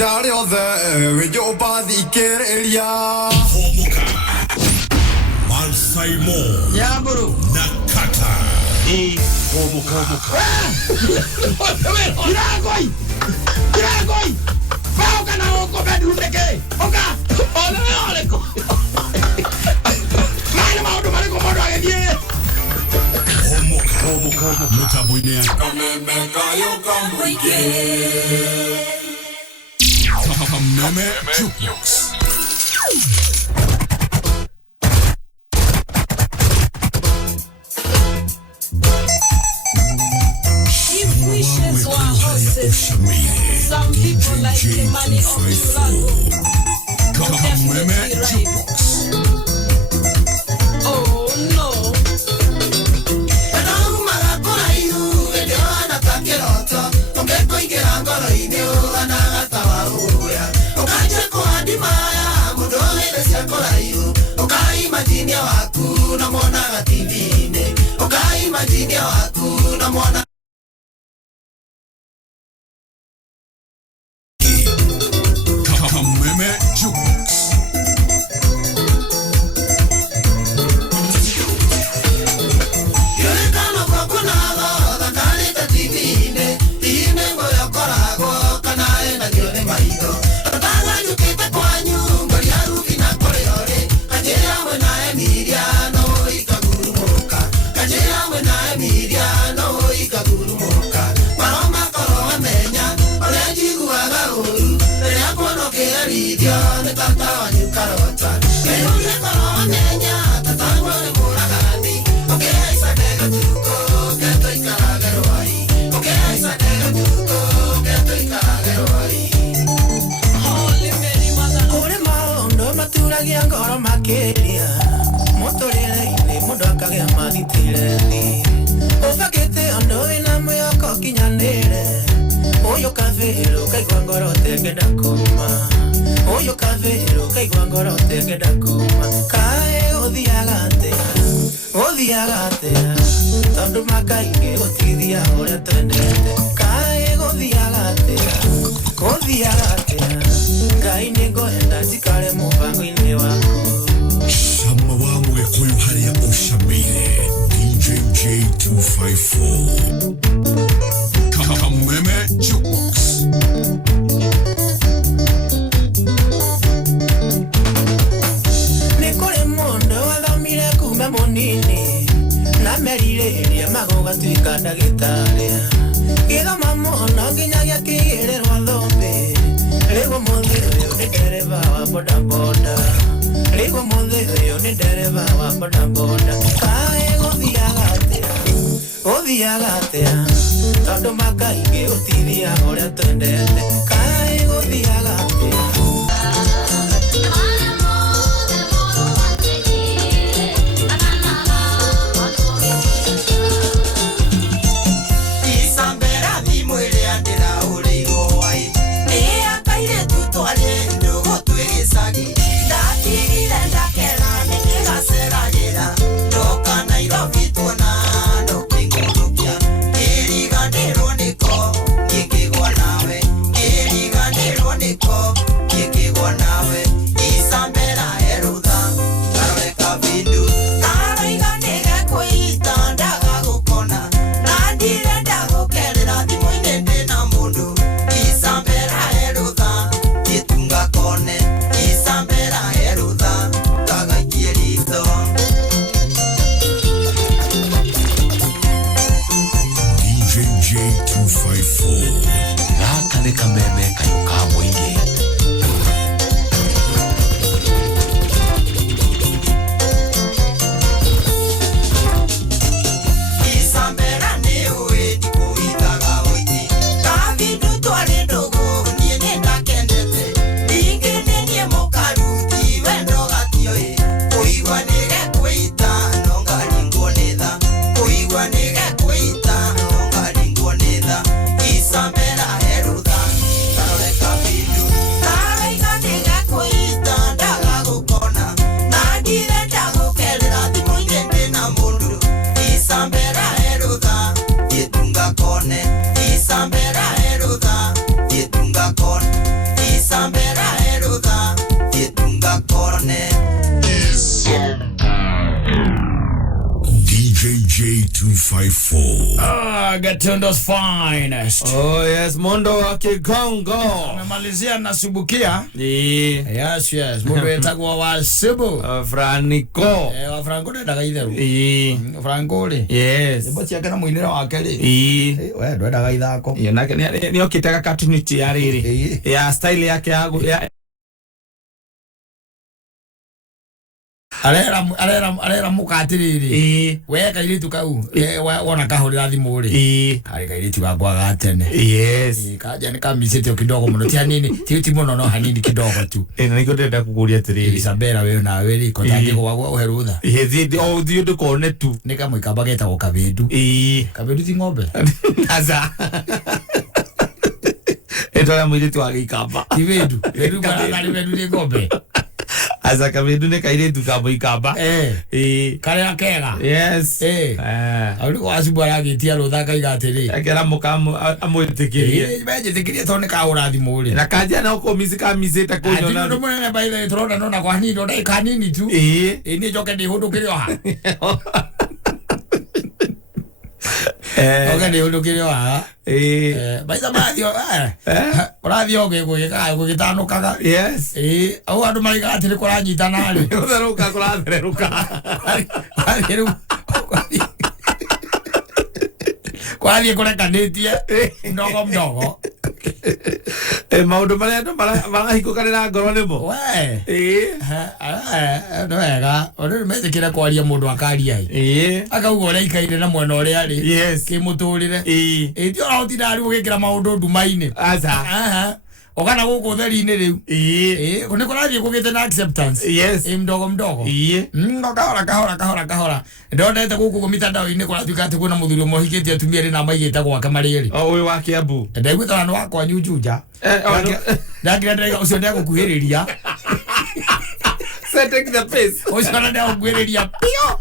Idare ove yo badi kerelia. Humuka Mansaimo Ya Mburu na Kattaj. Humuka Kiragoi Bauka na oko bedroom deke Oka Ole ko Mana maudu mariko modu agedie Humuka Mutabuine Kamemeka yo kambuike Kameme Jukebox. If wishes were horses, some people like the money of the Kameme Jukebox. Oh no. Imagine waku na mwana gativine imagine waku na mwana Kameme Jukebox. Yekana kwa kunalo dakani tativine ine ngoya korago kana enda gione maido tanga yukite kwa nyumba ya ruki na koreore kajera mwana Emiliano ikagurumuka kajera mwana Emiliano ikagurumuka maroma koro menya oleji guaga uru ya kono ke aridio ne tata wanyukarota keone koro menya tata ngone muragani okay sadega tuko keto ikarageroi okay sadega tuko keto ikarageroi Holy Mary Mother. ore maondo maturagia ngoro makiria motorere-ini mundu akagia mathitire-ini ubakite ondo wina mwĩhoko kinyanĩre uyu kabiru kaigua ngoro tengenda kuma uyu kabiru kaigua ngoro tengenda kuma kaĩ gũthiaga atĩa tondu makaingĩ gũtithia ũrĩa twendete kaĩ gũthiaga atĩa Ngai nĩ ngwenda njikare mũbango-inĩ waku Sama wa Mugikuyu haria ucamĩire DJ J254 Kameme Jukebox. nĩ kũrĩ mũndũ wathomire kuma mũnini na merirĩria magũgatuĩka ndagĩtarĩ gĩthoma mũno nginyagia kĩigĩrĩrwo thũmbĩ rĩu mũthĩ ũyũ nĩ ndereba wa bodaboda rĩu mũthĩ ũyũ nĩ ndereba wa bodaboda kaĩ gũthiaga atĩa tondũ makaingĩ gũtithia ũrĩa twendete kaĩ gũthiaga atĩa Gaka nĩ kameme kayũ ka mũingĩ 254. Gatundo's finest. Oh yes, Mondo wa Kigongo. Amemalizia na Subukia. Yes. Mundu etagwa wa Sibu. Franco. Wa Franco ndaga itheru. Franco ri. Yes. Ibo cia kana muinira wake ri. We ndaga ithako. Nake ni okitega cartoonity ya riri. Ya style yake ya Arera mukatiriri we kairitu kau wona kahurira thimu ri kari kairitu gakwa gatene kaja nikamisite kidogo muno ti hanini ti muno no hanini kidogo tu na niko ndenda kuguria tiriri Isabela we na we ri ko tangi ko wagwa uherutha hezi o thio ndukone tu nikamwika bageta go kabedu kabedu ti ng'ombe aza etola mwiritu agikamba ti bedu bara bedu ni ng'ombe Aza kabedu ne kairetu kabo ikamba kare akega yes aliko asubara gitia ruthaka igatiri akera mukamu amwitikirie beje tikirie tone ka urathimo ri na kaja na uko mizika mizeta kunyona ndo mwana baile trona nona kwa nini ndo dai kanini tu ni joke ndi hundukirio ha oga ndi hundukirio ha baita madio urathio gugitano kaga yes au andu maiga atiri kuranyitana ri utheruka kuratheruka kwathie kurekanitie mdogo maundu maria andu marahikukanira ngoro nimo we no wega ondu metikire kwaria mundu akaria akauga uria ikaire na mwena uria ri yes kimuturire ti ora utinda ari ugikira maundu ndumaini aza ogana guku theri-ini riu kuni kurathie kugite na acceptance yes mdogo kahora ndondete guku mitandao-ini kuratuika ati kwina muthuri mohikitie atumia ri na maigite gwake mariri uyu wa Kiambu ndaiguta wandu wakwa nyunjuja ndagira ndaiga ucio ndiagukuhiriria setting the pace ucio ndiagukuhiriria pio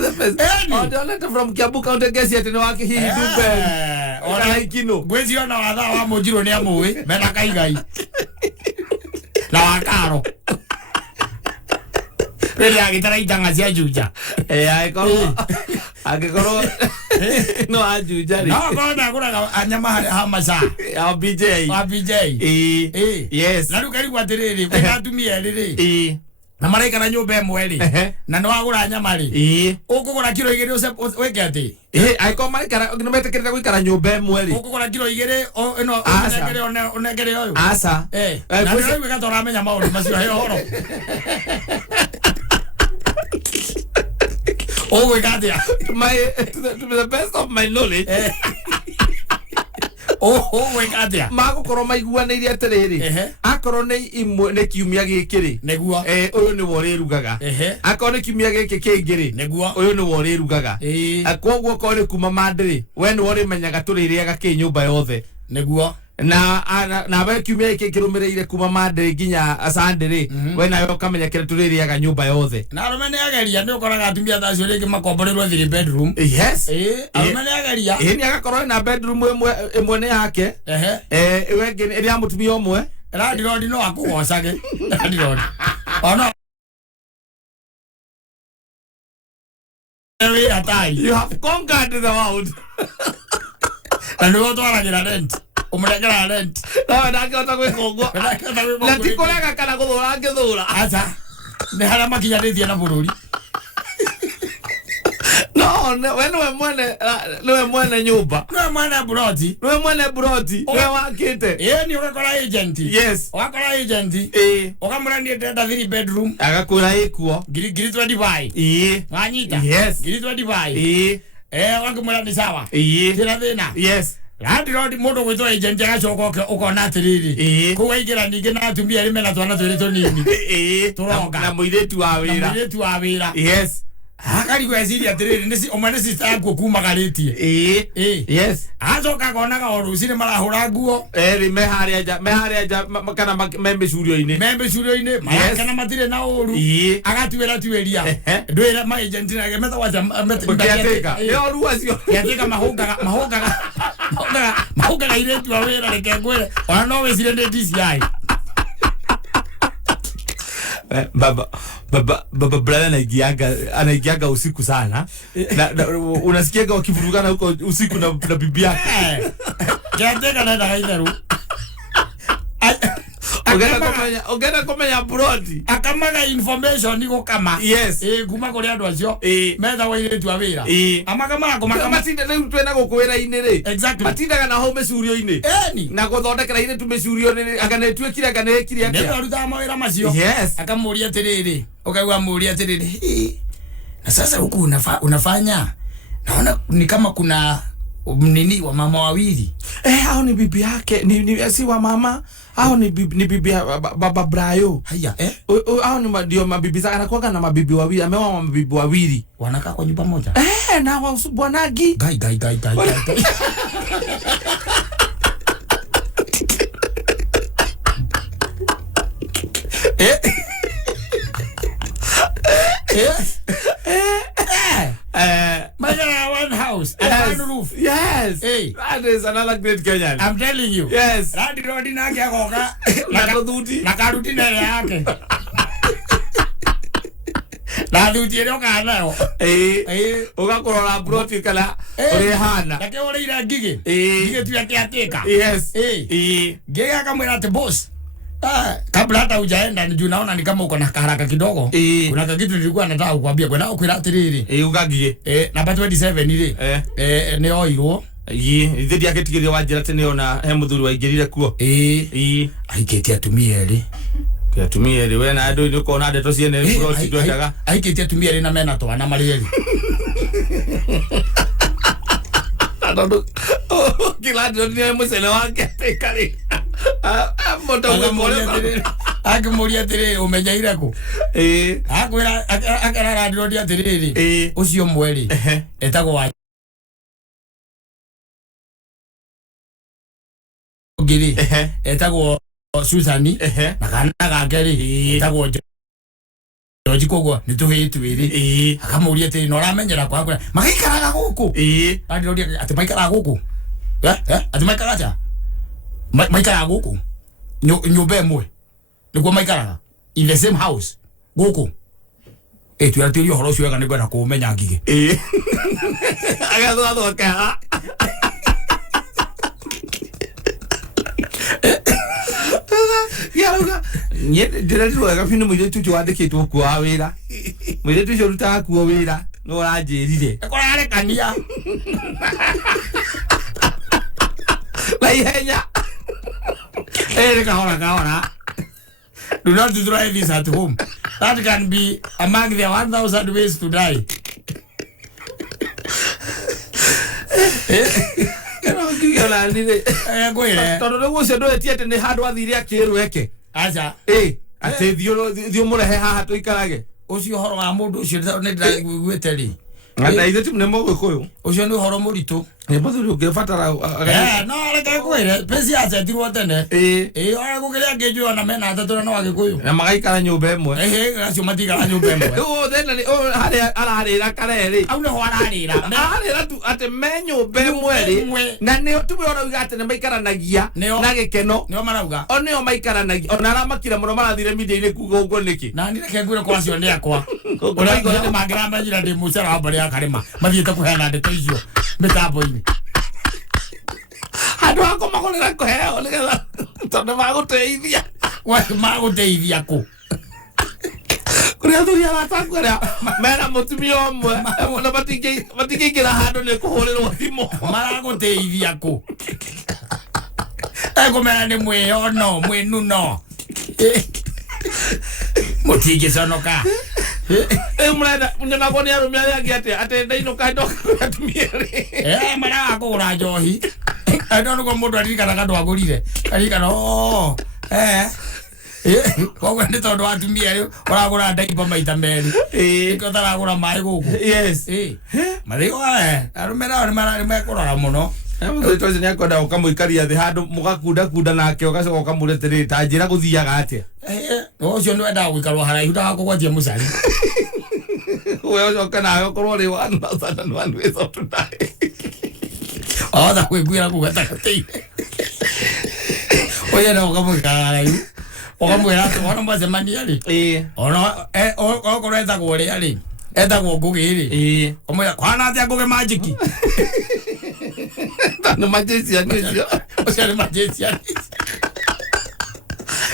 the face from Kiambu County Gesi ati no wake hihi dupe ora ikino gwezi ona watha wa mujiro ni amui mena kaigai la wakaro pele agitara itanga cia juja agikoro no ajuja ri no kona kuna anyama ha masa BJ yes na rukari gwatiriri kwa atumia riri na maraika na nyumba emwe ri na no agura nyama ri ukugura kilo 2 weke ati aiko maraika no metekere guikara nyumba emwe ri ukugura kilo 2 ino onegere oyo asa na rĩu gatora menya maũndũ macio he horo we got there to the best of my knowledge we got there magukorwo maiguanĩire atĩrĩrĩ akorwo nĩ imwe nĩ kiumia gĩkĩ nĩguo ũyũ nĩ wore rugaga akorwo nĩ kiumia gĩkĩ kĩngĩ nĩguo ũyũ nĩ wore rugaga koguo korwo nĩ kuma mandĩ we nĩ wore menyaga tũrĩrĩaga kĩ nyũmba yothe nĩguo na we kiumia gĩkĩ kĩrũmĩrĩire kuma mandĩ nginya Sunday we nawe ũkamenya kĩrĩa tũrĩrĩaga nyũmba yothe na arũme nĩ ageria nĩ ũkoraga atumia ta acio rĩngĩ makomborerwo 3 bedroom yes arũme nĩ ageria nĩ agakorwo na bedroom ĩmwe nĩ yake we ngĩ ĩrĩa mũtumia ũmwe landlord no akũgocage landlord ona we atai you have conquered the world na nĩguo twaragĩra rent umregera rent no ndakĩhota gwĩka ũguo na ti kũrega kana gũthũra ngĩthũra aca nĩ harĩa makinyanĩtie na bũrũri no we nĩwe mwene nyũmba nĩwe mwene buroti we wakĩte nĩ ũgakora agent yes ũgakora agent ũkamũra niĩ ndenda 3 bedroom agakwĩra ĩkuo ngiri 25 wanyita yes ngiri 25 wakĩmũra nĩ sawa tĩna thĩna yes landlord mundu gwitwo agent agacoka ukona atiriri kuwaingira ningi na atumia ri mena twana twiri tunini turoga na muiretu wa wira yes akari gweciria atiriri nisi omane sister yaku kumagaritie yes acoka konaga orucini marahura nguo ri meharia kana membecurio-ini marakana matire na uru agatuĩra ndwĩra ma agent na gemetha wacha meteka yo ruacio yateka mahungaga iretu wa wĩra reke ngwĩre ona no wĩcire ndĩ DCI baba baba brother anaigiaga usiku sana. Na unasikiaga wakivurugana huko usiku na bibi yake. Kiateka na ndaitheru. Ogera komenya brodi. Akamaga information niko kama. Yes. Kuma kuri andu acio. Metha waire tu awira. Amakama matinda rĩu twena gũkwĩra inĩ exactly. Matindaga na home curio-inĩ. Na gũthondekera ine tumecurio-inĩ aganetwekire aganekire atĩa. Ndio ruta mawĩra macio. Yes. Akamuria atiriri. Ukaigua muria atiriri. Na sasa huku unafanya. Naona ni kama kuna nini wa mama wawili. Hao ni bibi yake. Ni si wa mama. Hao ni bibi baba Brayo. Haya hao ni ndio mabibi zake, anakuwa na mabibi wawili, ameoa mabibi wawili. Wanakaa kwa nyumba moja. Na wa bwanagi. Gai. One house, yes. One roof. Yes. Hey. That is another great Kenyan. I'm telling you. Yes. Rodi na kia koka. Nakaruti na yake. Na thuti ero kana. Ugakorora broti kala orehana. Nake ore ira ngige. Ngige tu yake ateka. Yes. Ngige akamwira ati boss. Kabla hata hujaenda ni naona ni kama uko na haraka kidogo. Kuna kitu nilikuwa nataka kukwambia kwenda ukwira atiriri. Ugagie. Number 27 ile. Ni oirwo. Ithidi yake tigiri wanjira tene ona he muthuri waingirire kuo. Aiketi atumia eri. Atumia eri we na andu ni uko na ndeto ciene broti ndwendaga. Aiketi atumia eri na mena twana marieri. Adodo. Kila ndo ni musele wake tekari. Akamuria atiriri umenyaire ku. Akwira akarara ndirodi atiriri. Ucio mweri. Etagwo wa Giri. Etagwo Susani. Na kana gakeri. Etagwo George kogo nituhitu iri. Akamuria atiriri no ramenyera kwa kwira. Magaikaraga guku. Ndirodi ati maikaraga guku. Ati maikaraga atia. Maikaraga guku. Nyumba imwe. Nikuo maikaraga in the same house. Guku. Tuyatiri horo ucio wega nigwenda kumenya ngige. Agathothoka. Yaruga. Ndiretirwo wega bino muiretu tu wandikitwo kuwa wira. Muiretu ucio rutaga kuo wira. No uranjirire. Ekurarekania. Laihenya. Kahora. Do not drive this at home. That can be among the 1,000 ways to die. Kigala ndire. Kwire. Tondu niguo cio ndwetiete ni handu athire akirweke. Acha. Ati thio murehe haha tuikarage. Ucio horo wa mundu ucio ni ndiraiguite ri. Ngata ithe timne mogwe koyo. Ucio ni horo muritu. Muthuri ungibatara no reke kwire pesi acetirwo tene. Ora gukiria nginju ona mena atatu no agikuyu. Na magaikara nyumba imwe. Acio matigara nyumba imwe. Then ni ararira kareri. Au no ararira. Ararira tu ate menyu bemwe ri. Na ni tumeona uga ate ne maikaranagia na gikeno. Nio marauga. Onio maikaranagia. Ona aramakira muno marathire media-ini kuga ugo niki. Na ndireke ngure kwa cio ndi akwa. Ora ngo ni magira majira ndi mucara wa bari akarima. Mathiete kuheana ndeto icio mitambo-ini. Handu hako makorera kuheo nigetha tondu maguteithia. Maguteithia ku. Kuria thuri aratangu aria mena mutumia umwe na matingiingira handu ni kuhurirwo thimu. Maraguteithia ku. Egumena ni mwiyono mwinuno. Mutingiconoka. Murenda munyona goni arumia yangi ate ndainuka ndoka atumia ri. Mara kugura njohi. Ando ngo mundu aririkanaga ndwagurire. Aririkana koguo nĩ tondũ atumia rĩu ũragũra ndaipa maita merĩ nĩkĩo ũtaragũra maĩ gũkũ. Yes. Mathigo arũme nao nĩ mekũrora mũno. Twaci nĩ akwenda ũkamũikaria thĩ handũ mũgakunda nake ũgacoka ũkamũria atĩrĩrĩ ta njĩra gũthiaga atĩa. Ũcio nĩ wendaga gũikarwo haraihu ndagakũgwatia mũcari. We ũcoke nawe ũkorwo ũrĩ 1,001 ways of to die. Otha kwĩguĩra kũu gatagatĩ-inĩ. Ũyenda ũkamũikara haraihu Okamwira tu ona mwacemania ri. Ona okorwo etagwo ri ari. Etagwo Ngugi ri. Omwira kwana atia Ngugi magic. No magician nicio. Ocia magician.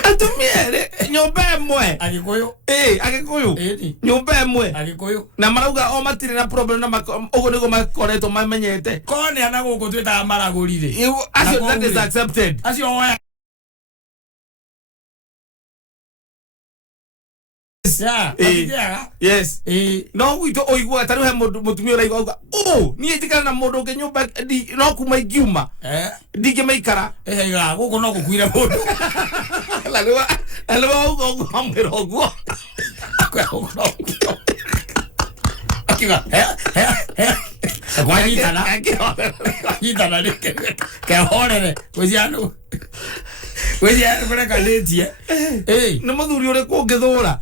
Atumiere nyumba emwe. Agikuyu. Agikuyu. Nyumba emwe. Agikuyu. Na marauga o matire na problem na ugo nigo makoretwo mamenyete. Kone ana guku twita maragurire. Acio that is accepted. Acio oya. Yes. No gwito oigwa tari he mutumia ora igwa ni etikana na mundu ke nyumba no kuma igiuma ndike maikara iga guku no gukuire mundu alwa ugo amwira ogwo akiga kwanyitana ke horere kuzianu kure kaletie no muthuri uri kungithura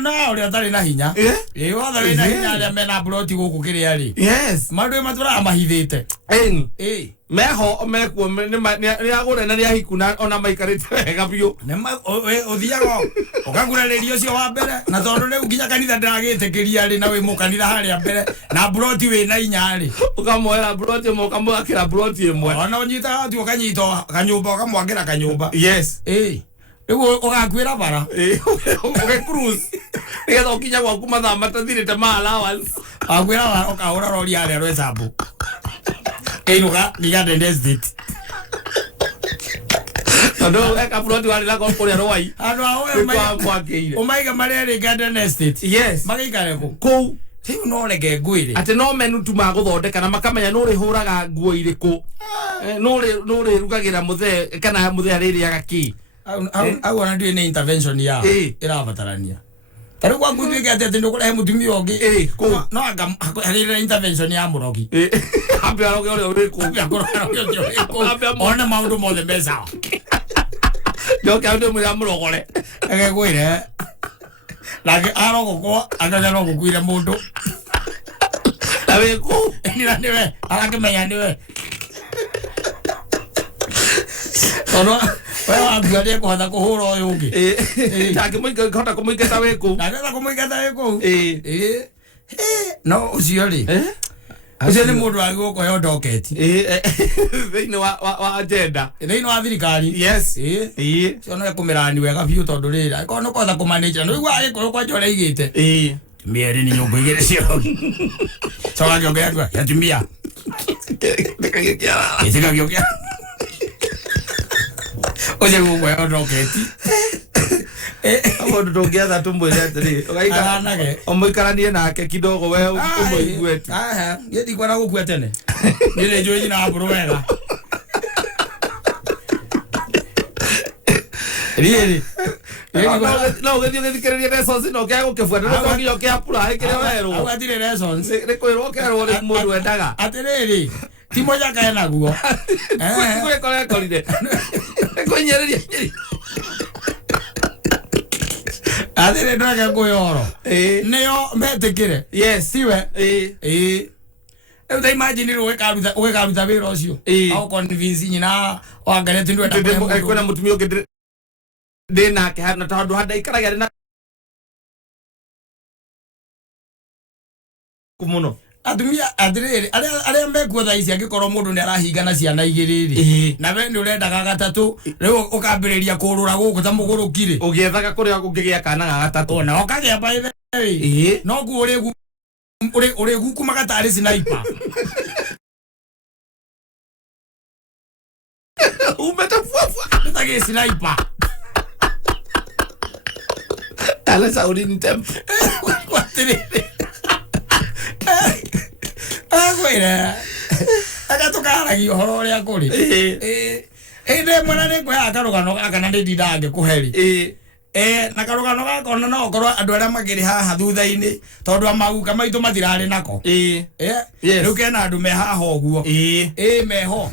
no uri atari na hinya wothe wina hinya aria mena broti guku kiria ri yes mandu matura mahithite meho mekuo ni agure na ni ahikuna ona maikarite wega biu uthiaga ukaguraririo ucio wa mbere na tondu riu nginya kanitha ndagitikiria ri na wi mukanitha haria mbere na broti wi na hinya ri ukamoera broti mo ukamwakira broti imwe ona unyita ati ukanyito kanyumba ukamwagira kanyumba yes riu ugakwira bara uge cruise nigetha ukinya gwaku mathaa matathirite ma allowance akwira bara ukahura rori aria rwesambu keinuka ngigatende estate ando eka broti wali la koria roi ando awe umaiga marere garden estate yes magaikare ku riu no reke ngwire ati no menu tu maguthondeka na makamenya no rihuraga nguo iriku no rirugagira muthe kana muthe aririaga ki au ona ndui ni intervention ya irabatarania tari kwa ngutwike ati ndukure mutumia ongi no anga harire intervention ya murogi ambe aroge ore ku ona maundu mothe mbeca yo ka ndo muri amurogore ege gwire lagi arogo ko agaja no gukwire mundu abe ku ni niwe arakemenya niwe ono wewe ngwade ko hata kuhura uyu ungi take muika khota kumuika we ku na kumuika we ku no ucio ri ucio ni mundu agi guko yo docket thini wa agenda thini wa thirikari yes cio no kumirani wega biu tondu rira ko no kotha kumanage no igwa agi ko njore igite mieri ni nyumba igire cio sawa ngionge ngwa yatumia itika ngionge oje guko yo docket amo ndo ngiatha tumwire atiri ugaika omuikaranie nake kidogo we umuigwete yedi kwara gukua tene nile joyi na Mburu wega really no ugethi ugithikiriria lessons no kia gukifuata no ngio kia pura ikire weru au atire lessons ni kwirwo kerwo ri mundu endaga atiriri ti moja kaena guo kwe kore korire konyereria atire ndage kuyoro niyo metikire yes siwe imagine ro wekaruta wira ucio au convince nyina wangare tindu enda kwena mutumia ungi ndina ke hana tondu handa ikaraga na kumuno atumia adiriri aria mekuo tha ici angikorwo mundu ni arahingana ciana igiriri na we ni urendaga gatatu riu ukambiriria kurura guku ta mugurukire ugiethaga kuria kungigia kana ga gatatu na ukagia baithe no gu uri guku magatari sniper umetafuafua tagi sniper ala saudi ni tempo kwatiriri agwira agatukaragia uhoro uria kuri inde mwana ni kwa akarugano kana ndi ndange kuheri na karugano gakona no korwo andu aria magiri haha thutha-ini tondu amaguka maitu matirari nako riu kena andu me haha uguo meho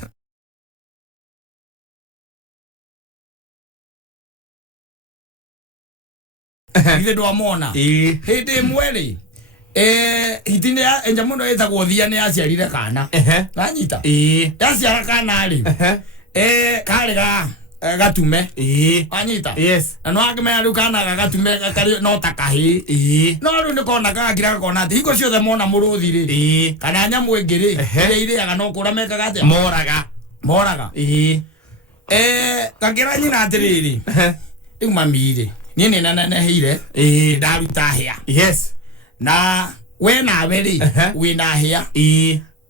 ithe ndwamona hindi imwe ri hitine ya enja muno etagwo thia ni aciarire kana nanyita yaciara kana ri kariga gatume anyita yes na no agme ru kana gatume kari no takahi no ru ni kona gagira kona ati iko ciothe mona muruthi ri kana nyamu ingiri ire aga no kura meka gate moraga kagira nyina atiriri riu mami ri ni na hire ndaruta hia yes na we na beri we na hia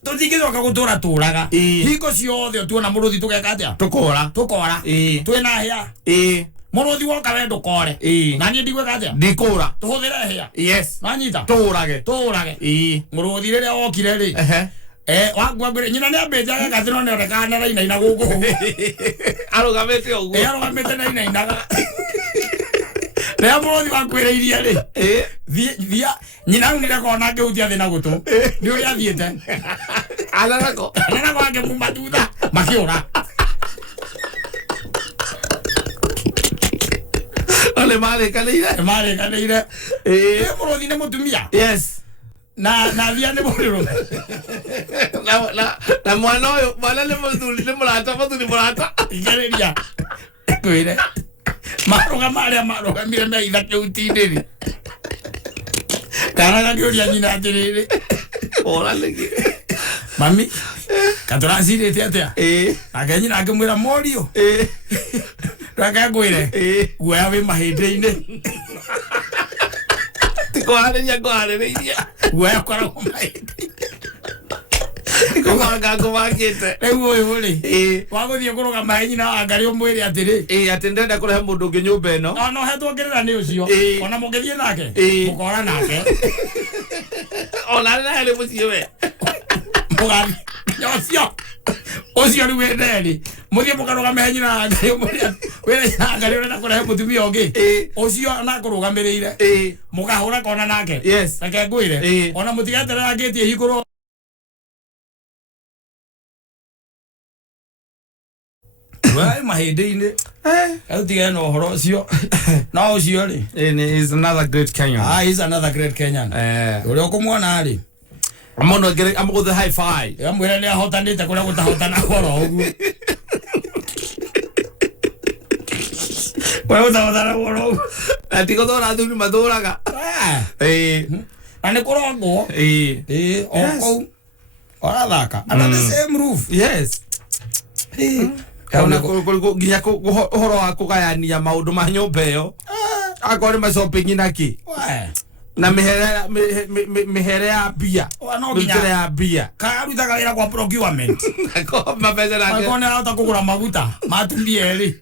tutingicoka gutura turaga hingo ciothe tuona muruthi tugeka atia tukora twina hia muruthi woka we ndukore na ni ndigweka atia ndikura tuhuthire hia yes nanyita turage muruthi riria wokire ri wangwangwire nyina ni ambejaga gathino ne rekana na ina guku arugamete ogu arugamete na ina Rea muruthi wakwiriirie ri thia nyina unire kona ngeutia thina gutu ni uri athiete anako ake mumba thutha makiura ole male kanire muruthi ni mutumia yes na thia ni muriru na mwana le murata igeriria kwire maruga mire me ithake utindiri kana gakiuria nyina atiriri ora legi mami katuracire atia ake nyina akimwira morio rakagwire guoya wi mahindi-ini tikwarĩria guoya koragwo mahindi kumakite riu uyu ri waguthie kurugama nyina wangari umwire atiri ati ndenda kurehe mundu ungi nyumba ino no hetwo ngirira ni ucio ona mungithie nake mukora nake ona na hele mucio we mugathi ucio ni wenderi muthie mukarugama nyina wangari umwire wira wangari urenda kurehe mutumia ungi ucio na kurugamirire mugahura kona nake reke ngwire ona mutigeterera ngitie hikuru Why mahindi-ini utiga no horo ucio no ucio ri is another great Kenyan he's another great Kenyan uri okumwona ri amono ngere amuguthe high five amwira ni ahotanite kuria gutahotana horo uguo kwa gutahotana horo ati gothora thuri mathuraga ani kurongwo oko ora thaka under the same roof yes kana nginya uhoro wa kugayania maundu ma nyumba iyo akore ma shopping inaki na mihere ya bia mihere ya bia karutaga wira kwa procurement ko mapesa nake ko ne auta kugura maguta matumbie ri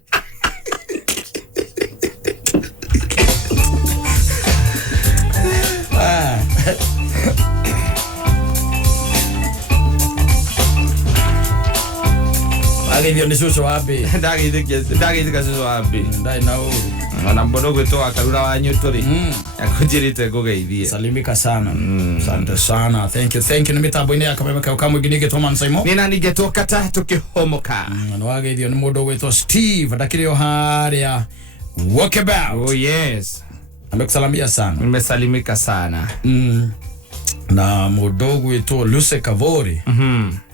agithio ni cucu wapi ndagithika cucu wapi ndai na uru ona mbono gwitwa akarura wanyu turi akujirite kugeithie salimika sana asante sana thank you ni mitambo ine akamemeka ukamwe ginige Mburu Mansaimo nina nigetwo Kattaj tukihumuka no agithio ni mundu gwitwa Steve ndakirio haria walkabout oh yes amekusalamia sana nimesalimika sana na mundu gwitwa Luce Kavori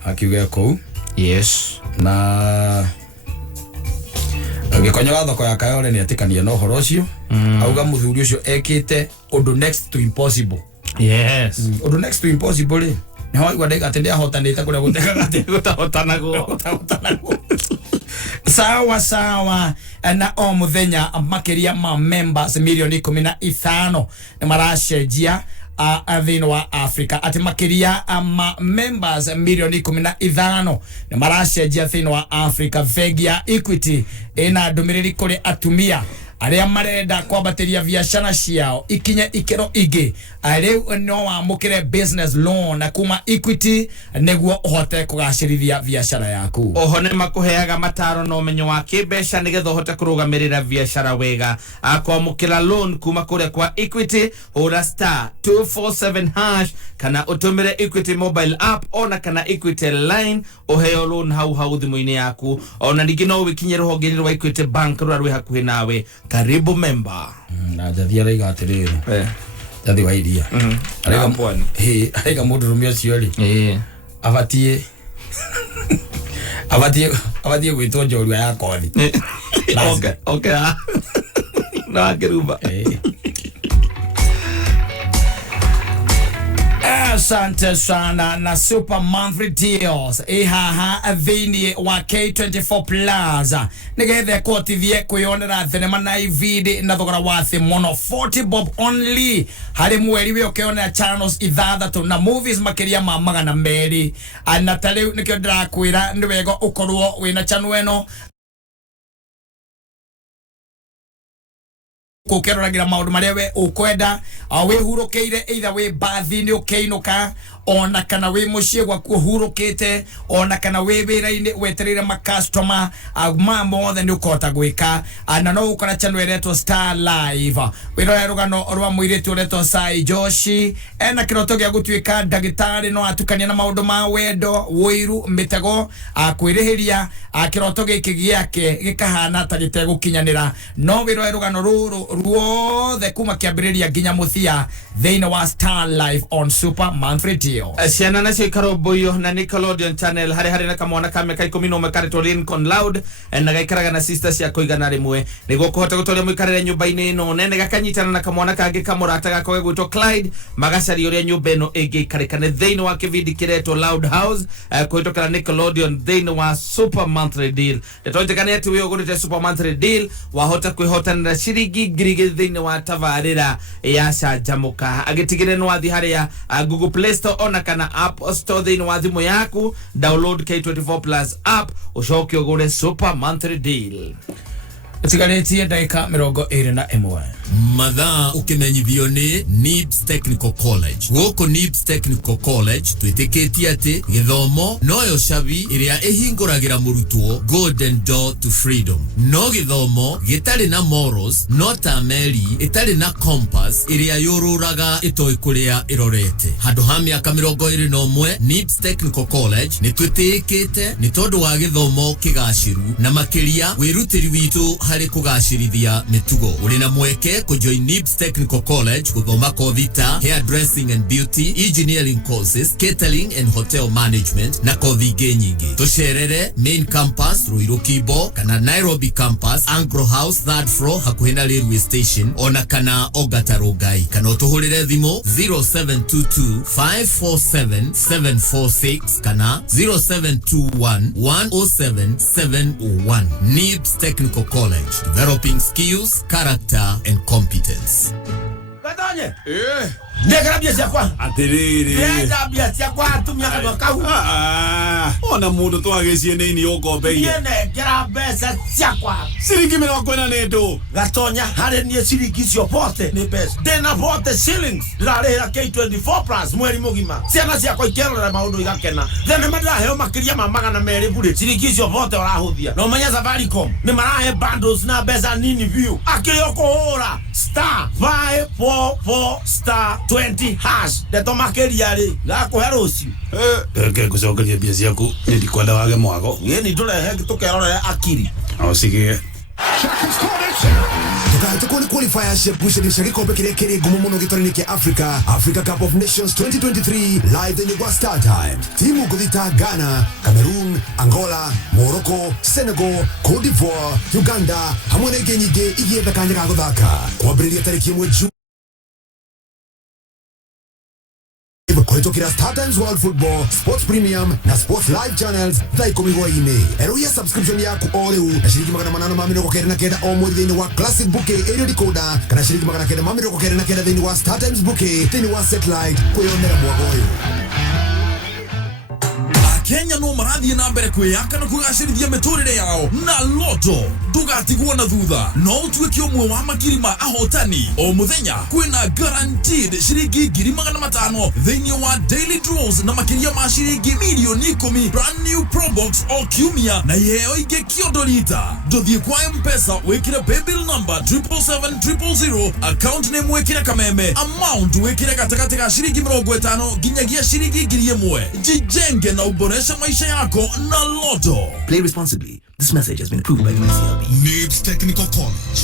akiuga kou yes na gikonyo thoko ya Kayole ni atikania no horo ucio auga muthuri ucio ekite undu next to impossible yes undu next to impossible ri ni ho igwa ndega atende ahotanite kuria guteka gate gutahotanago sawa na o muthenya makiria ma members milioni 15 ni maracenjia thini wa Africa ati makiria ma members milioni 15 ni maracenjia thini wa Africa vegia Equity ina ndumiriri kuri atumia aria marenda kwambatiria biashara ciao ikinye ikero igi riu no wamukire business loan kuma Equity neguo uhote kugacirithia biashara yaku oho ne makuheaga mataro no menyo wa kibeca nigetha uhote kurugamirira biashara wega akwamukira loan kuma kuria kwa Equity ora *247# kana utumire Equity mobile app ona kana Equity line uheo loan hau thimu-ini yaku ona ningi no wikinye ruhonge rwa Equity bank rwa hakuhi nawe karibu member na jathia raiga atiriri jathi wa iria arega mundu rumia ciori abatie Abatie gwitwo njorua ya kothi. Okay. Na geruba. Asante sana na super monthly deals ihaha thini wa K24 Plaza nigethe kotithie kwionera thenema na ividi na thogora wa thi mono 40 bob only hari mweri we ukionera channels ithathatu na movies makiria ma magana meri anatari nikio ndirakwira ndi wego ukorwo wina channel eno kukeroragira maundu maria we ukwenda we hurukeire either we bathi ni ukeinuka ona kana we mucie gwaku hurukite ona kana we wira-ini weterire ma customer mambo the ni ukota gwika na no ukora channel eretwo Star Live wira rugano rwa muiritu uretwo Sai Joshi ena kiroto gia gutwika ndagitari no atukania na maundu ma wendo wiru mitego akwirihiria kiroto giki giake gikahana ta gitegukinyanira no wira rugano ruothe kuma kiambiriria nginya muthia thina wa Star Live on super monthly deal Siana na shikaro boyo na Nickelodeon channel hari na kamwana kame kai komino mekaritwo Lincoln Loud na gaikaraga na sisters ya koigana rimwe nigo kuhota gutoria muikarire nyumba-ini no nene gakanyitana na kamwana kangi kamurata gakoge gwitwo Clyde magacari uria nyumba ino igikarikane thini wa kivindi kiretwo Loud House kuhitokana Nickelodeon thini wa super monthly deal ndetonjekana ati we ugurite super monthly deal wahota kwihotanira ciringi ngiri thini wa tavarira ya Shajamuka agitigire no wathi haria Google Play Store ona kana App Store thini wa thimu yaku download K24 Plus app ucoke ugure super monthly deal Tigaletie daika 21 mathaa ukimenyithio ni NIBS Technical College goko NIBS Technical College twitikitie ati githomo noyo shabi iria ihinguragira murutwo golden door to freedom no githomo gitari na morals no ta meri itari na compass iria yoruraga itoikuria irorete handu ha miaka 21 NIBS Technical College ni twitikite ni tondu wa githomo kigashiru na makiria wirutiri witu hari kugashirithia mitugo uri na mweke kujoin NIBS Technical College kuthoma kovita hairdressing and beauty engineering courses catering and hotel management na kothi nyingi tusherere main campus Ruiru Kibo kana Nairobi campus Angro House third floor hakuhi na railway station ona kana Ogatarugai kana utuhurire thimo 0722547746 kana 0721107701 NIBS Technical College developing skills character and competence. Kattaj. Ndekera biasi yakwa. Atiriri. Ndekera biasi yakwa atumia kama kau. Ona mundu twagecie nini ukombeire. Ndekera besa yakwa. Siringi mirongo ina nedo. Gatonya hari ni siringi cio pote ni besa. Dena pote shillings. Ndarehera K24 Plus mweri mugima. Ciana ciakwa ikerora maundu igakena. Thene madaheo makiria ma magana meri bure. Siringi cio pote urahuthia. No manya Safaricom. Ni marahe bundles na besa nini view. Akiri okuhura star 544 star 20 hash deto makeria ri gakuhe rucio Ke kucokeria biasi yaku ni ndikwenda wage mwago ni turehe tukerorera akiri osigie Tukuni qualifier shepusha gikombe kirekire gumu muno gitorini kia Africa Cup of Nations 2023 live in Star Time. Timu kuthita Ghana, Cameroon, Angola, Morocco, Senegal, Cote d'Ivoire, Uganda hamwe na ingĩ nyingĩ igĩetha kanya ga gũthaka kwambĩrĩria tarĩki 1 June kuhitũkĩra Star Times World Football, Sports Premium na Sports Live Channels thaa 10 hwaĩ-inĩ. Eruhia subscription yaku o rĩu na ciringi 899 o mweri thĩinĩ wa Classic Bouquet ĩrĩa decoder kana ciringi 999 thĩinĩ wa Star Times Bouquet thĩinĩ wa satellite kwĩyonera mwago ũyũ. Kenya no marathie na mbere kwiyaka na kugacirithia miturire yao na Lotto ndugatigwo na thutha no utuike umwe wa makirima ahotani o muthenya kwina guaranteed ciringi 500,000 thĩinĩ wa daily draws na makiria ma ciringi milioni 10 brand new pro box o kiumia na iheo ingĩ kiondorita nduthie kwa M-Pesa wikire paybill number 77700 account name wikire kameme amount wikire gatagati ga ciringi 50 nginyagia ciringi 1,000 jijenge na ubore maisha yako na Lotto. Play responsibly. This message has been approved by the NCLB. NIBS Technical College.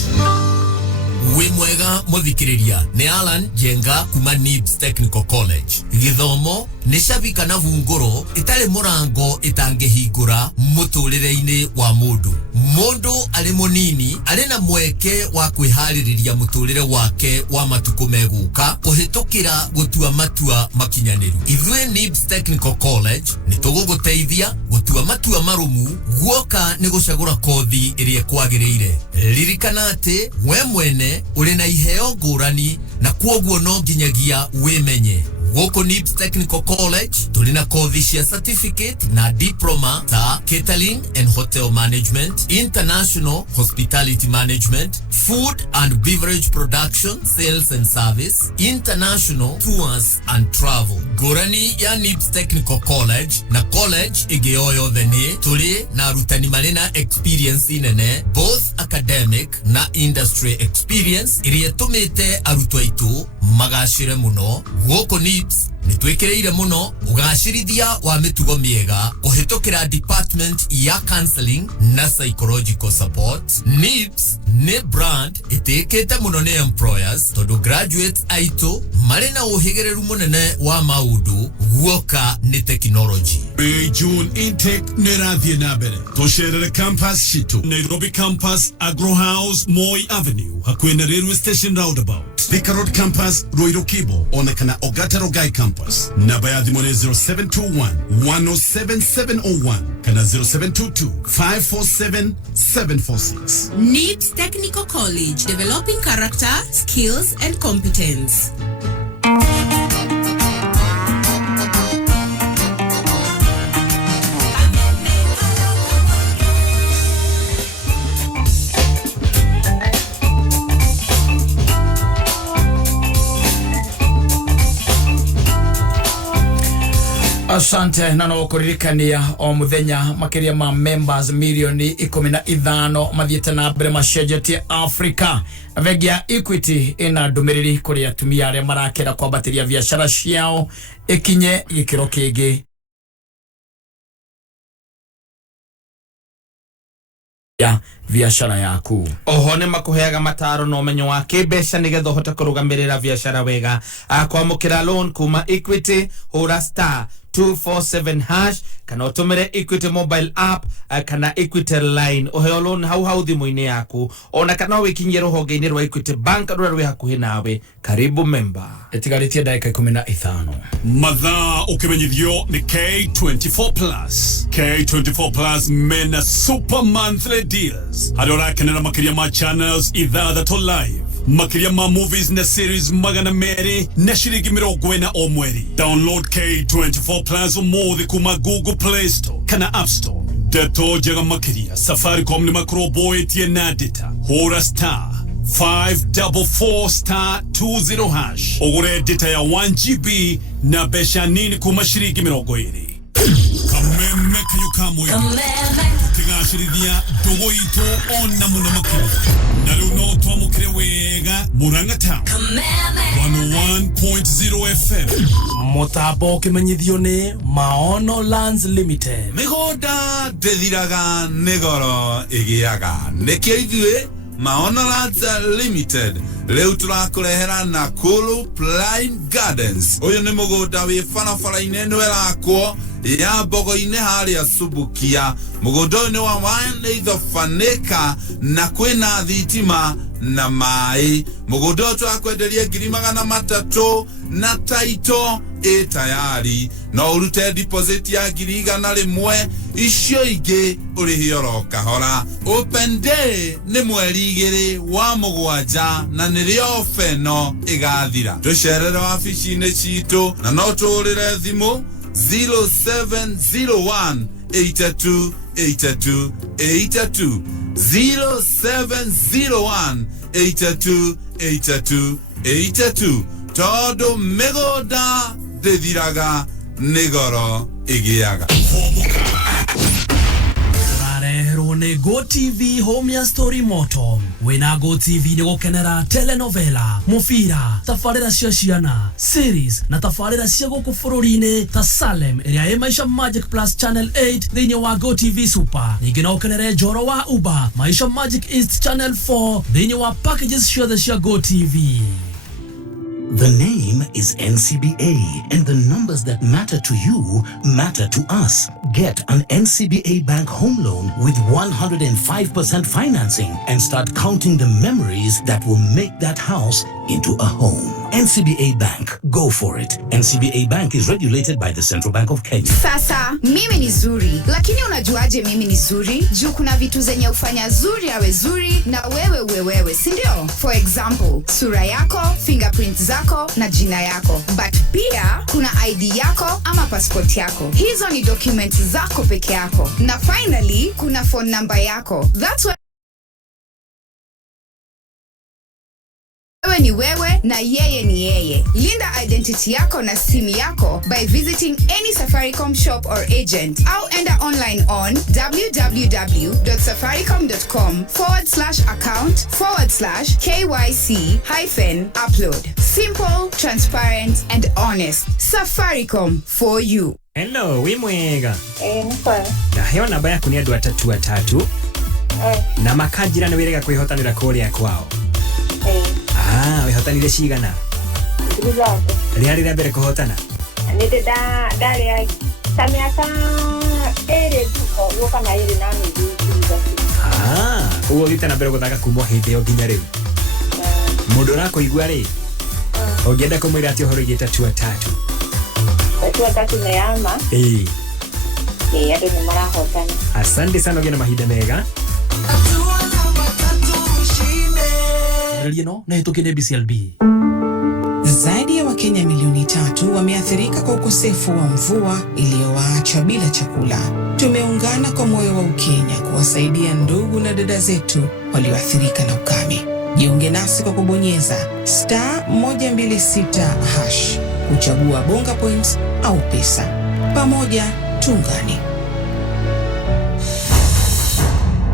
We mwega muthikiriria ni Alan Jenga kuma NIBS Technical College. Githomo nishabika na vungoro itale murango itangehingura muturire-ini wa mundu ari munini ari na mweke wa kwihaririria muturire wake wa matuko meguka kuhitukira gutua matua makinyaniru. Ithuĩ NIBS Technical College nituguguteithia gutua matua marumu guoka ni gucagura kothi iria kwagiriire. Ririkana ati we mwene uri na iheo ngurani na kwoguo no nginyagia wimenye. Goko NIBS Technical College tulina kothi cia certificate na diploma ta catering and hotel management, international hospitality management, food and beverage production, sales and service, international tours and travel. Gorani ya NIBS Technical College na college igeoyo theni tuli na arutani marina experience inene, both academic na industry experience iria tumite arutwa itu magashire muno. Goko NIBS nitwekereire muno ugashirithia wa mitugo miega kuhitukira department ya counseling na psychological support. NIBS ne brand itekete muno ne employers tondu graduates aito marina uhigereru munene wa maudu guoka ni technology. June intake nerathie na mbere tusherere campus shitu Nairobi campus, Agro House, Moi Avenue hakwena railway station roundabout, Thika Road campus, Ruiru Kibo onekana Ogata Rogai campus. Namba ya thimũ nĩ 0721-107-701 kana 0722-547-746. NIBS Technical College, developing character, skills and competence. Asante na no kuririkania o muthenya makiria ma members milioni 15 mathiete na mbere macenjetie Africa. Vegia Equity ina ndumiriri kuri atumia aria marakera kwambatiria biashara ciao ikinye gikiro kingi ya biashara yaku. Oho ne makuheaga mataro no menyo wa kibesha nigetho hota kurugamirira biashara wega. Kwamukira loan kuma Equity hura star 247# kana utumire Equity mobile app kana Equity line oheo loan hau thimu-ini yaku ona kana wikinyie ruhonge-ini rwa Equity Bank rwa rwi hakuhi nawe. Karibu member. Etigaritie dakika 15 mathaa ukimenyithio ni K24 Plus. K24 Plus mena super monthly deals haria urakenera makiria ma channels ithathatũ live, makiria ma movies na series magana meri na shiringi 40 o mweri. Download K24 Plus umuthi kuma Google Play Store kana App Store. Deto jega makiria Safaricom ni makroboetie na data hura star 544*20# ogure data ya 1GB na besha nini kuma shiringi 20. Kameme kayo kamwe ukigashirithia dogo ito ona muno makiria na luno twamukire wega Murang'a Town 101.0 FM. Mutabo kimenyithio ni Maono Lands Limited. Migoda ndethiraga nigoro igiaga nikio ithuĩ Maono Lands Limited leo turakurehera Nakuru Prime Gardens. Uyu ni mugoda wi barabara-inĩ ĩno ĩrakwo ya Mbogo-inĩ haria Subukia. Mugoda ũyũ nĩ wa 1.5 acre na kwĩna thitima na mai. Mugoda ũyũ turakwenderia 300,000 na taito tayari no urute deposit ya 100,000 icio ingĩ ũrĩhe oro kahora. Open day nĩ mweri 2 wa Mũgwanja na nĩrĩo feno ĩgathira. Tucerere wabici-inĩ citũ na no tũrĩre thimũ 0701 82 82 82 0701 82 82 82. Todo megoda ndethiraga nigoro igiaga. Rarehero ni Go TV home ya story moto. Wina Go TV ni gukenera telenovela, mufira, tafarira cia ciana, series na tafarira cia guku bururi-ini ta Salem iria ĩ Maisha Magic Plus Channel 8 thĩinĩ wa Go TV Super. Ningĩ no ũkenere Njoro wa Uba, Maisha Magic East Channel 4 thĩinĩ wa packages ciothe cia Go TV. The name is NCBA, and the numbers that matter to you matter to us. Get an NCBA Bank home loan with 105% financing and start counting the memories that will make that house into a home. NCBA Bank, go for it. NCBA Bank is regulated by the Central Bank of Kenya. Sasa, mimi ni zuri, lakini unajuaje mimi ni zuri? Juu kuna vitu zenye ufanya zuri awe zuri na wewe, si ndio? For example, sura yako, fingerprints zako na jina yako. But pia kuna ID yako ama passport yako. Hizo ni documents zako peke yako. Na finally, kuna phone number yako. That's why wewe ni wewe na yeye ni yeye. Linda identity yako na simu yako by visiting any Safaricom shop or agent au enda online on www.safaricom.com/account/KYC-upload. Simple, transparent and honest. Safaricom for you. Hello, wimwega. Mfano. Na hewa namba yaku ni andu atatu. Na makajira ni wirega kwihotanira kuria kwao. Wihotanire cigana? Riari rĩa mbere kũhotana? Nĩndĩ ndarĩ ta mĩaka ĩrĩ tu gũka na ĩrĩ na nuthu. Ũguo thiĩte na mbere gũthaka kuma hĩndĩ ĩyo nginya rĩu. Mũndũ ũrakũigua rĩ? Ũngĩenda kũmwĩra atĩ ũhoro igĩta tu atatu. Tu atatu nĩ yama. Andũ nĩ marahotana. Asante sana, ũgĩe na mahinda mega. Na hitokene BCLB. Zaidi ya Wakenya milioni 3 wameathirika kwa ukosefu wa mvua iliyowaacha bila chakula. Tumeungana kwa moyo wa Ukenya kuwasaidia ndugu na dada zetu walioathirika na ukame. Jiunge nasi kwa kubonyeza *126# kuchagua bonga points au pesa. Pamoja tuungane.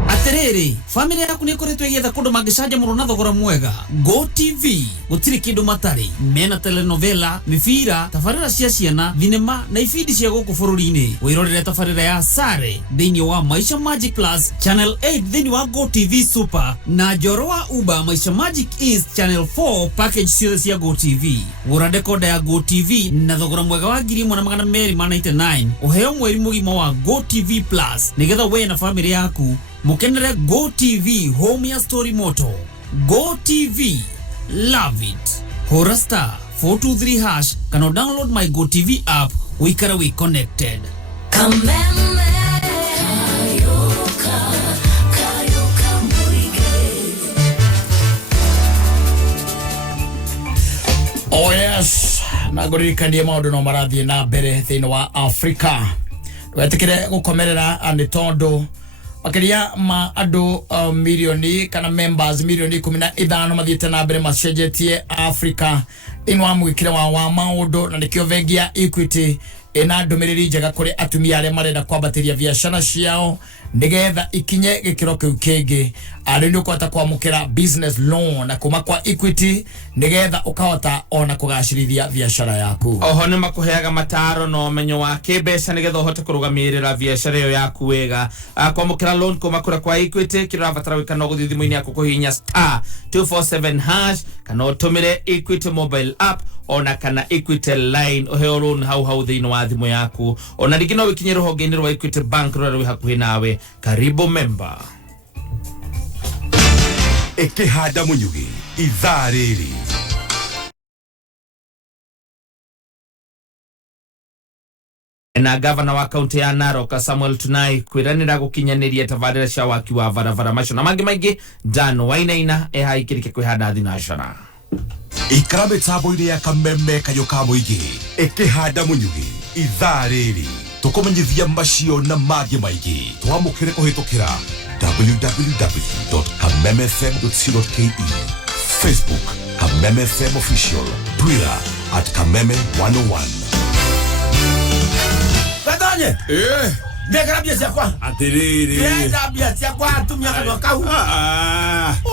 Atiriri, family yaku ni koretwo igitha kundu mangicaja muno na thogora mwega. Go TV gutiri kindu matari. Mena telenovela, mifira, tafarira cia ciana, thinema na ifindi cia guku bururi-ini. Wirorere tafarira ya Sare thiini wa Maisha Magic Plus Channel 8 thiini wa Go TV Super na Njoro wa Uba Maisha Magic East Channel 4 package ciothe cia Go TV. Gura dekoda ya Go TV na thogora mwega wa 1299 uheo mweri mugima wa Go TV Plus nigetha we na family yaku mukenere Go TV home ya story moto. Go TV, love it. Hora *423# kana download my Go TV app. Wikara we connected. Oh yes, nagurikania maundu no marathie na mbere thiini wa Afrika. Wetikire gukomerera ani tondu makiria ma andu milioni kana members milioni 15 mathiete na mbere macenjetie Afrika thiini wa mwikire wa maundu, na nikio vengia Equity ina ndumiriri njega kuri atumia aria marenda kwambatiria biashara ciao nigetha ikinye gikiro kiu kingi. Ari ukota kwamukira business loan na kuma kwa Equity nigetha ukahota ona kugacirithia biashara yaku. Oho ni makuheaga mataro no menyo wa kibesha nigetha uhote kurugamirira biashara yo yaku wega. Kwamukira loan kuma kura kwa Equity kirabatara wika no guthi thimu-ini yaku kuhinya *247# kana utumire Equity mobile app ona kana Equity line uheo loan hau thiini wa thimu yaku. Ona ringi no wikinye ruhonge-ini rwa Equity Bank rura rwi hakuhi nawe. Karibu member. Ikihanda munyugi ithaa riri. Na gavana wa kaunti ya Narok Samuel Tunai kwiranira gukinyaniria tabarira cia waki wa barabara macio na mangi Dan Wainaina haikirike kwihanda thinashara. Ikara mitambo-ini ya kameme kayo ka muingi ikihanda munyugi ithaa riri. Tukumenyithia macio na mangĩ maingĩ twamũkĩre kũhĩtũkĩra www.kamemefm.co.ke, Facebook Kameme FM Official, Twitter @Kameme101. Kattaj! Ndekera bia ciakwa. Atiriri. Ndekera bia ciakwa atumia kana kau.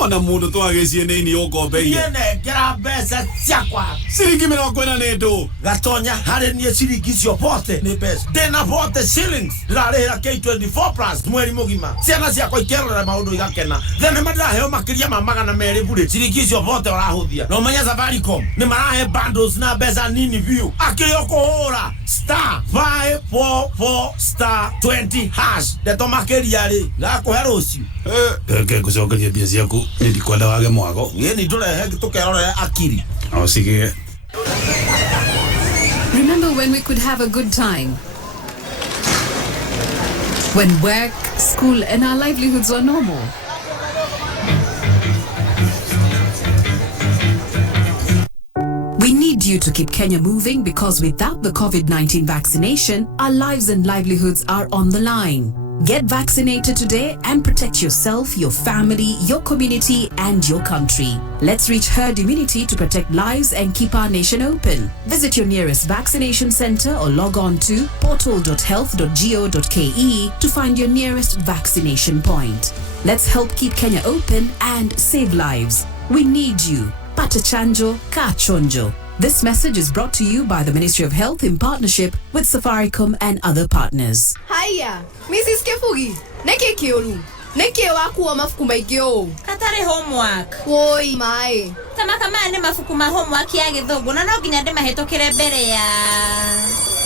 Ona mundu twagĩcie nini ũkombeire. Ndekera bia mbeca ciakwa ciringi 40 nĩ ndũ gatonya harĩ niĩ ciringi icio bote nĩ mbeca ndĩna bote shillings ndĩrarĩhĩra K24 plus mweri mũgima ciana ciakwa ikerorera maũndũ igakena thenema ndĩraheo makĩria ma 200 bure ciringi icio bote ũrahũthia na ũmenya Safaricom nĩ marahe bundles na mbeca nini biũ akĩrĩ ũkũhũra *544*20# ndeto makĩria rĩ gakũhe rũciũ reke ngũcokerie mbia ciaku nĩ ndikwenda wage mwago ni tũrehe tũkerorera akiri o cigĩe. Remember when we could have a good time? When work, school, and our livelihoods were normal? We need you to keep Kenya moving because without the COVID-19 vaccination, our lives and livelihoods are on the line. Get vaccinated today and protect yourself, your family, your community, and your country. Let's reach herd immunity to protect lives and keep our nation open. Visit your nearest vaccination center or log on to portal.health.go.ke to find your nearest vaccination point. Let's help keep Kenya open and save lives. We need you. Pata chanjo, ka chonjo. This message is brought to you by the Ministry of Health in partnership with Safaricom and other partners. Hiya, Mrs. Kefugi, neke kiolu. Neke waku wa mafuku maigyo. Katare homework. Woi mai. Kama ane mafuku ma homework ya githogo na no ginya ndemahetokere mbere ya.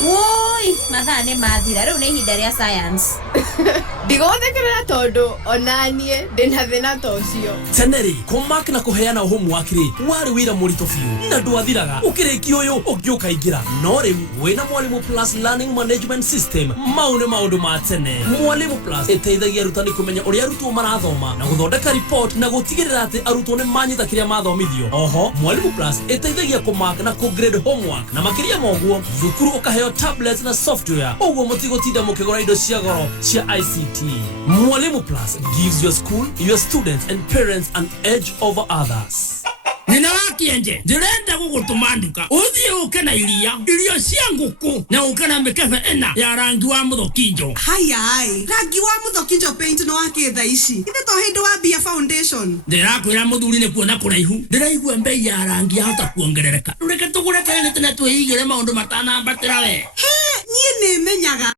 Woi, mathaa nĩ mathira rĩu nĩ ihinda rĩa science. Ndigothekerera tondu onanie ndĩna thĩna ta ũcio. Teneri kũmark na kũheana homework rĩ warĩ wĩra mũritũ biũ na ndwathiraga ũkĩrĩkia ũyũ ũngĩũka ingĩra no rĩu wĩna Mwalimu Plus Learning Management System mau nĩ maũndũ ma tene. Mwalimu Plus ĩteithagia arutani kũmenya ũrĩa arutwo marathoma na gũthondeka report na gũtigĩrĩra atĩ arutwo nĩ manyita kĩrĩa mathomithio. Oho Mwalimu Plus ĩteithagia kũmark na kũgrade homework na makĩria ma ũguo thukuru ũkaheo tablets na software ũguo mũtigũtinda mũkĩgũra indo cia goro cia ICT. Mwalimu Plus gives your school, your students and parents an edge over others. Nina wakienje ndĩrenda gũgũtũma nduka ũthiĩ ũke na irio cia ngũkũ na ũke na mĩkebe ĩna ya rangi wa mũthokinjo. Hayai rangi wa mũthokinjo paint no wakĩtha ici ithe to hĩndĩ wa Bia Foundation. Ndĩrakwĩra mũthuri nĩ kuona kũraihu ndĩraigua mbei ya rangi yahota kuongerereka reke tũgũre tene twĩigĩre maũndũ matanambatĩra we. Niĩ nĩmenyaga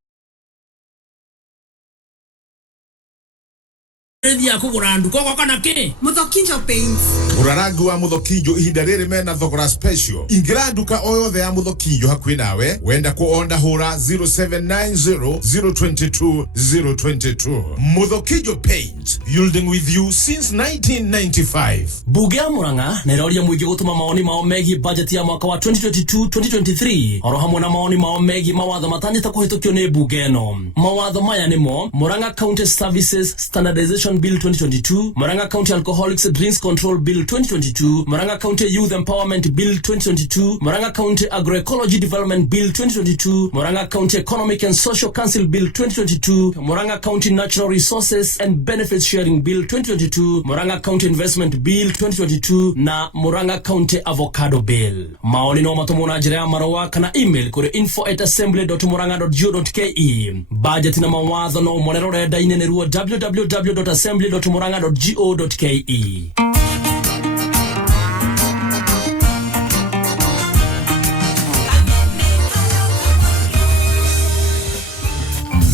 Ndia kugura nduka kwa na ki Muthokinjo paints gura rangi wa Muthokinjo ihinda rĩrĩ mena thogora special ingira nduka o yothe ya Muthokinjo hakuhĩ nawe wenda kuonda hura 0790022022 Muthokinjo paint building with you since 1995. Bunge ya Murang'a na ĩroria mũingĩ gũtũma maoni mao megiĩ budget ya mwaka wa 2022-2023 oro hamwe na maoni mao megiĩ mawatho matanyĩte kũhĩtũkio nĩ bunge ĩno. Mawatho maya nĩmo Murang'a County Services Standardization Bill 2022, Murang'a County Alcoholics Drinks Control Bill 2022, Murang'a County Youth Empowerment Bill 2022, Murang'a County Agroecology Development Bill 2022, Murang'a County Economic and Social Council Bill 2022, Murang'a County Natural Resources and Benefits Sharing Bill 2022, Murang'a County Investment Bill 2022 na Murang'a County Avocado Bill. Maoni no matumwo na njĩra ya marũa kana email kuri info@assembly.murang'a.go.ke. Budget na mawatho no monero renda-inĩ nĩ ruo www.assembly.murang'a.go.ke.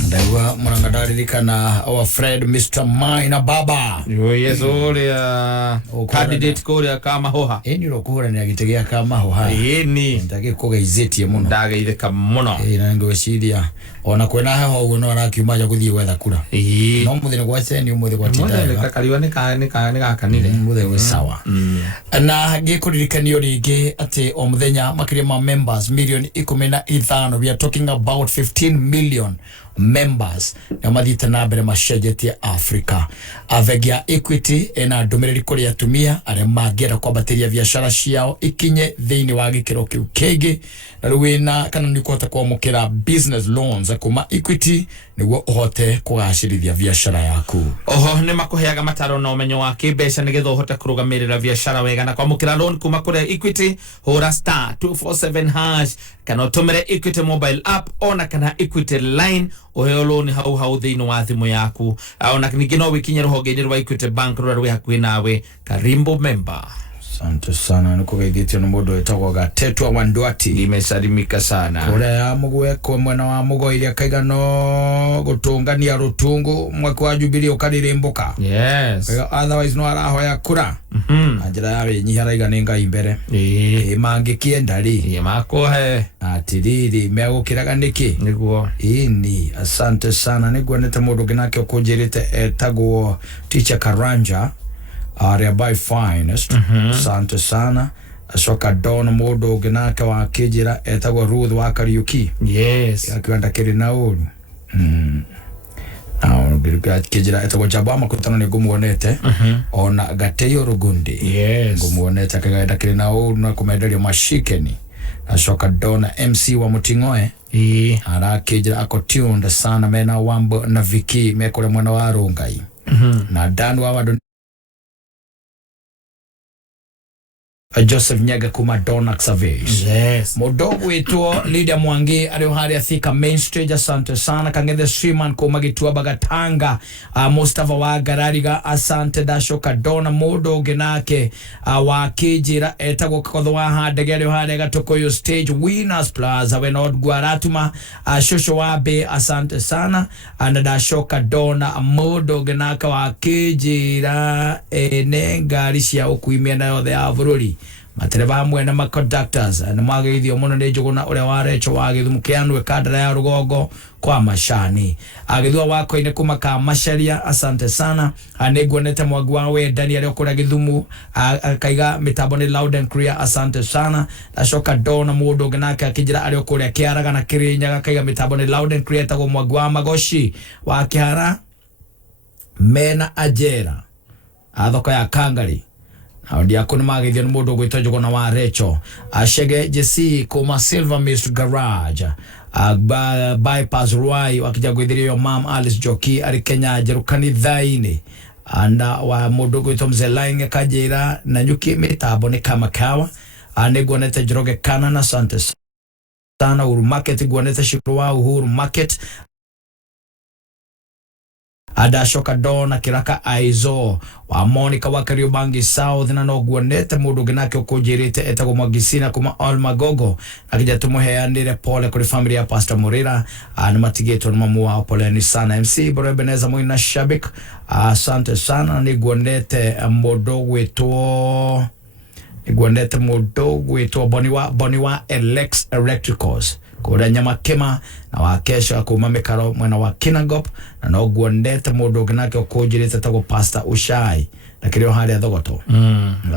Ndagwa Murang'a ndaririkana our friend Mr. Maina Baba. Yes, oria candidate koria kama hoha. Eni rokura ni agitegea kama hoha. Eni ndage kugeizetie muno. Ndageitheka muno. Na ngweciria ona kwena heho uguo no arakiumaja guthie gwetha kura. No muthine gwase ni umuthi gwatinda. Muthine kakariwa ni gakanire. Muthine we sawa. Na ngikurikanio ringi ati o muthenya makiria ma members million 15 we are talking about 15 million members na mathite na mbere macenjetie Africa. Avegia Equity ena ndumiriri kuri atumia aria mangienda kwambatiria biashara ciao ikinye thiini wa gikiro kiu kingi na ruwina kana ni kuhota kwamukira business loans kuma Equity niguo uhote kugacirithia biashara yaku. Oho ni makuheaga mataro na umenyo wa kibeca nigetha uhote kurugamirira biashara wega na kwamukira loan kuma kuri Equity hura *247# kana utumire Equity mobile app ona kana Equity line uheo loan hau thiini wa thimu yaku ona ningĩ no wikinye ruhonge-inĩ rwa Equity Bank rũrĩa rwĩ hakuhĩ nawe. Karimbo member. Asante sana nikugeithitio ni mundu etagwo Gatetwa Wandwati. Imesalimika sana. Kure ya mugweko mwena wa mugo iria kaigano gutungania rutungu mwaka wa Jubilee ukaririmbuka. Yes. Otherwise no arahoya kura. Ajira ya nyihara igane ngai mbere. Mangikie ndari. Makohe. Atiriri megukiraga niki. Niguo. Ini asante sana niguonete mundu ginake ukujirite etagwo Teacher Karanja. By finest. Asante sana. Ashoka dona mundu ginake wa kijira etagwo Ruth wa Kariuki. Yes. Akiwanda kiri na uru. Birika kijira etagwo Jabama kutana ni gumuonete. Ona Gateyo Rugundi. Yes. Gumuonete akaenda kiri na uru na kumedelio mashikeni. Ashoka dona MC wa Mutingoe. Ara kijira ako tuned sana mena Wambo na Viki mekole mwana wa Rungai. Na danu wa wadu Joseph Nyaga kuma Donak Savage. Yes. Modogo wetu Lydia Mwangi aliohari athika main stage. Asante sana. Kangede Sriman kuma Gitua Bagatanga. Mustafa wa Garariga. Asante dasho kadona modo genake. Wakijira etago kakodho wa hadege aliohari agatokoyo stage Winners Plaza wenod guaratuma. Shosho wabe asante sana. Anadasho kadona modo genaka wakijira nengarishia ukuimia na yode avururi. Matereba amwe na conductors na magithio muno ni njuguna uria warecho wagithumu kianwe kadra ya rugongo kwa mashani agithua wako ine kuma ka masharia. Asante sana anegwonete mwagu wawe Daniel okora githumu akaiga mitambo ni loud and clear. Asante sana ashoka dona mundu gnaka akijira ari okuria kiaraga na Kirinyaga akaiga mitambo ni loud and clear tago mwagu wa Magoshi wa Kihara mena ajera athoko ya Kangari. Audi akuna magithio ni mundu gwitwa njuguna wa Recho. Ashege Jesse kuma Silver Mist Garage. Bypass Ruai wakija gwithirio yo Mam Alice Joki ari Kenya jerukani thaini. Anda wa mundu gwitwa Mzelainge kajira na nyuki mitabo ni kama kawa. Ane gwanete Jiroge Kana na asante sana. Uhuru Market gwanete Shikruwa Uhuru Market. Adashoka dona kiraka aizo wa Monica wa Kariobangi South na no guonete mundu ginake ukujirite etago Mwagisina kuma Almagogo akija tumuheanire pole kuri family ya Pastor Murira na matigeto na mamu wa poleni sana. MC Borebeneza mwina shabik asante sana. Ni guonete modogo wetu Boniwa Alex Electricals kura nyama kema na wakesha kuma Mekaro mwana wa Kinangop na no guondete mundu gnake okujirite tago Pastor Ushai na kirio hali athogoto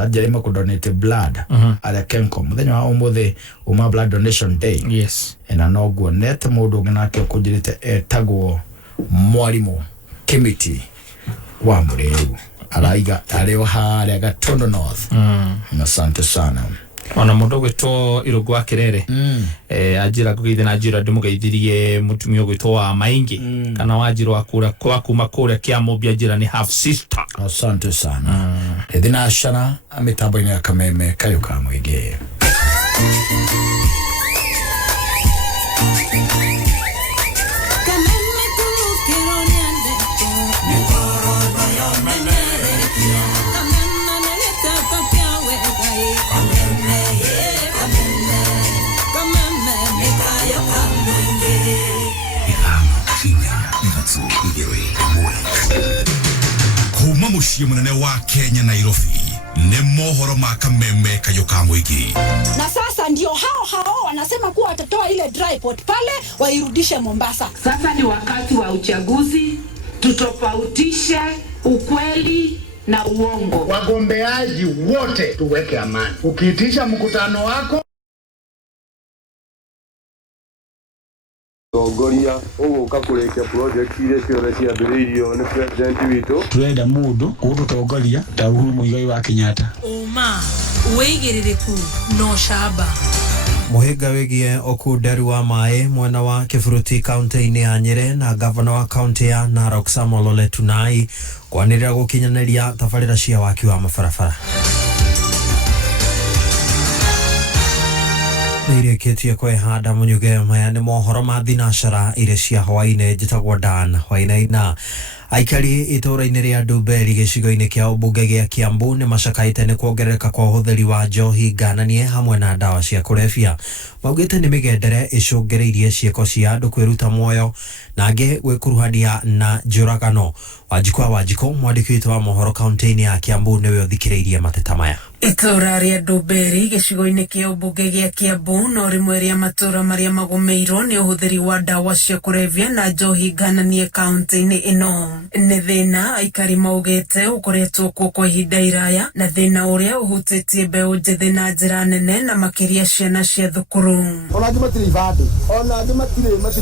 ajerima ku donate blood ala Kencom muthenya wa umuthi uma blood donation day. Yes. Na no guondete mundu gnake okujirite tago Mwalimu Kimiti wa Mureu alaiga aleo hali Gatondo North. Asante sana. Ona mundu gwitwo Irugwa Kirere ajira kugeithia na njira ndimugeithirie mutumio gwitwo wa Maingi kana wajiro akura kwa kuma kure kia mobia njira ni half sister. Asante sana. Edina shana amitabo ina kameme kayo kamwige. Kuma mushie munene wa Kenya Nairobi ne mohoro makameme kayo kamwigi. Na sasa ndio hao wanasema kuwa watatoa ile dry port pale wairudishe Mombasa. Sasa ni wakati wa uchaguzi, tutofautishe ukweli na uongo. Wagombeaji wote tuweke amani. Ukiitisha mkutano wako Goria uguka kureka project ile ciothe ciambiriirio ni president witu turenda mundu ugutongoria ta Uhuru Muigai wa Kenyatta. Uma weigiririku no shaba Muhiga wigie okundari wa mae mwena wa Kiburuti kaunti-ini ya Nyeri na gavana wa kaunti ya Narok Samuel Ole Tunai kwanirira gukinyaniria tabarira cia waki wa mabarabara. Nireketie kwehanda munyuge maya ni mohoro ma thinashara ire cia hwaine njitagwo Dan Hwainaina Aikari itura-inĩ ria Nduberi gĩcigo-inĩ kĩa ũmbunge gĩa Kiambu nĩ macakaĩte nĩ kuongerereka kwa ũhũthĩri wa njohi ngananie hamwe na ndawa cia kũrebia. Maugĩte nĩ mĩgendere ĩcũngĩrĩirie ciĩko cia andũ kwĩruta muoyo na angĩ gwĩkuruhania na njũragano. Wanjikũ mwandĩki witũ wa mohoro kaunti-inĩ ya Kiambu nĩwe ũthikĩrĩirie mateta maya. Itura ria Nduberi gĩcigo-inĩ kĩa ũmbunge gĩa Kiambu no rĩmwe rĩa matũra marĩa magũmĩirwo nĩ ũhũthĩri wa ndawa cia kũrebia na njohi ngananie kaunti-inĩ ĩno. Nĩ thĩna aikari maugĩte ũkoretwo kuo kwa ihinda iraya na thĩna ũrĩa ũhutĩtie mbeũ njĩthĩ na njĩra nene na makĩria ciana cia thukuru. Ona angĩ matirĩ ibandĩ, ona angĩ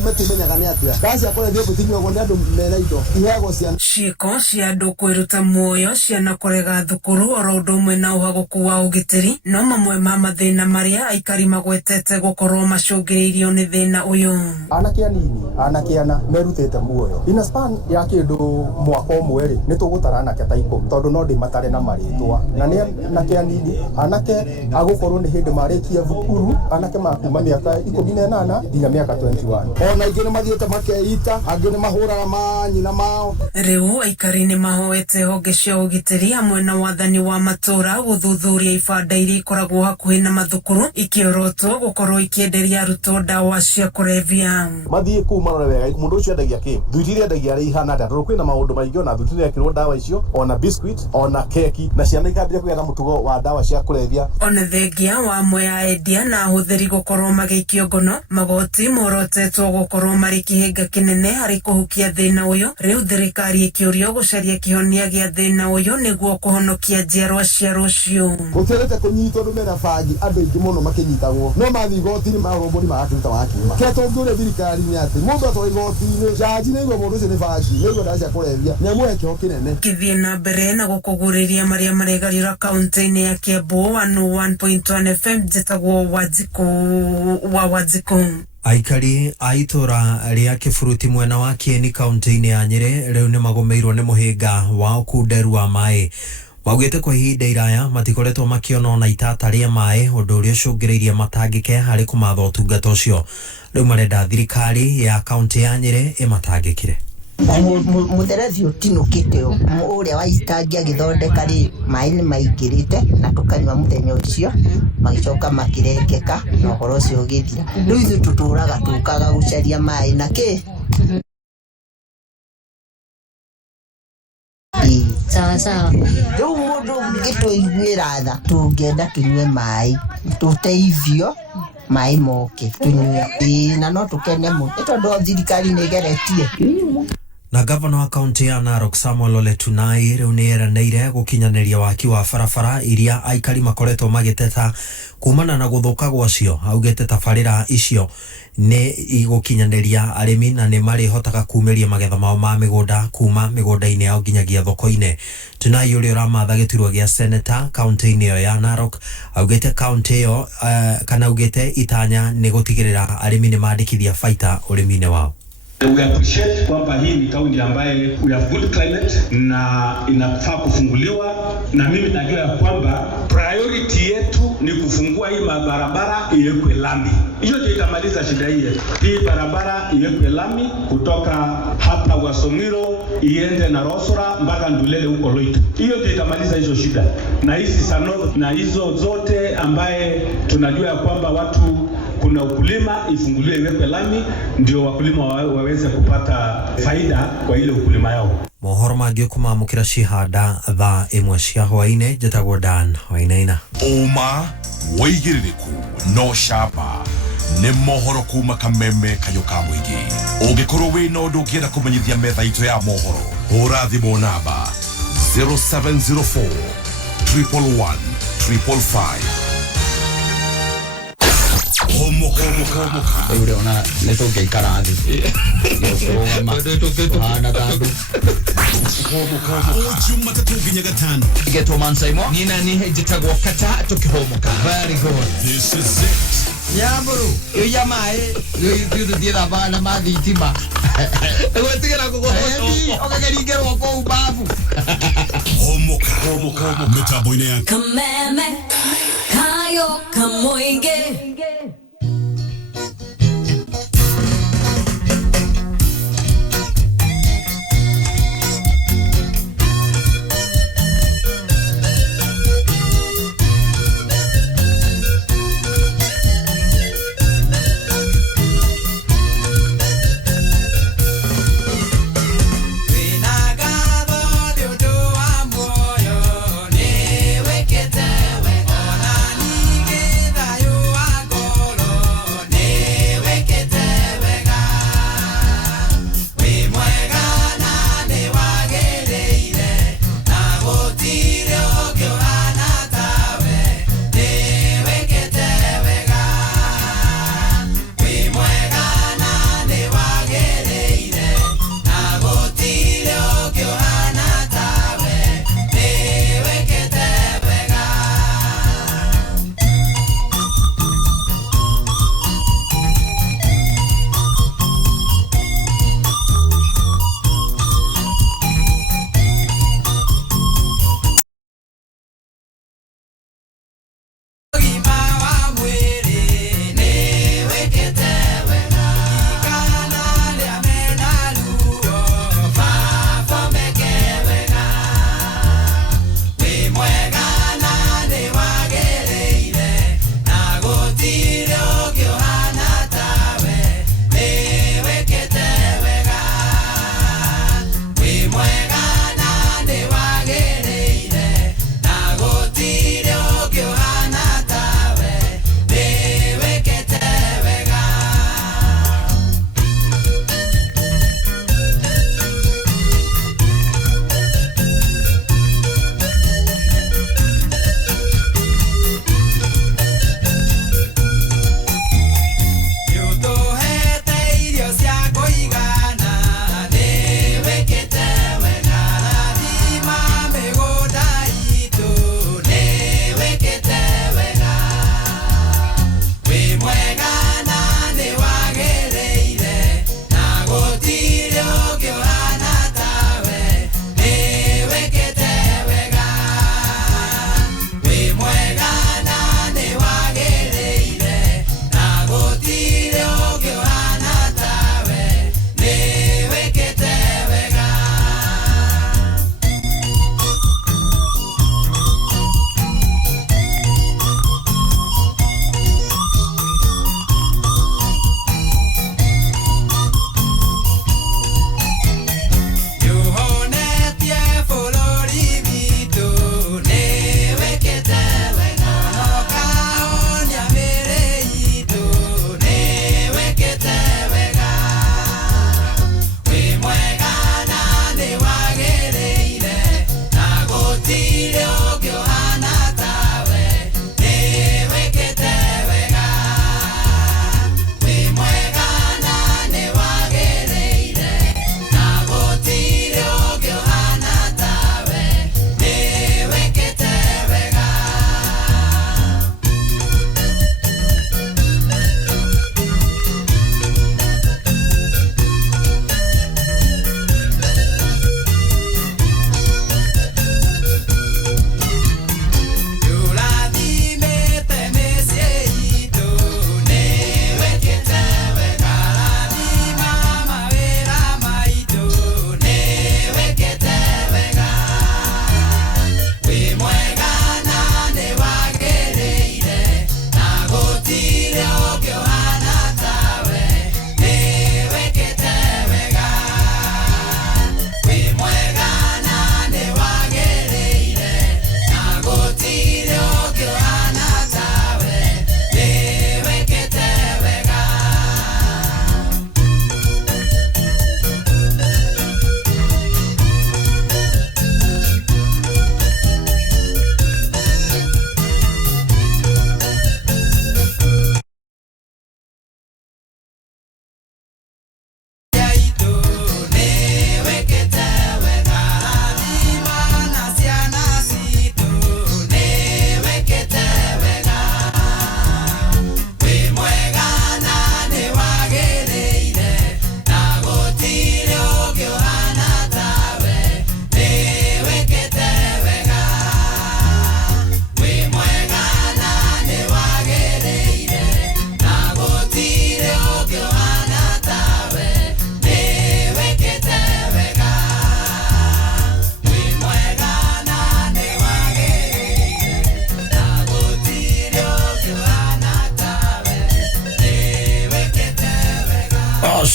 matimenyaga nĩ atĩa. Ndawa cia kũrebia gũtinyuagwo nĩ andũ mena indo, iheagwo ciana. Ciĩko cia andũ kwĩruta muoyo, ciana kũrega thukuru oro ũndũ ũmwe na ũhagũku wa ũgitĩri no mamwe ma mathĩna marĩa aikari magwetete gũkorwo macũngĩrĩirio nĩ thĩna ũyũ. Anake anini, anake ana merutĩte muoyo. In a span ya kĩndũ mwaka ũmwe rĩ nĩ tũgũtara anake ta ikũmi tondũ no ndĩmatare na marĩtwa. Na nĩ anake anini, anake agũkorwo nĩ hĩndĩ marĩkia thukuru, anake makuma mĩaka 18 nginya mĩaka 21. Ona ingĩ nĩ mathiĩte makeita, angĩ nĩ mahũraga manyina mao. Rĩu aikari nĩ mahoete honge cia ũgitĩri hamwe na wathani wa matũra gũthuthuria ibanda iria ikoragwo hakuhĩ na mathukuru ikĩorotwo gũkorwo ikĩenderia arutwo ndawa cia kũrebia. Mathiĩ kũu marore wega mũndũ ũcio endagia kĩ? Thuiti iria endagia arĩ ihana atĩa? Tondũ kwĩna maũndũ maingĩ ona thuiti nĩ ekĩrwo ndawa icio, ona biscuit, ona keki na ciana ikambia kũgĩa na mũtugo wa ndawa cia kũrebia. Ona thengia wa amwe ya endia na ahũthĩri gũkorwo magĩikio ngono, magoti morotetwo gũkorwo marĩ kĩhĩnga kĩnene harĩ kũhukia thĩna ũyũ. Rĩu thirikari ĩkĩũrio gũcaria kĩhonia gĩa thĩna ũyũ nĩguo kũhonokia njiarwa cia rũciũ. Gũtiarĩte kũnyitwo andũ mena bangi, andũ aingĩ mũno makĩnyitagwo. No mathiĩ igoti-inĩ marũmbũri magakĩruta wakiuma. Kĩrĩa tũngĩũria thirikari nĩ atĩ mũndũ atwara igoti-inĩ, jaji nĩguo mũndũ ũcio nĩ bangi, nĩguo ndawa cia kũrebia, nĩamuoya kĩoho kĩnene. Gĩthiĩ na mbere na gũkũgũrĩria marĩa maregarĩra kaunti-inĩ ya Kiambu 101.1 FM njĩtagwo Wanjikũ. Aikari a itura ria Kĩburuti mwena wa Kieni kaunti-inĩ ya Nyĩrĩ rĩu nĩ magũmĩirwo nĩ mũhĩnga wa ũkunderu wa maĩ. Maugĩte kwa ihinda iraya matikoretwo makĩona ona itata rĩa maĩ, ũndũ ũrĩa ũcũngĩrĩirie matangĩke harĩ kũmatha ũtungata ũcio. Rĩu marenda thirikari ya kaunti ya Nyĩrĩ ĩmatangĩkire. Mũtherethi ũtinũkĩte ũrĩa wa istangi agĩthondeka rĩ, maĩ nĩ maingĩrĩte na tũkanyua mũthenya ũcio magĩcoka makĩrengeka na ũhoro ũcio ũgĩthira. Rĩu ithuĩ tũtũraga tũkaga gũcaria maĩ na kĩ? Sawa sawa. Rĩu mũndũ ũngĩtũiguĩra tha tũngĩenda tunyue maĩ, tũteithio maĩ moke tunyue. Na no tũkene mũno nĩ tondũ thirikari nĩ ĩgeretie. Na gavana wa kaunti ya Narok Samuel Ole Tunai rĩu nĩ eranĩire gũkinyanĩria waki wa barabara iria aikari makoretwo magĩteta kumana na gũthũka gwacio. Augĩte tabarĩra icio nĩ igũkinyanĩria arĩmi na nĩ marĩhotaga kumĩria magetha mao ma mĩgũnda kuma mĩgũnda-inĩ yao nginyagia thoko-inĩ. Tunai ũrĩa ũramatha gĩturwa gĩa seneta kaunti-inĩ ĩyo ya Narok augĩte kaunti ĩyo kana augĩte itanya nĩ gũtigĩrĩra arĩmi nĩ mandĩkithia baita ũrĩmi-inĩ wao. We appreciate kwamba hii ni kaunti ambaye we have good climate na inafaa kufunguliwa, na mimi najua ya kwamba priority yetu ni kufungua hii barabara iwekwe lami. Hiyo ndio itamaliza shida hii. Hii barabara iwekwe lami kutoka hapa Wasomiro iende na Rosora mpaka Ndulele huko Loitu. Hiyo ndio itamaliza hizo shida. Na hizi Sanogo na hizo zote ambaye tunajua ya kwamba watu kuna ukulima ifunguliwe iwekwe lami ndio wakulima waweze kupata faida kwa ile ukulima yao. Mohoro mangĩ kũmamũkĩra cihanda thaa 1 cia hwaĩ-inĩ njĩtagwo Dan Wainaina. Ũma wĩigĩrĩrĩku no camba nĩ mohoro kuma kameme kayũ ka mũingĩ. Ũngĩkorwo wĩ na ũndũ ũngĩenda kũmenyithia metha itũ ya mohoro, hũra thimũ namba 0704 111 555. Humuka. Ule ona netoke ikarathi. Hana tatu. Ujuma tatuginya gatano. Mburu Mansaimo. Nina ni njĩtagwo Kattaj tukihumuka. Very good. This is it. Nyamburu. Yo yamae. Yo dira bana madhitima. Ewetigera kugohoto. Okageringerwo kwa ubavu. Humuka. Mitambo-inĩ ya Kameme. Kayo kamoinge.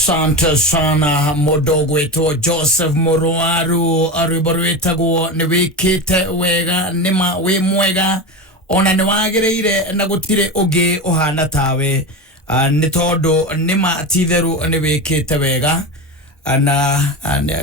Asante sana mudogo wetu Joseph Muruaru ariborwetagwo ni wikite wega nima we mwega ona ni wagireire na gutire ugi uhana tawe ni tondu nima titheru ni wikite wega na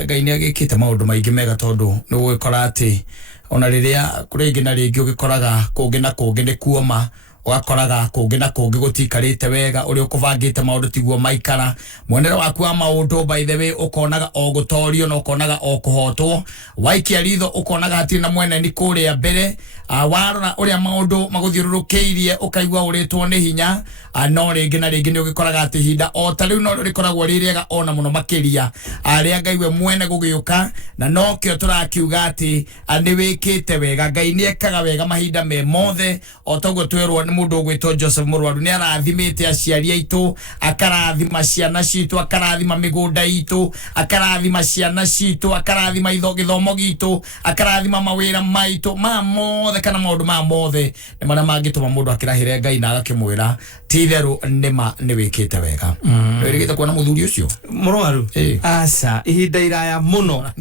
Ngai ni agikite maundu maingi mega tondu ni gwikora ati ona riria kuringi na ringi ugikoraga kungi na kungi ni kuoma wakoraga kungi na kungi gutikarite wega uri ukuvangite maundu tiguo maikara mwenere waku wa maundu by the way ukonaga o gutorio no ukonaga o kuhotwo waikia ritho ukonaga hati na mwene ni kuria mbere warora uria maundu maguthiururukiirie ukaigwa uritwo ni hinya no ringi na ringi ni ugikoraga ati hinda o ta riu no rikoragwo ririega ona muno makiria aria ngaiwe mwene gugiuka na no kio turakiuga ati ni wikite wega Ngai ni ekaga wega mahinda me mothe o toguo twerwo mundu gwitwo Joseph Muruaru ni arathimite aciari aitu akarathima ciana citu akarathima migunda itu akarathima ciana citu akarathima githomo gitu akarathima mawira maitu mothe kana maundu mothe ni maria mangituma mundu akirahire Ngai na agakimwira titheru nima ni wikite wega wirigite kuona muthuri ucio Muruaru asa ihinda iraya muno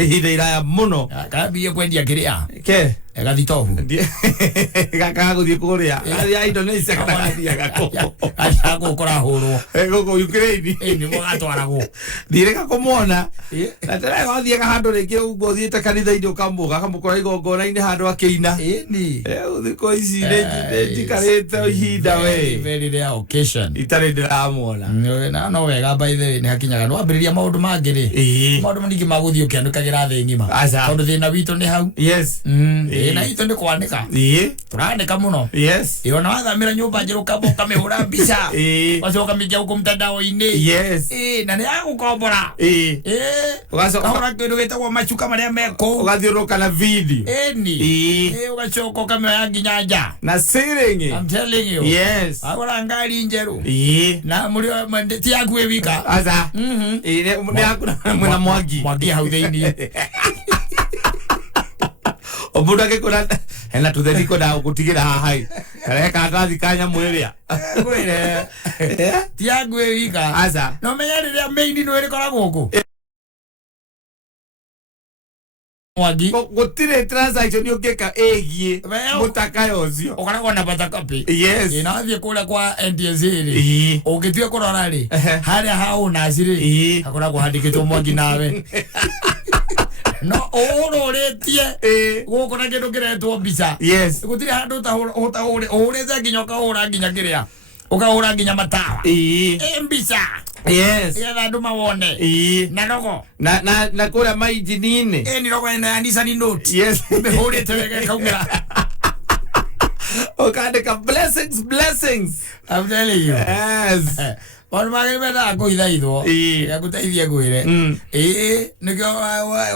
ihinda iraya muno kabie kwendia kiria ke gathitohu gaka guthie kuria ya Indonesia kana thia gako ako kora horo goko Ukraine ni mo gatwarago direka kumona na tera gathie ga handu ringi ugo thiete kanitha indi ukamuga kamukora igongona ine handu akiina ni thiko ici ne jikarite ihinda we very rare occasion itare ndiramuona no wega by the way ni hakinyaga no ambiriria maundu mangiri maundu mangi maguthio kianukagira thi ngima tondu thina witu ni hau yes na ito ni kwanika turanika muno iyo na wathamira nyumba njeru kaboka mihura mbica wacoka mijia huko mtandao-ini na ni agukombora ugacoka kindu gitagwo macuka maria meko ugathiuruka na video ugacoka ukamioya nginya nja na selling I'm telling you agora ngari njeru na murio ti yaku wika aza ni yaku na mwagi hau thiini obuda ke kona hena tuthethiko da gutigira hahai kare katathi kanya mwiria kwire ti yangu wika aza no menya riria main no iri koragwo ku mwagi gutire transaction yokeka egie mutakayo ucio ukaragwo na photocopy na thie kule kwa NTSA ri ungithie kurora ri haria hauna ciri hakoragwo handikitwo mwagi nawe no uroretie guko na kindu kiretwo mbica gutire handu utahurite nginya ukahura nginya kiria ukahura nginya matawa mbica getha andu mawone na rogo na kuria mainjini-ini ni rogo ino ya Nissan Note mihurite wega ikaumira ukandika blessings I'm telling you Wanu magari mena kuithaithwo yakuteithia ngwire nikio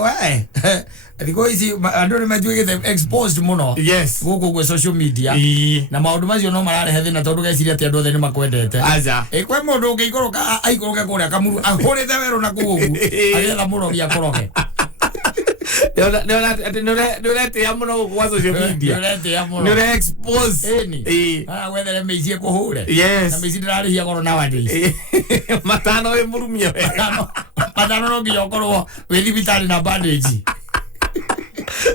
wae thiko ici andu ni matuigite exposed muno guku gwe social media na maundu macio no mararehe thina tondu geciria ati andu othe ni makwendete kwe mundu ungikuruka aikuruke kuria kamuru ahurite weru na kugu agetha murogi akoroge nurete ya muno kwa social media nure expose wethere meicie kuhure na meici ndirarihia goro nowadays matano we murumia matano no nginya ukorwo wi thibitari na bandage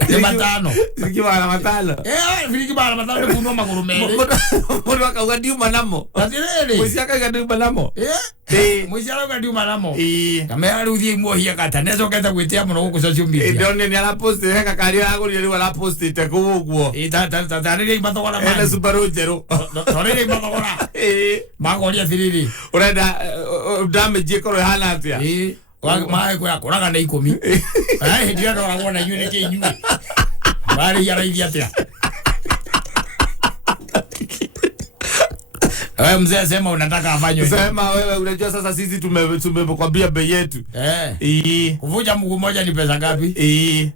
ni matano sikibara matano sikibara matano ni kunwa maguru meri mundu akauga ndiuma namo atiriri mwisi akauga ndiuma namo mwisi akauga ndiuma namo kamera riu thie muohia kata necokete gwitia muno guku social media ndone ni ala post heka kari aguri ri wala post ite kuguo tariri mathogora ma ene Subaru njeru tariri mathogora magoria thiriri urenda damage ikoro hana atia mae kwa koraga na 10 ndio ndoragwo na yune ke inyu bari ya raithia atia wewe mzee sema unataka afanywe sema wewe unajua sasa sisi tumekwambia bei yetu kuvuja mguu moja ni pesa ngapi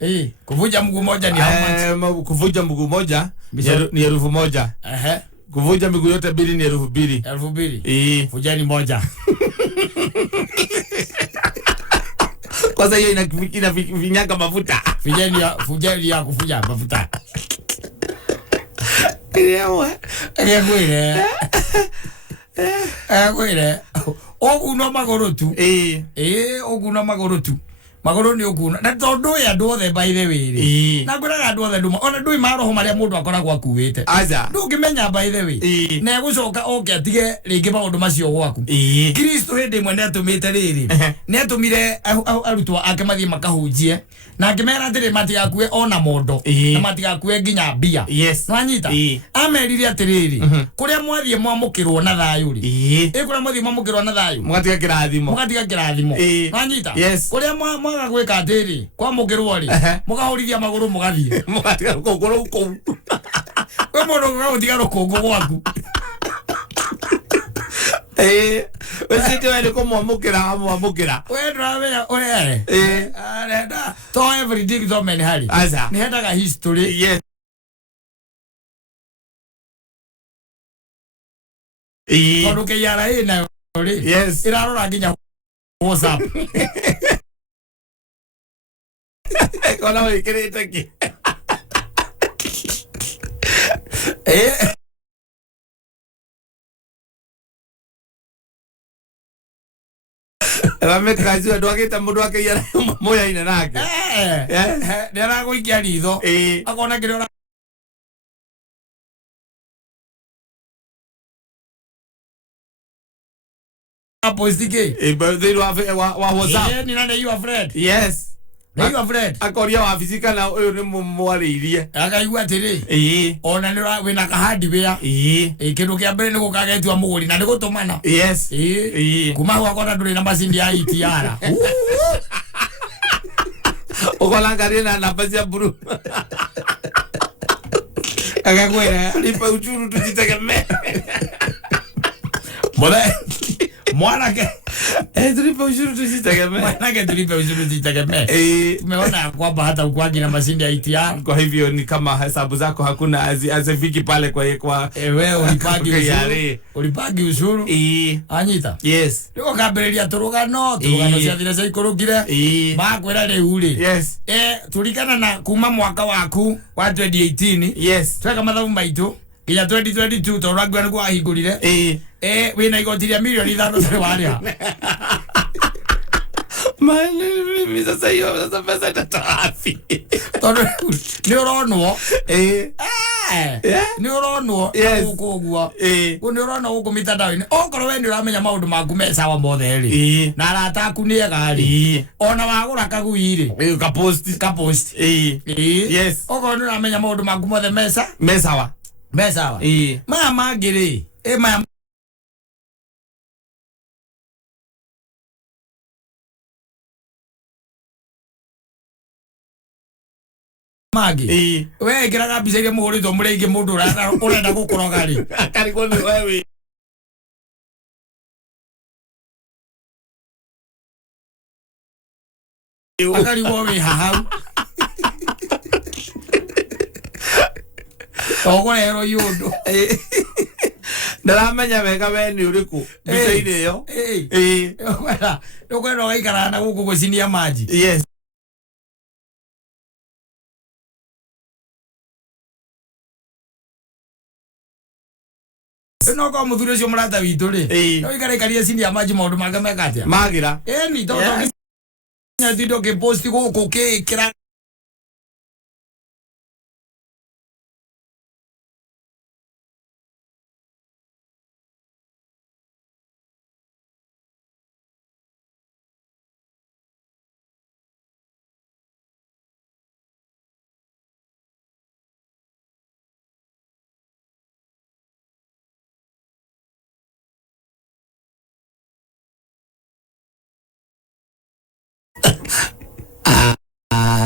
kuvuja mguu moja ni how much kuvuja mguu moja ni 1,000 kuvuja miguu yote mbili ni 2,000 2,000 vujani moja kwanza hiyo ina vinyaga mafuta fujeni ya kufuja mafuta kwire Oguna magoro tu. Oguna magoro tu. Magoro ni oguna. Na tondu ya ndothe by the way. Na nguraga ndothe nduma. Ona ndui maroho maria mundu akoragwo akuite. Aja. Ndungimenya by the way. Na gucoka oke atige ringi maundu macio gwaku. Kristo hindi mwe netumite riri. Netumire arutwa ake mathie makahunjie. Na ngimera atiri matigakue ona mondo. Na matigakue nginya mbia. Nwanyita. Amerire atiriri. Kuria mwathie mwamukirwo na thayu ri. Kuria mwathie mwamukirwo na thayu. Mugatiga kirathimo. Mugatiga kirathimo. Nwanyita. Kuria mwaga gwika atiri kwamukirwo ri. Mugahurithia maguru mugathie. Mugatiga rukunguru kou. We mundu gutiga rukungu gwaku. Wesite wende kumwamukira amwamukira. We ndramenya ore. Arenda. To everything so many hari. Aza. Ni hendaga history. Yes. Tondu ke yara ina ori. Yes. Irarora nginya WhatsApp. Kona wikirite ki. Rame kazi ndo agita mundu akiyara moya ina nake. Ndera guikia ritho. Akona kirora. Apostike. Birthday wa WhatsApp. Ni nani you friend? Yes. Ni you friend. Akoria wa fizika na uyu ni mwariirie. Akaigua atiri. Ona ni wina kahadi bia. Kindu kia mbere ni gukagetwa muguri na ni gutumana. Yes. Kuma gwakona nduri na macindi ya ITR. Ukolangari na namba cia Mburu. Akakwira lipa uchuru tujitegemee. Mbona mwanake tulipe ushuru tujitegemee. Mwanake tulipe ushuru tujitegemee. Tumeona kwamba hata ukwagi na masindi ya ITR. Kwa hivyo ni kama hesabu zako hakuna azifiki pale kwa wewe ulipagi ushuru. Ulipagi ushuru. Anyita. Yes. Niko kabereria turugano cia thira cia ikurukire. Makwira riu ri. Yes. Tulikana na kuma mwaka waku wa 2018. Yes. Tweka mathabu maitu. Kinya 2022 toragwa ni kwa hingurire. Wina igotiria milioni 5 tari waria. Mimi sasa hiyo sasa pesa tatafi. Tono ni uronwo. Ni uronwo ukugwa. Ni uronwo uko mitandao-ini. Okorwo we ni uramenya maundu maku me sawa mothe ri. Na arata aku ni egari. Ona wagura kagui ri. Kapost. Yes. Okorwo ni uramenya maundu maku mothe me sawa. Mesawa. Maya magiri. Maya magi. We kiraga biseria muguri to murenge mundu urenda gukoroga ri. Akari ko ni wewe. Akari wo we hahau. Ogorero yundu. Ndaramenya wega we ni uriku bica-ini iyo. Ndukwenda gaikara na guku gucinia maji. Yes. No kwa muthuri ucio murata witu ri. No ikare karia cinia maji maundu manga mekatia. Magira. Ni to nya tindo ke post guku ke kira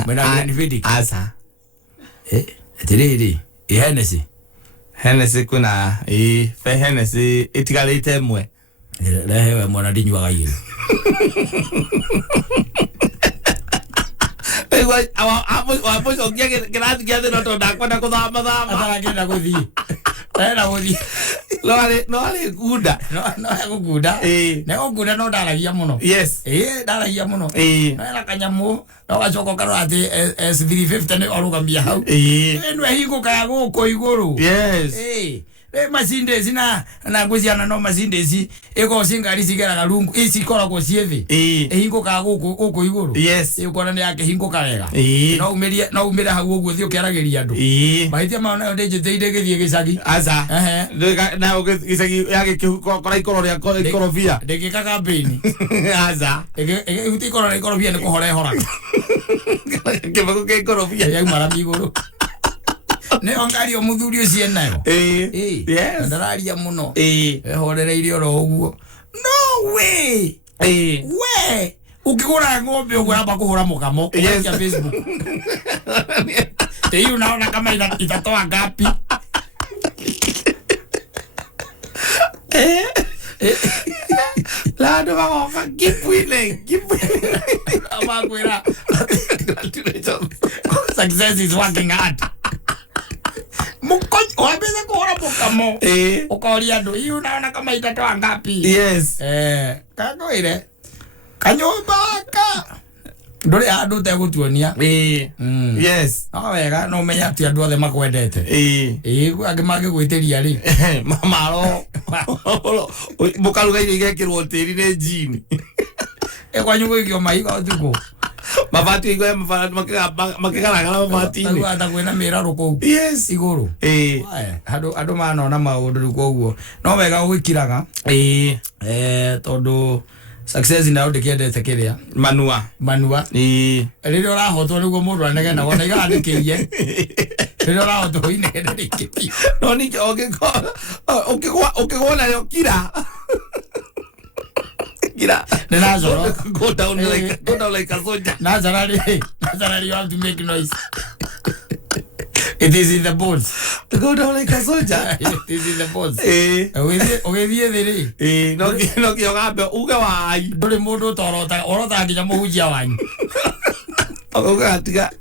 Mena ni vidi asa. Atiriri. Hennessy kuna fe Hennessy itigalite mwe. Lehewe mwana dinywa gairi. Ewa apo so grad gade no to dakwana ko dama. Atara genda kuthi. Era kuthi. No ale guda. No guda. Ne guda no daragia muno. Yes. Daragia muno. Era kanyamu. No gacoko karo ati S350 ne orugambia hau. Eno hingo kaya guko iguru. Yes. masindezi na ngwiziana no masindezi eko singari sigera galungu isi kora ko sievi hingo ka guku iguru yes ikora ni yake hingo karega no umira hagu guo thio kerageria andu mahitia maona ndeje teide githie gicagi aza na gicagi yake kora ikoro ria ikorofia ndegika campaign aza uti ikoro ikorofia ni kuhore hora kibago ke ikorofia ya mara miguru ne ongari o muthuri ucio nayo yes ndararia muno horereirio ro uguo no way we ukigura ng'ombe uguramba kuhura mukamo ya Facebook hiyo unaona kama itatoa ngapi la ndo wagoka kipwile amagwira success is working hard mukonyi wabeza kuhura mukamo ukaoria andu hiyo unaona kama itatoa ngapi yes kagoire kanyumbaka ndore andu te gutuonia yes wega no menya ati andu othe makwendete angi magigwitiria ri mamaro mukaruga irio igekirwo tiri ni jini ekwanyu gikio maiga utuko mabati igo makigaragara mabati ni ata kwena miraro kou yes iguru andu manona maundu koguo no wega gwikiraga tondu success na ndikiendete kiria manua rĩrĩa ũrahotwo nĩguo mũndũ anegena wona igandĩkĩrie rĩrĩa ũrahotwo inegena rĩkĩti no nĩ ũkĩgwa nayo kira ninazoro go down like a soldier nazarari you have to make noise. It is in the bones. Go down like a soldier. It is in the bones. Ogethie thiri. No kiogambe uga wai. Nduri mundu orota nginya muhunjia wanyu. Uga tiga.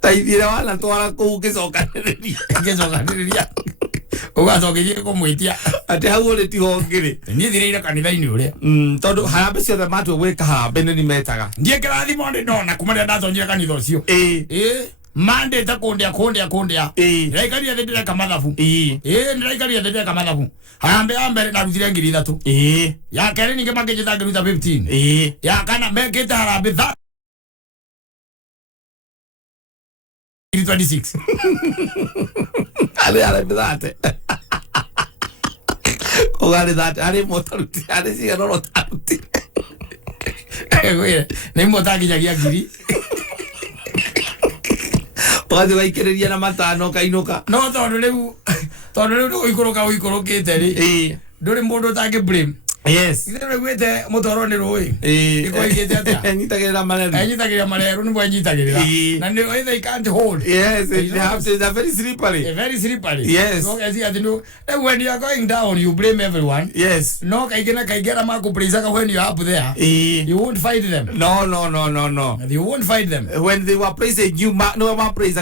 Taithire wala twara ku gicokaniriria. Ugacokerie kumwitia ati hau uri ti hongiri ni thireire kanitha-ini uria tondu harambe ciothe matwe gwika harambe ni metaga ndie kirathimo ndi ndona kuma ria ndatonyire kanitha ucio mande ta kundia ndiraikaria thi ndireka mathabu ndiraikaria thi ndireka mathabu harambe ya mbere narutire 3,000 ya keri ninge makĩnjĩta ngĩruta 15 ya kana mekĩte harambe 26 ale bidate ogale date ale motaruti ale siga no taruti güey nem motaki ya giri pode vai quereria na matano kainoka no tondu riu uikũrũkĩte ri ndũrĩ mũndũ ũtangĩ blame yes ndio gwete motoro ni roi iko igete atia nyitagirira mareru ni bwa nyitagirira na ni they can't hold yes they have to very slippery yes so as you when you are going down you blame everyone yes no kaigera mako praise when you are up there you won't fight them no you won't fight them when they were praising you no ma praise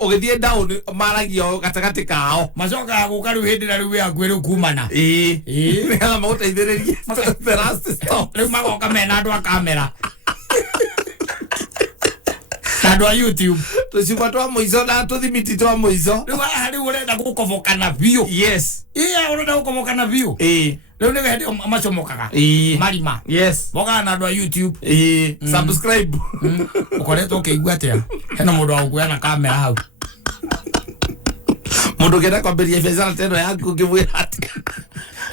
ogethie down maragio gatagati kao macoka gukaru hindi na riu ya kwiru kumana na mautaithire the last stop leo magoka mena andu a kamera andu a YouTube tuciba twa muizo na tuthimiti twa muizo riu urenda gukobokana biu yes urenda gukobokana biu leo nĩ hĩndĩ macomokaga marima yes mokaga na andu a YouTube subscribe ukoretwo ũkĩigua atĩa hena mũndũ wa gũkuoya kamera hau mundu kenda kwambiria biacara teno yaku ngimwira ati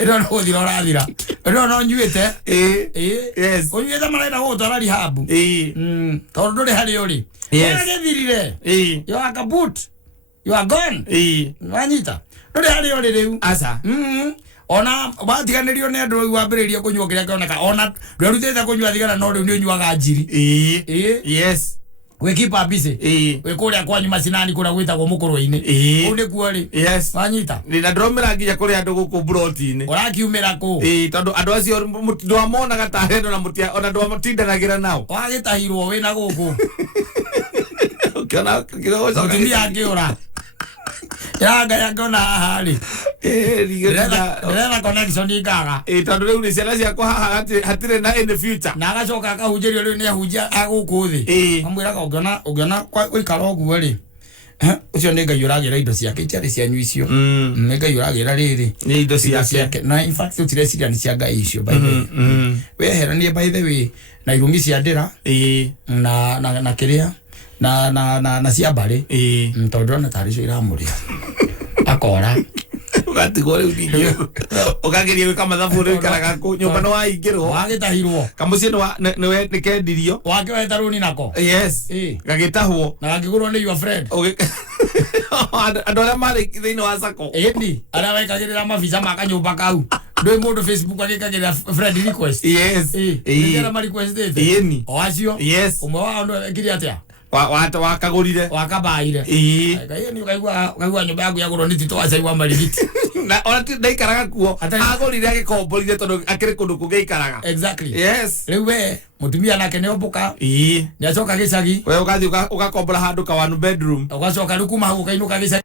ino no guthira urathira ino no nyuite yes unyuite marenda gutwara rihabu tondu nduri hari uri githirire you are kaput you are gone wanyita nduri hari uri riu asa ona batiganirio ni andu wambiriria kunyua kiria kioneka ona ndurutite kunyua thigara no riu ni unyuaga njiri yes we keep up busy we kuria kwanyu macinani kuria gwitagwo mukurũ-ini kuu nĩkuo rĩ yes wanyita na ndĩromĩra nginya kũrĩ andũ gũkũ buroti-inĩ ũrakiumĩra kũ tondũ andũ acio ndwamonaga ta hendo ona ndwatindanagĩra nao wagĩtahirwo wĩna gũkũ ũkĩona mũtumia angĩũra yanga ngona haha rĩ ndĩretha connection ngaga tondũ rĩu nĩ ciana ciakwa haha hatirĩ na in the future na agacoka akahunjĩrio rĩu nĩ ahunjia agũkũ thĩ amwĩraga ũngĩona gũikara ũguo rĩ ucio nĩ Ngai ũragĩra indo ciake itiarĩ cianyu icio nĩ Ngai ũragĩra rĩrĩ nĩ indo ciake na in fact ũtireciria nĩ cia Ngai icio by the way weheranie by the way na irungi cia ndĩra na kĩrĩa na cia mbarĩ tondũ ona tarĩ cio iramũrĩa akora ugatigwo rĩu ningĩ ũkageria gwĩka mathabu rĩu ikaraga nyũmba no waingĩrwo wagĩtahirwo kamuciĩ nĩ kendirio wakĩweta rũni nako yes gagĩtahwo na gakĩgũrwo nĩ your friend andũ arĩa marĩ thĩinĩ wa sako ĩni arĩa wekagĩrĩra mabica ma kanyũmba kau ndũĩ mũndũ Facebook agĩkagĩrĩra friend request yes nĩkĩra ma requestĩte ĩni o acio yes ũmwe wao nĩ ekire atĩa wakagũrire wakabaire ngai ni ukaigua nyumba yaku yagũrwo nĩ tito wacai wa marigiti na ona ndaikaraga kuo agũrire agĩkomborire tondũ akĩrĩ kũndũ kũngĩ ikaraga exactly yes rĩu we mutumia nake nĩ omboka nĩ acoka gĩcagi we ũgathiĩ ũgakombora handũ ka one bedroom ũgacoka rĩu kuma hau ũkainũka gĩcagi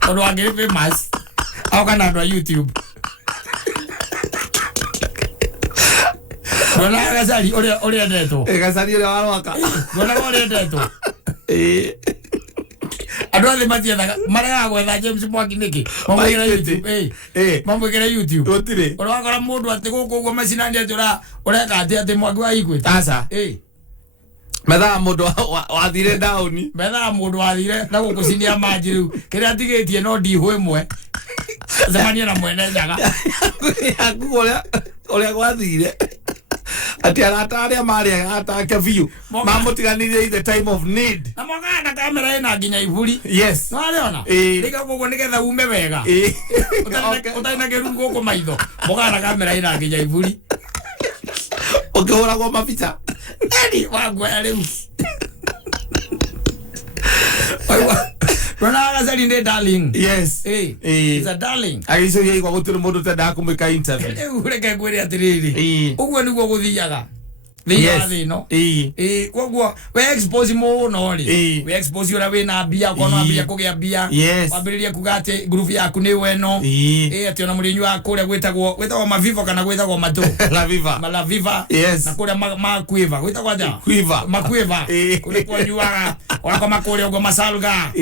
tondũ angĩrĩ famous aoka na andũ a YouTube Bona gacari ũrĩa ndetwo gacari ũrĩa warwaka bona ũrĩa ndetwo andũ othe matiethaga maregaga gwetha James Mwangi nĩkĩ mamwĩkĩre YouTube gũtirĩ ũrakora mũndũ atĩ gũkũ ũguo macinani atĩ ũreka atĩ Mwangi wa Equity aca methaga mũndũ wathire down methaga mũndũ wathire na gũkũcinia manji rĩu kĩrĩa atigĩtie no ndihũ ĩmwe zemanie na mwene njaga yaku ũrĩa gwathire ati arata arĩa marĩ atake biũ mamũtiganirie the time of need na mokaga na kamera ĩna nginya iburi yes no arĩona rĩka ũguo nĩgetha ume wega ũtarĩ na kĩruru gũkũ maitho mokaga na kamera ĩna nginya iburi ũkĩhũragwo mabica eni wanguoya rĩu Rona gacari nĩ darling yes it's a darling agĩcoria igwa gũtirĩ mũndũ tendaga kũmwĩka interview rĩu reke ngwĩre atĩrĩrĩ ũguo nĩguo gũthiaga thĩinĩ wa thĩ ĩno koguo we expose mũno rĩ we expose ũrĩa wĩna mbia ũkorwo na mbia kũgĩa mbia wambĩrĩrie kuga atĩ group yaku nĩ weno atĩ ona mũrĩnyu wa kũrĩa gwĩtagwo mavivo kana gwĩtagwo matũ la viva na kũrĩa makuiva gwĩtagwo aja makuiva kũrĩa kwanyuaga ũrakoma kũrĩa ũguo masalga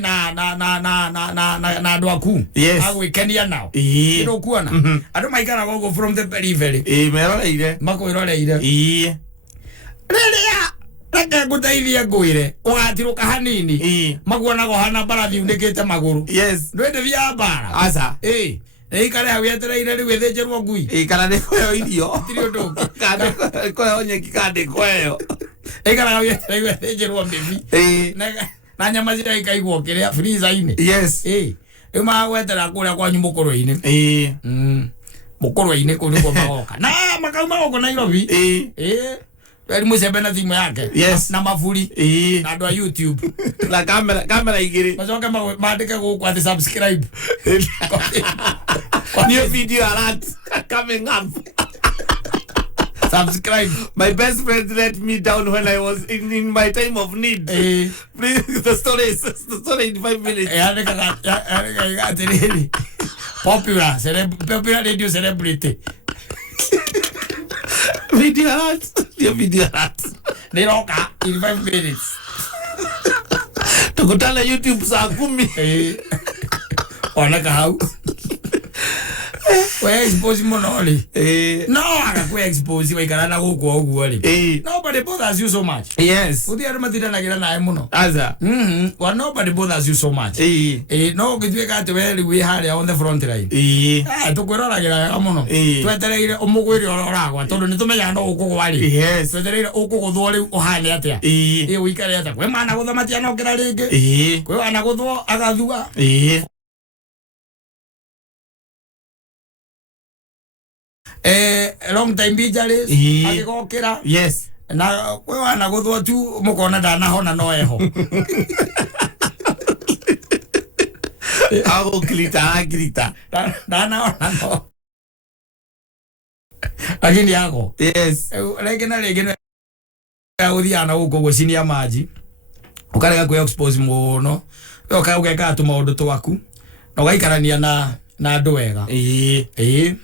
na andũ aku agwĩkenia nao nĩ ũkuona andũ maikaraga ũguo from the periphery meroreire makwĩroreire rĩrĩa reke ngũteithie ngwĩre ũgatirũka hanini maguonago hana mbarathi unĩkĩte magũrũ ndwendithia mbara aca ikare hau yetereire rĩu ĩthĩnjĩrwo ngui kana nĩ kũheo irio tirĩ ũndũ ũngĩ kũheo nyeki kana nĩ kũheo ikare hau yetereire ĩthĩnjĩrwo mbĩbi na nyama ciria ikaigwo kĩrĩa freezer-inĩ rĩu magagwetera kũrĩa kwanyu mũkũrũ-inĩ mũkũrũ-inĩ kũu nĩkuo magoka na makauma gũkũ Nairobi Weri mũcembe na thimũ yake na maburi na andũ a YouTube na kamera igĩrĩ macoke mandĩke gũkũ atĩ subscribe new video alert coming up subscribe. My best friend let me down when I was in my time of need. Please, the story in 5 minutes. Popular radio celebrity. Video alert. Your video alert. They rock in 5 minutes. Tukutana YouTube saa 10. Wanaka hau. We expose monoli. No, akaku expose we kana guko oguo ri. Nobody bothers you so much. Yes. Uthi aru matira na gira nae muno. Aza. Well, nobody bothers you so much. No gitweka ati we we haria on the front line. Tukwirora muno. Twetereire umugwiri oragwa tondu nitumenya no ukugwari. Yes. Twetereire ukuguthwo riu uhane atia. Uikare atia. Kwe mana guthamatia no kira ringi. Kwe ana guthwo agathua. Long time bijaris agigokira yes na we wana guthwo tu mukona ndanahona no eho ago grita ndanahona no lakini yako yes rege uthiana guko gucinia maji ukarega ku expose muno ukageka tu maundu twaku na ugaikarania na andu wega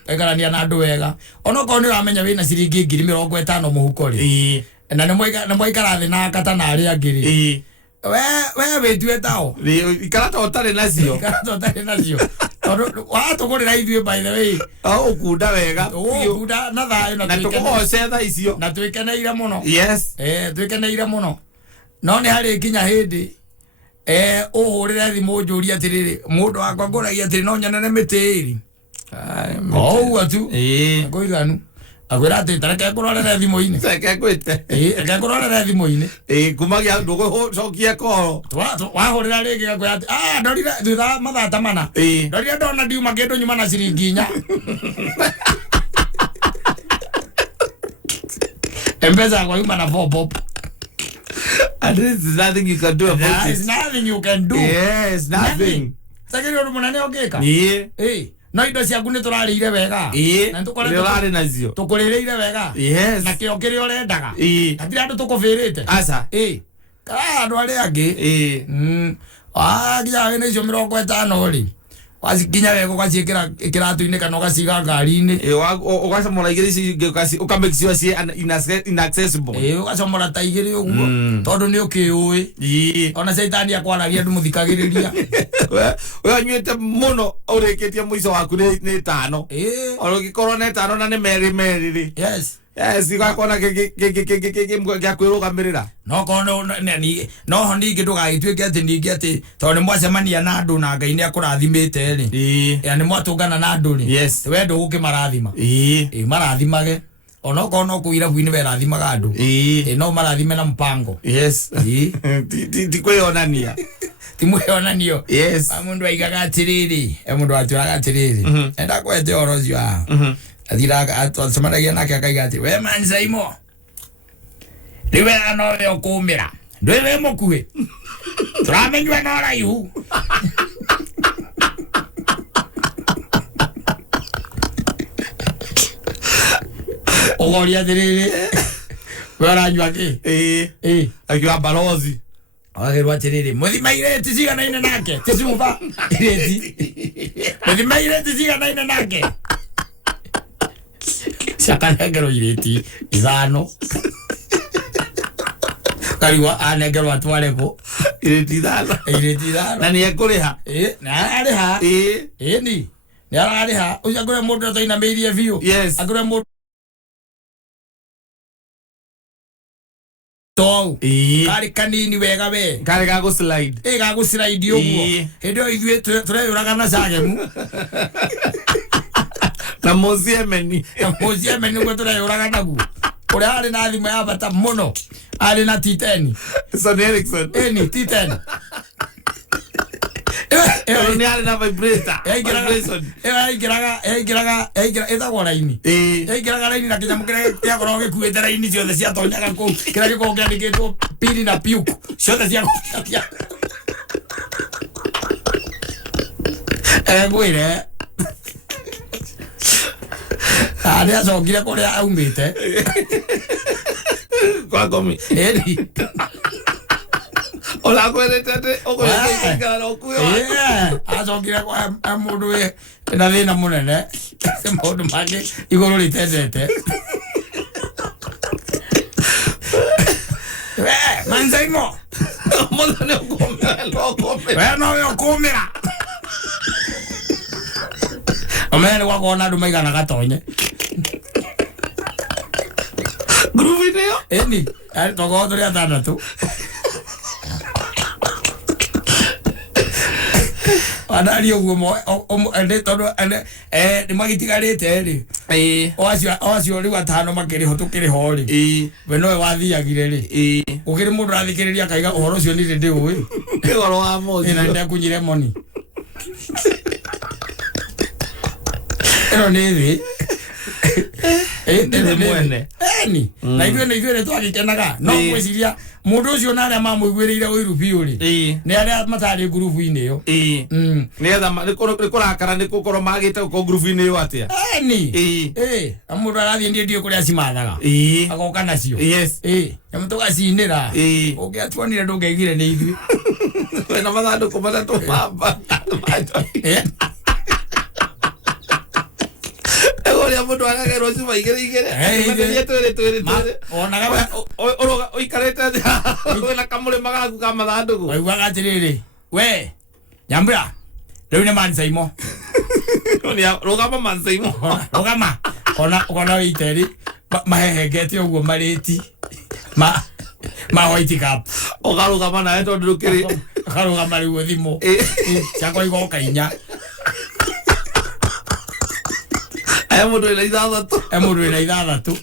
ekarania na andu wega ona ko ni uramenya wina ciringi 50,000 muhuko ri na nä thä na kata na arä angä rä we wä tuä tao ikarata åtarä nacio tondå watå gå rä ra ithuä by the way å kunda wega kunda na thayå na tå kågoce tha icio na twä keneire må no yes twä keneire må no no nä harä nginya hä ndä å hå rä re thimå njå ria atä rä rä må ndå wakwa ngå ragia atä rä no nyonene mä tä ä ri ouga tu ngå iganu akwä ra atä tareke ngå rorere thimå-inä reke ngå rorere thimå-inä kumagia ndå gå cokia koro wahå rä ra rä ngä gakwä atä ndorire thutha mathata mana ndorire ndona ndiuma kä ndå nyuma na ciringi 4 M-Pesa yakwa yuma na 4 bob. And there is nothing you can do about it. There is nothing you can do. Yes, nothing. Sakiri oru munene ogeka. Yeah. No indo ciaku nä tå rarä ire wega na tå kå rä rä ire wega na kä o kä rä a å rendaga hatirä andå tå kå bä rä te kana andå arä angä nginya wä na icio 50 rä wacikinya wega å gaciä kä ratå-inä kana å gaciga ngari-inä å gacomora igä rä å kamake sure ciä inaccessible å gacomora ta igä rä å guo tondå nä å kä å ä ona caitani akwaragia andå må thikagä rä ria we anyuä te må no å rä kä tie må ico waku nä 5 ona å gä korwo nä 5 na nä merä rä yes igakona gä kwä rå gamä rä ra no ho ningä ndå gagä ke atä ningä atä tondå nä mwacemania na andå na Ngai nä akå rathimä te rä nä mwatå ngana na andå rä we ndå gå kä marathima marathimage onokorwo no kå irabu-inä berathimaga andå no marathime na mpango ti kwä onania ti mwä onanio må ndå aigaga atä rä rä må ndå atwä raga atä rä rä enda kwete oro cio athiraga atwacemanagia nake akaiga atä we Mansaimo rä wega no we å kå mä ra ndwä wä må kuä tå ramenyua no raihu å goria atä rä rä we aranyua kä akiwa balozi agirwo atä rä rä må thima irä ti ciganaine nake ti cuba irä ti må thima irä ti ciganaine nake ciakanengerwo irĩti 5 karigwo anengerwo atware kũ irĩti 5 na nĩ ekũrĩha na arĩha ni nĩ ararĩha ũcio angũre mũndũ ũtainamĩirie biũ angũre mũndũ tou karĩ kanini wega we karĩ gagũ slide gagũ slide ũguo hĩndĩ ĩyo ithuĩ tũreyũraga na cagemu na muziemeni guo tureyuraga naguo uria ari na thimo ya bata muno ari na T10 Son Erickson ni T10 ni ari na vibrator ingiraga ethagwo raini ingiraga raini na kinyamu kiria giakorwo gikuite raini ciothe ciatonyaga kuu kiria gikorwo kiandikitwo pili na piuku ciothe ciakuia ngwire nä acokire kå rä a aumä te kwa ngomi olagwetete atä ågåikara na å kuä acokire må ndå wä na thä na må nene maå ndå mangä igå rå rä tendete Mansaimo må nä å kå mä ra we nowe å kå mä ra omene nä gwakorwo na andå maigana gatonye ngurubu-inä ä ni tokorwo tå rä 6 andari å guo tondå nä magitigarä te rä o acio rä u 5 makä rä ho tå kä rä ho rä we nowe wathiagire rä gå kä rä må ndå rathikä rä ria akaiga å horo å cio nä rä ndä å ä goro wa moci na nä ndekunyire moni ĩno nĩ thĩ mwene na ithuĩ nĩ twagĩkenaga no gwĩciria mũndũ ũcio na arĩa mamũiguĩrĩire ũiru biũ rĩ nĩ arĩa matarĩ ngurubu-inĩ ĩyo nĩgetha nĩ kũrakara nĩ gũkorwo magĩte gũkorwo ngurubu-inĩ ĩyo atĩa na mũndũ arathiĩ niĩ ndiũ kũrĩa cimathaga agoka nacio nyamũ tũgacinĩra ũngĩatuonire ndũngeigire nĩ ithuĩ wĩna mathandũkũ matatũ mamba Ore amundo agaga rozi maigere. Ona gaba oroga oikarete wena kamule magaku kama thandugu. Waigua atiriri. We. Nyambura. Riu ni Mansaimo. Rogama Mansaimo. Rogama. Ona iteri. Mahehegete uguo mariti. White cap. Ogarugama na eto ndukiri. Ogarugama riu thimo. Chakwa igoka inya. Mundu ina ithathatu. Mundu ina ithathatu.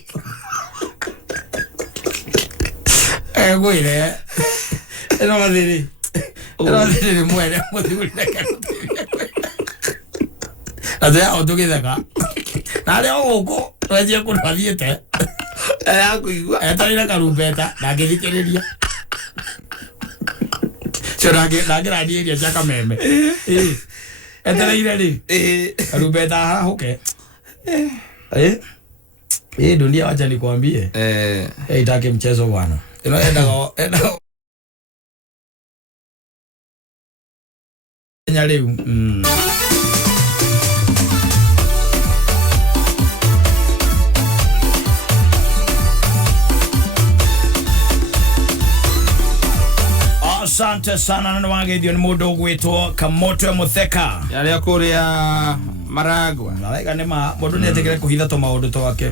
Gwire. Eno mathiri. Eno mathiri mwere muthuri na karuti. Aza otugitheka. Na leo uko twajie kunathiete. Akuigua. Etarira karumbeta na ngithikiriria. Ndangira ndieria chaka meme. Etarira ri. Karumbeta hahuke. Dunia wacha nikwambie. Itaki mchezo bwana. Enda nyaliu. Asante sana na wangeithio ni mundu gwitwo Kamoto Mutheka. Yale akuria Maragwa. Nalaiga ni mundu ni ategere kuhitha to maundu twake.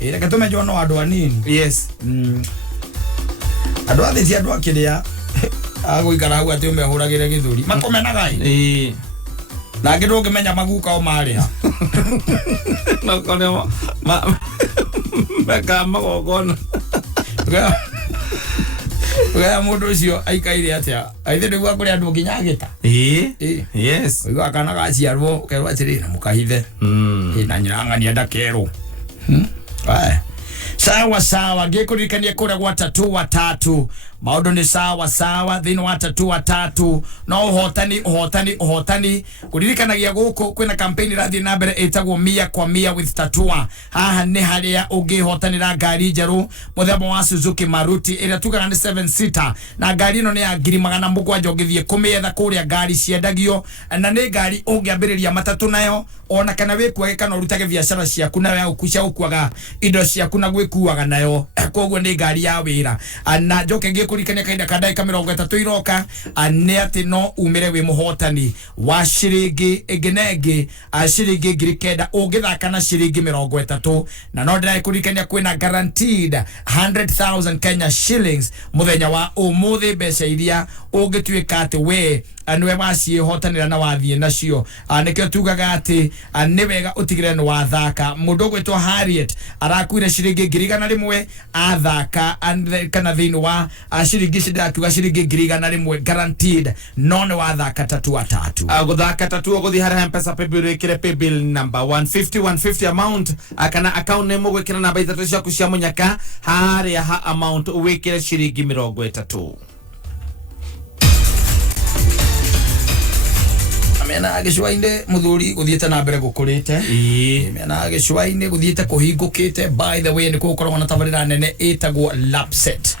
Reke tumenjwo no andu anini. Yes. Andu athisi andu akiria agũikara hau ati umehuragire githuri. Makomenaga ii. Na ngi ndungimenya maguka o maria. No kone beka magogona. Wea mundu ucio aikaire atia. Aithe ndigwa kuri andu nginyagita. Yes. Wigwa akana gaciarwo kerwa atirira mukahithe. Na nyirang'ania ndakero. Sawa ngikurikania kuria gwa tatu watatu. Maundu ni sawa thini wa tatu watatu. No uhotani kuririkanagia guku kwina campaign rathi na mbere etagwo Mia kwa Mia with Tatua. Haha ni haria ungihotanira ngari njeru muthemba wa Suzuki Maruti ira tukaga ni 7 seater na ngari ino ni ya 7,700 ngithie kumietha kuria ngari ciendagio na ni ngari ungiambiriria matatu nayo ona kana wikuage kana urutage biashara ciaku nayo ya ukucia ukwaga indo ciaku na gwikuaga nayo koguo ni ngari ya wira na njoke ngikurikania kaida kadai ka 30 iroka ni ati no umire wi muhotani wa ciringi iginenge ciringi 9,000 ungithaka na ciringi 30 na no ndira kurikania kwina guaranteed 100,000 Kenya shillings muthenya wa umuthi mbeca iria ungituika ati we anwe wacihotanira na wathie nacio nikio tugaga ati ni wega utigire ni wathaka mundu gwitwo Harriet arakuire ciringi 100 athaka kana thini wa ciringi cidatuga ciringi 100 guaranteed no ni wathaka tatu watatu guthaka tatu uguthi hara M-Pesa paybill ikire paybill number 150 amount akana account name gwikira namba 3 ciaku cia munyaka haria ha amount wikire ciringi 30. mena agicwaine muthuri guthiete na mbere gukurite mena agicwaine guthiete kuhingukite by the way ni kukorwo na tabarira nene etagwo lapset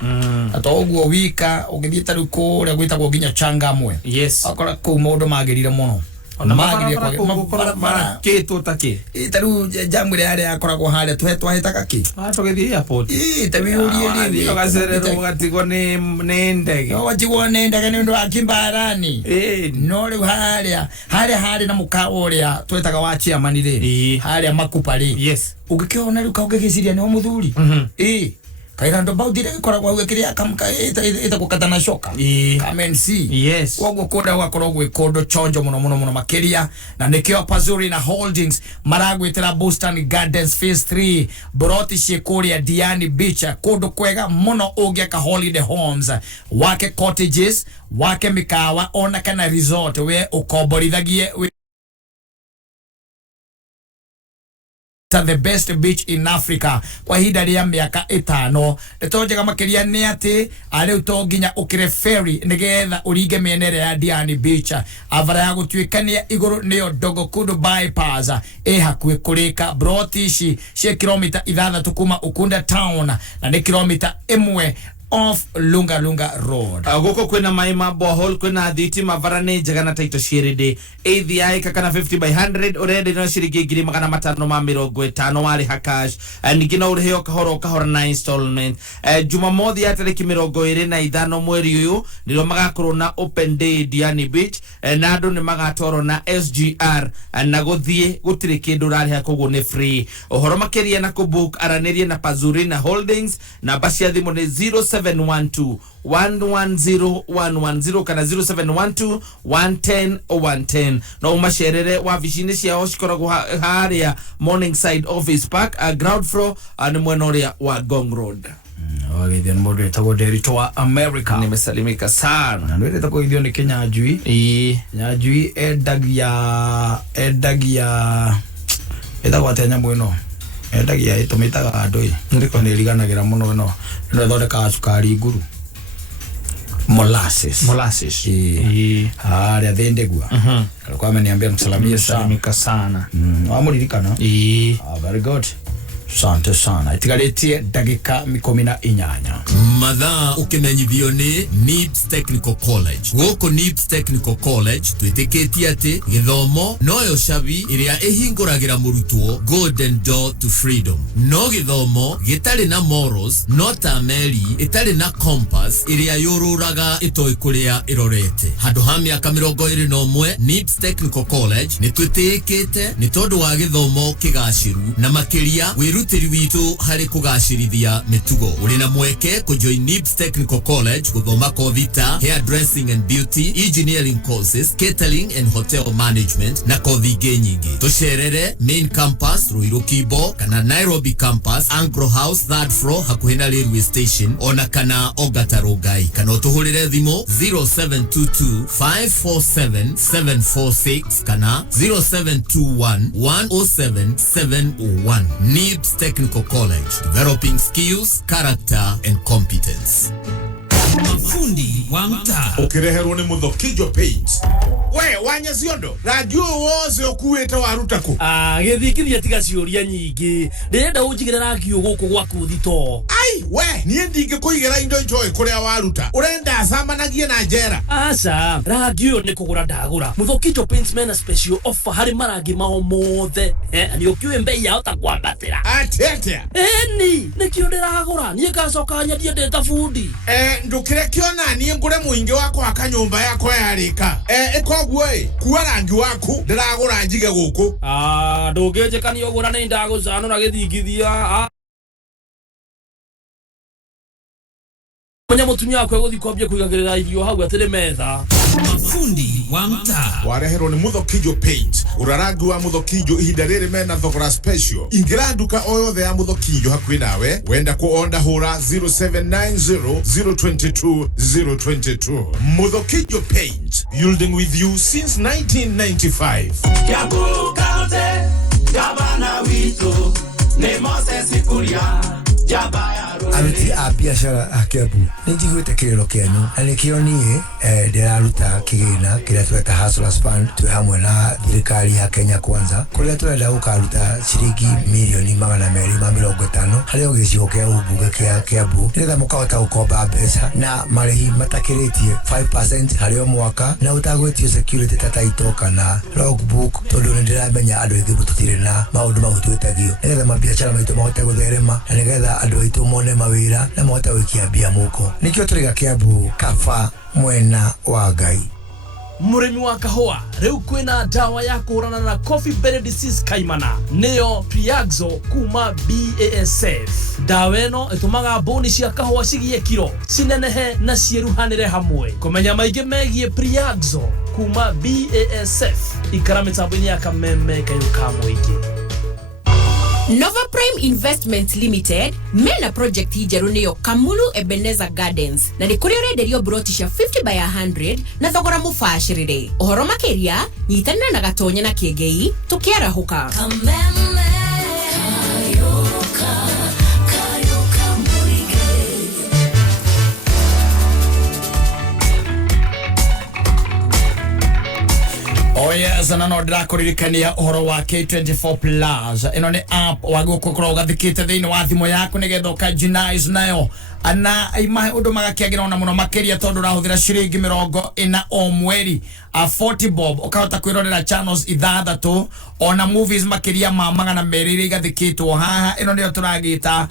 atoguo wika ugithiete ruko ria gwitagwo nginya changamwe akora ku mundu magirire muno ona magirie kwa kitu take itaru jamwe yale akoragwo hale twahetaga ki tugithie airport tabiurie ni gacerero gatigo ni ndege no watigwo ni ndege ni ndu akimbarani no riu hale na mukawa uria twetaga wa chairman ri hale makupa ri ugikiona riu kaugigiciria ni muthuri kaira ndo baudire koragwo gwikiria kamka ita kukatana shoka come and see kogwo koda wakorwo gwikondo chonjo muno makiria na nikio Pazuri na Holdings maragwitira Boston Gardens phase 3 broti shekuria Diani Beach kodo kwega muno ugiaka holiday homes wake cottages wake mikawa ona kana resort we ukoborithagie the best beach in Africa kwa hida ria miaka 5 nitoje makiria ni ati ari utonginya ukire ferry nigetha uringe mienere ya Diani Beach avara ya gutwikania iguru niyo Dogo Kudu bypass hakwi kurika brotishi cia kilomita 6 kuma Ukunda town na ni kilomita 1 off Lunga Road. Goko kwena maima bohol kwena thitima varane jagana taito shiride AVI kakana 50 by 100 already no shirige giri magana matano ma mirongo etano wari hakash ningina uriheo kahora na installment Jumamothi ya tariki mirongo iri na ithano mweri uyu nilo magakorwo na open day Diani Beach na andu ni magatoro na SGR na guthie gutire kindu rari koguo ni free. Ohoro makeria na kubook aranirie na Pazurina Holdings na basi ya thimu ni 0712 110110 kana 0712 110 no umasherere wa vicini cia oshikorogo haria Morningside Office Park ground floor ni mwenoria wa Gong Road. Wagithia ni mundu etagwo Derito wa America. Nimesalimika sana. Na ndio etagwo ithio ni Kenya Njui. Njui endagia etagwo atenya mweno. Endagia itumitaga andui. Ndiko ni riganagira muno no thondeka cukari nguru. Molasses. Haria Thendegua. Alikuwa ameniambia msalimie sana. Wamuririkana? Very good. Sante sana. Itigaretie dagika 18. Mathaa ukimenyithio ni NIBS Technical College. Goko NIBS Technical College twitikitie ati githomo noyo shabi iria ihinguragira murutwo golden door to freedom. No githomo gitari na morals, no ta meri itari na compass iria yoruraga itoi kuria irorete. Handu ha miaka 21 NIBS Technical College ni twitikite ni tondu wa githomo kigashiru na makiria wirutiri witu hari kugashirithia mitugo. Uri na mweke kujoin NIBS Technical College guthoma kovita hairdressing and beauty, engineering courses, catering and hotel management na kothi nyingi. Tusherere main campus Ruiru Kibo kana Nairobi campus Angro House 3rd floor hakuhi na railway station ona kana Ogatarogai. Kana utuhurire thimo 0722 547 746 kana 0721 107 701. NIBS Technical College, developing skills, character and competence. Fundi wa mtaa ukireherwo ni Muthokijo Paint. We wanya ciondo radio wose okuwete warutako githikithia tiga ciuria nyingi ndirenda unjigire rangi uguku gwaku thito. Ai we nie ndinge kuigera indo njoe kuria waruta urenda acamanagie na njera. Aca rangi uyu ni kugura ndagura. Muthokijo Paint mena special offer hari marangi mao mothe ni ukiwe mbei yao ta kwambatira atete ni kio ndiragura nie ngacoka nyendie ndeta fundi ndukire kiona nie ngure muingi wako akanyumba yako yarika koguo kuwa rangi waku ndiragura njige guku ndungijikania ugura ni ndagucano na githingithia Mwenye mutumia akwe guthi kwambia kuigagirira irio hau atire metha. Fundi wa mtaa wareherwo ni Muthokijo Paint. Urarangi wa Muthokijo ihinda riri mena thogora special. Ingira nduka o yothe ya Muthokijo hakuhi nawe wenda kuonda hura 0790022022. Muthokijo Paint, building with you since 1995. Gavana wito ni Moses Kuria aruti a biashara akebu nijiguite kiriro kianyu na nikio nie ndiraruta kigina kiria tweta Hustlers Fund twe hamwe na thirikari ya Kenya Kwanza kuria turenda gukaruta ciringi milioni 250 hari ogicigo kia ubunge kia Kiambu nigetha mukahota gukomba mbeca na marihi matakiritie 5% hari o mwaka na utagwetio security ta title kana logbook tondu ndiramenya andu aingi tutire na maundu mau twetagio nigetha mabiashara maitu mahote gutherema na nigetha andu aitu mone mawira na mohota wikia bia muko nikio turiga Kiambu kaba mwena wa Ngai. Murimi wa kahua riu kwina dawa ya kurana na coffee berry disease kaimana niyo Priaxo kuma BASF. Dawa eno itumaga boni cia kahua cigie kiro cinenehe na cieruhanire hamwe. Kumenya maingi megie Priaxo kuma BASF ikara mitambo-ini ya kameme kayuka mwingi. Nova Prime Investment Limited mena project hijeru niyo Kamulu Ebenezer Gardens na ni kuri renderio brotisha 50 by 100 na thogora mufashirire. Ohoro makeria nyitana na gatonya na kiegei tukiara huka. Oh yes, na no ndirakuririkania uhoro wa K24 Plus. Ino ni app waguko kuroga thikite thiini wa thimu yaku nigetha ukajinize nayo ana ima undu magakiagira ona muno makeria tondu rahuthira ciringi 40 o mweri 40 bob ukahota kwirorera channels ithathatu ona movies makeria ma 200 igathikitwo haha ino ndio turagita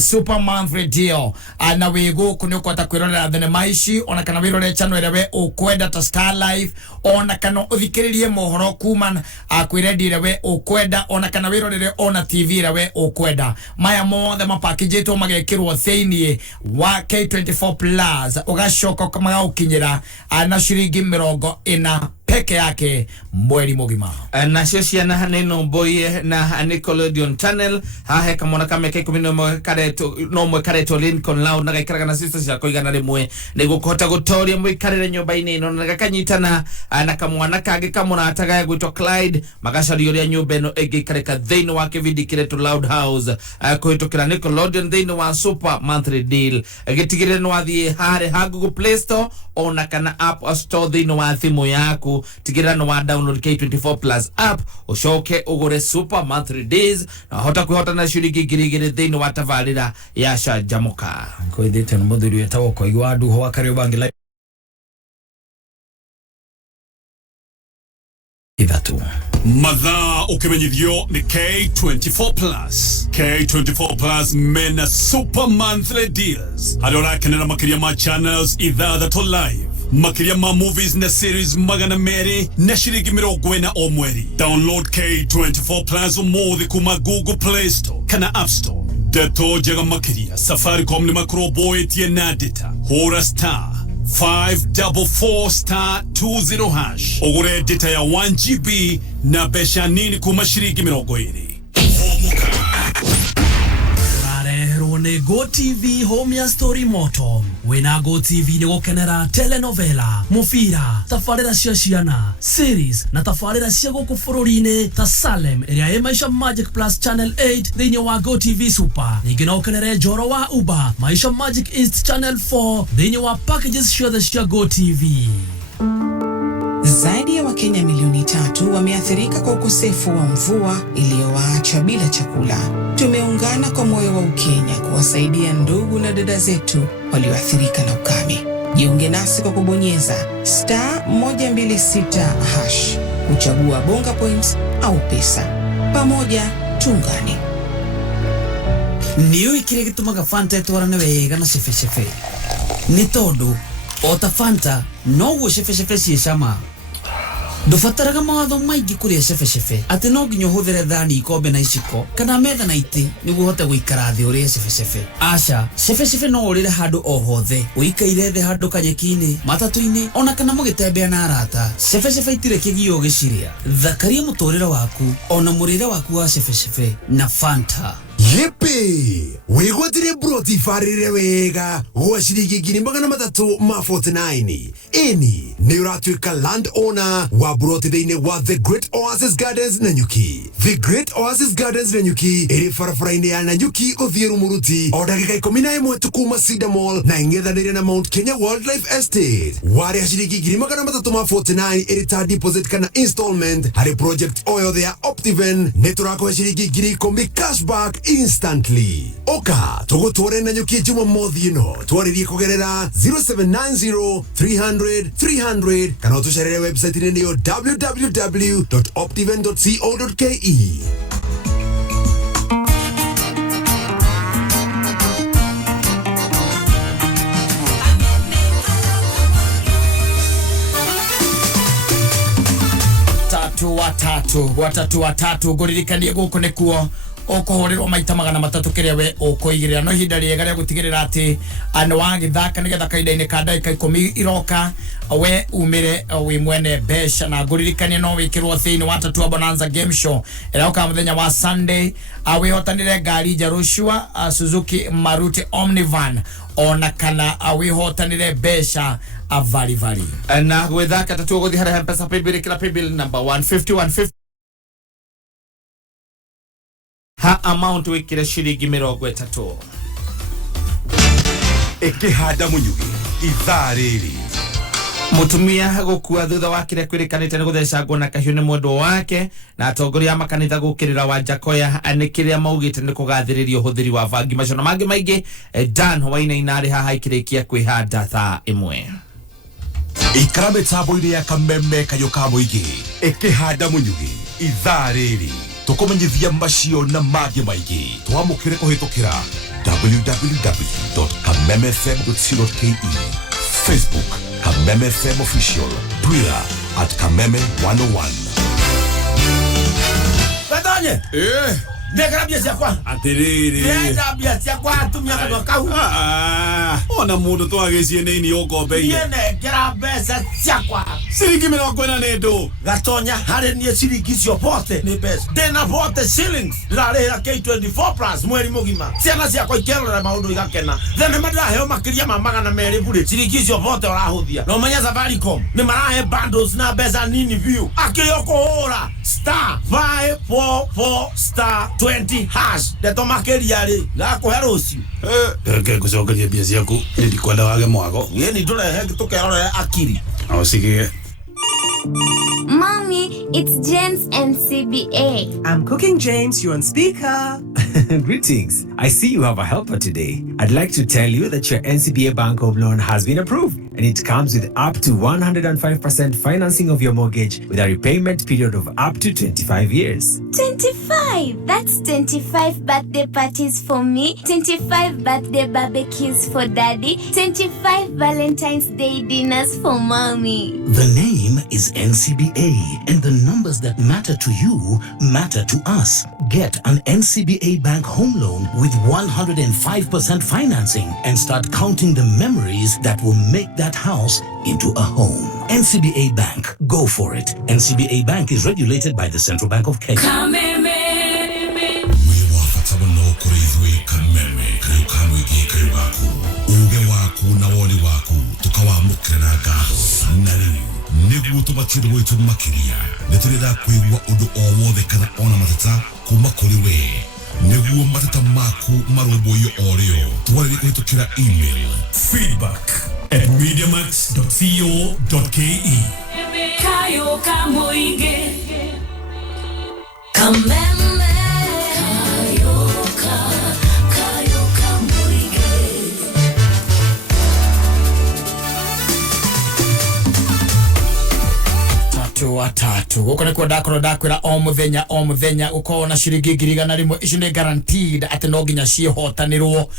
super monthly deal na wego kuni ukota kwirorera thenema ici ona kana wirorera channel ira we ukwenda ta Star Live ona kana uthikiririe mohoro kuma akwiredi ira we ukwenda ona kana wirorere ona TV ira we ukwenda maya mothe mapackage to magekirwo theinie wa K24 Plus ugashoka kama ukinyira na ciringi 40 peke yake mweri mugima na cio ciana neno boy na Nickelodeon channel hahe kamona kameke 11 kareto no mwe kareto Lincoln Loud na gaikaraga na sisters ya koigana rimwe nigukuhota gutoria mwikarire nyumba-ini ino na gakanyitana na kamwana kage kamona ataga gwitwa Clyde magacario ria nyumba ino igikareka thini wa kivindi kireto Loud House kuhitukira Nickelodeon thini wa super monthly deal gitigire no athie hare ha Google Play Store ona kana App Store thini wa thimu yaku tigirira no wa download K24 Plus app ushoke ugure super monthly days na hota kwihota na ciringi 2,000 thini wa tavarira ya Shajamuka koithite no muthuri wetagwo koigwa andu ho akario bangi ithatu Mathaa ukimenyithio ni K24 Plus. K24 Plus mena super monthly deals. Adora kenera makiria ma channels ithathatu live. Makiria ma movies na series 200 na ciringi 40 o mweri. Download K24 Plus umuthi kuma Google Play Store kana App Store. Deto jega makiria Safaricom ni makroboe tie na data. Hora star 544*20 hash. Ogure data ya 1GB na besha nini kuma shiringi 20. Rone Go TV home ya story moto. Wena Go TV ni gukenera telenovela, mufira, tafarira cia ciana, series na tafarira cia guku bururi-ini ta Salem area Maisha Magic Plus Channel 8 thini wa Go TV Super. Ningi no kenere Joro wa Uba, Maisha Magic East Channel 4 thini wa packages ciothe cia Go TV. Zaidi ya Wakenya milioni 3 wameathirika kwa ukosefu wa mvua iliyowaacha bila chakula. Tumeungana kwa moyo wa Ukenya kuwasaidia ndugu na dada zetu walioathirika na ukame. Jiunge nasi kwa kubonyeza *126# kuchagua bonga points au pesa. Pamoja tuungane. Niyo ikire gitumaga Fanta etwarane wega na cefe ni tondu ota Fanta no gwo cefe ciecama ndubataraga mawatho maingi kuria cefe ati no nginya uhuthire thani ikombe na iciko kana metha na iti niguo hote guikara thi uria cefe aca cefe no urire handu o hothe uikaire thi handu kanyeki-ini matatu-ini ona kana mugitembea na arata cefe itire kigio giciria thakaria muturire waku ona murire waku wa cefe na Fanta. Yepe! Wigwatire broti farire wega gwa ciringi 349. Eni ni uratuika land owner wa broti thiini wa The Great Oasis Gardens Nanyuki. The Great Oasis Gardens Nanyuki iri barabara-ini ya Nanyuki uthie Rumuruti o ndagika 11 tukuma Cedar Mall na ing'ethanire na Mount Kenya Wildlife Estate. Wari ciringi 349 iri ta deposit kana installment hari project oyo ya Optiven ni turakwa ciringi 10,000 cashback instantly. Oka tugutware Nanyuki juma mothi ino twaririe kugerera 0790 300 300 kana tucerere website ni yo www.optiven.co.ke. watatu guririkanie guku nikuo ukuhurirwo maita 300 kiria we ukuigirira no ihinda riega ria gutigirira ati anu wa githaka nigetha kainda-ini ka ndagika 10 iroka we umire wi mwene besha na guririkanie no wikirwo thiini wa Tatu Bonanza Game Show iroka muthenya wa Sunday awihotanire ngari Jarushua Suzuki Maruti Omnivan ona kana awihotanire besha avari na gwethaka tatu guthi hara M-Pesa paybill kila paybill number 150 ha amount wikire ciringi 30 ikihanda munyugi ithaa riri Mutumia gukua thutha wa kire kwirikanite ni guthecangwo na kahiu ni mundu wake na atongoria makanitha gukirira Wanjakoya anikiria maugite ni kugathiriria uhuthiri wa vangi macio na mangi maingi. Dan Hwaine inari haha ikirikia kwihanda thaa 1 ikara mitambo-ini ya kameme kayoka muingi ikihanda munyugi ithaa riri tukumenyithia macio na mangi maingi twamukire kuhitukira www.kamemefm.co.ke, Facebook Kameme FM Official, Twitter @Kameme101. Kattaj! Ndekera bia ciakwa atiriri ndenda bia ciakwa atumia kana kau ona mundu twagiciene ini ukombeire ndekera mbeca ciakwa ciringi 40 nendo gatonya hari nie ciringi cio bote ni mbeca ndina bote shillings ndarihira K24 plus mweri mugima ciana ciakwa ikerorera maundu igakena thene madraheo makiria ma magana meri bure ciringi cio bote urahuthia no menya Safaricom ni marahe bundles na mbeca nini view akirio kuhura *544*20 hash ndeto makeria ri gakuhe rucio ndeke gucokeria mbia ciaku ndikwenda wage mwago yeni ndurehe tukerorera akiri ausigie. Mommy, it's James and CBA. I'm cooking, James. You're on speaker. Greetings. I see you have a helper today. I'd like to tell you that your NCBA Bank Home Loan has been approved, and it comes with up to 105% financing of your mortgage with a repayment period of up to 25 years. 25? That's 25 birthday parties for me, 25 birthday barbecues for daddy, 25 Valentine's Day dinners for mommy. The name is NCBA, and the numbers that matter to you matter to us. Get an NCBA Bank home loan with 105% financing and start counting the memories that will make that house into a home. NCBA Bank, go for it. NCBA Bank is regulated by the Central Bank of Kenya. niguo tubatire gwitu makiria niturenda kwigua undu o wothe kana ona mateta kuma kuri we niguo mateta maku marumbuyo orio twarire kuhitukira email feedback@mediamax.co.ke. Kayo kamuige Kameme watatu guko nikuo ndakwira o muthenya uko na ciringi 100 icio ni guaranteed ati no nginya ciehotanirwo.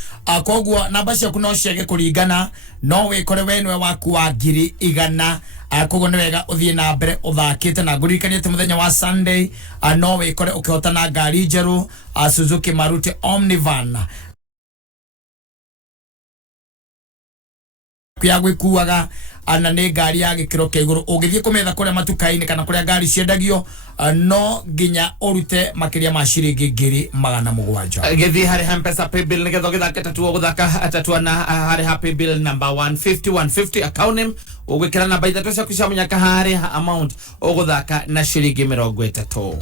Koguo namba ciaku no ciage kuringana, no wikore we nwe waku wa 100. Koguo ni wega uthie na mbere uthakite na ngurikanie ati muthenya wa Sunday no wikore ukihotana ngari njeru Suzuki Maruti Omnivan ya gwikuaga ana ne ngari ya gikiro kia iguru ugithie kumetha kuria matukai-ini kana kuria ngari ciendagio no nginya urute makiria ma ciringi 2,700 githi hari M-Pesa paybill nigetho githake tatu guthaka tatu na hari paybill number 150 account name ugwikira namba ithatu ciaku cia munyaka hari amount uguthaka na ciringi 30.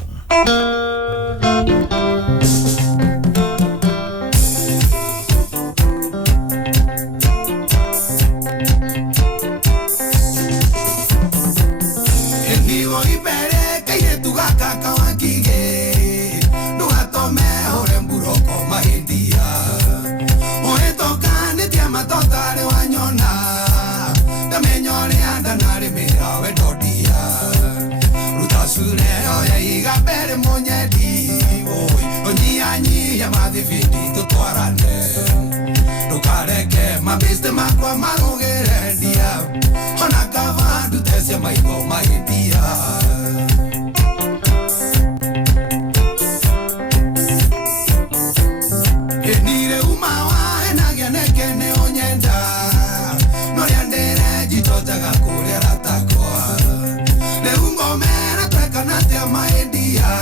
Mabiste makwa marogerendia ona kava dutesia maigo maidia enire umawa enageneke ne onyenda no yandere jitotaga kuria ratakwa le ungomera twekanate maidia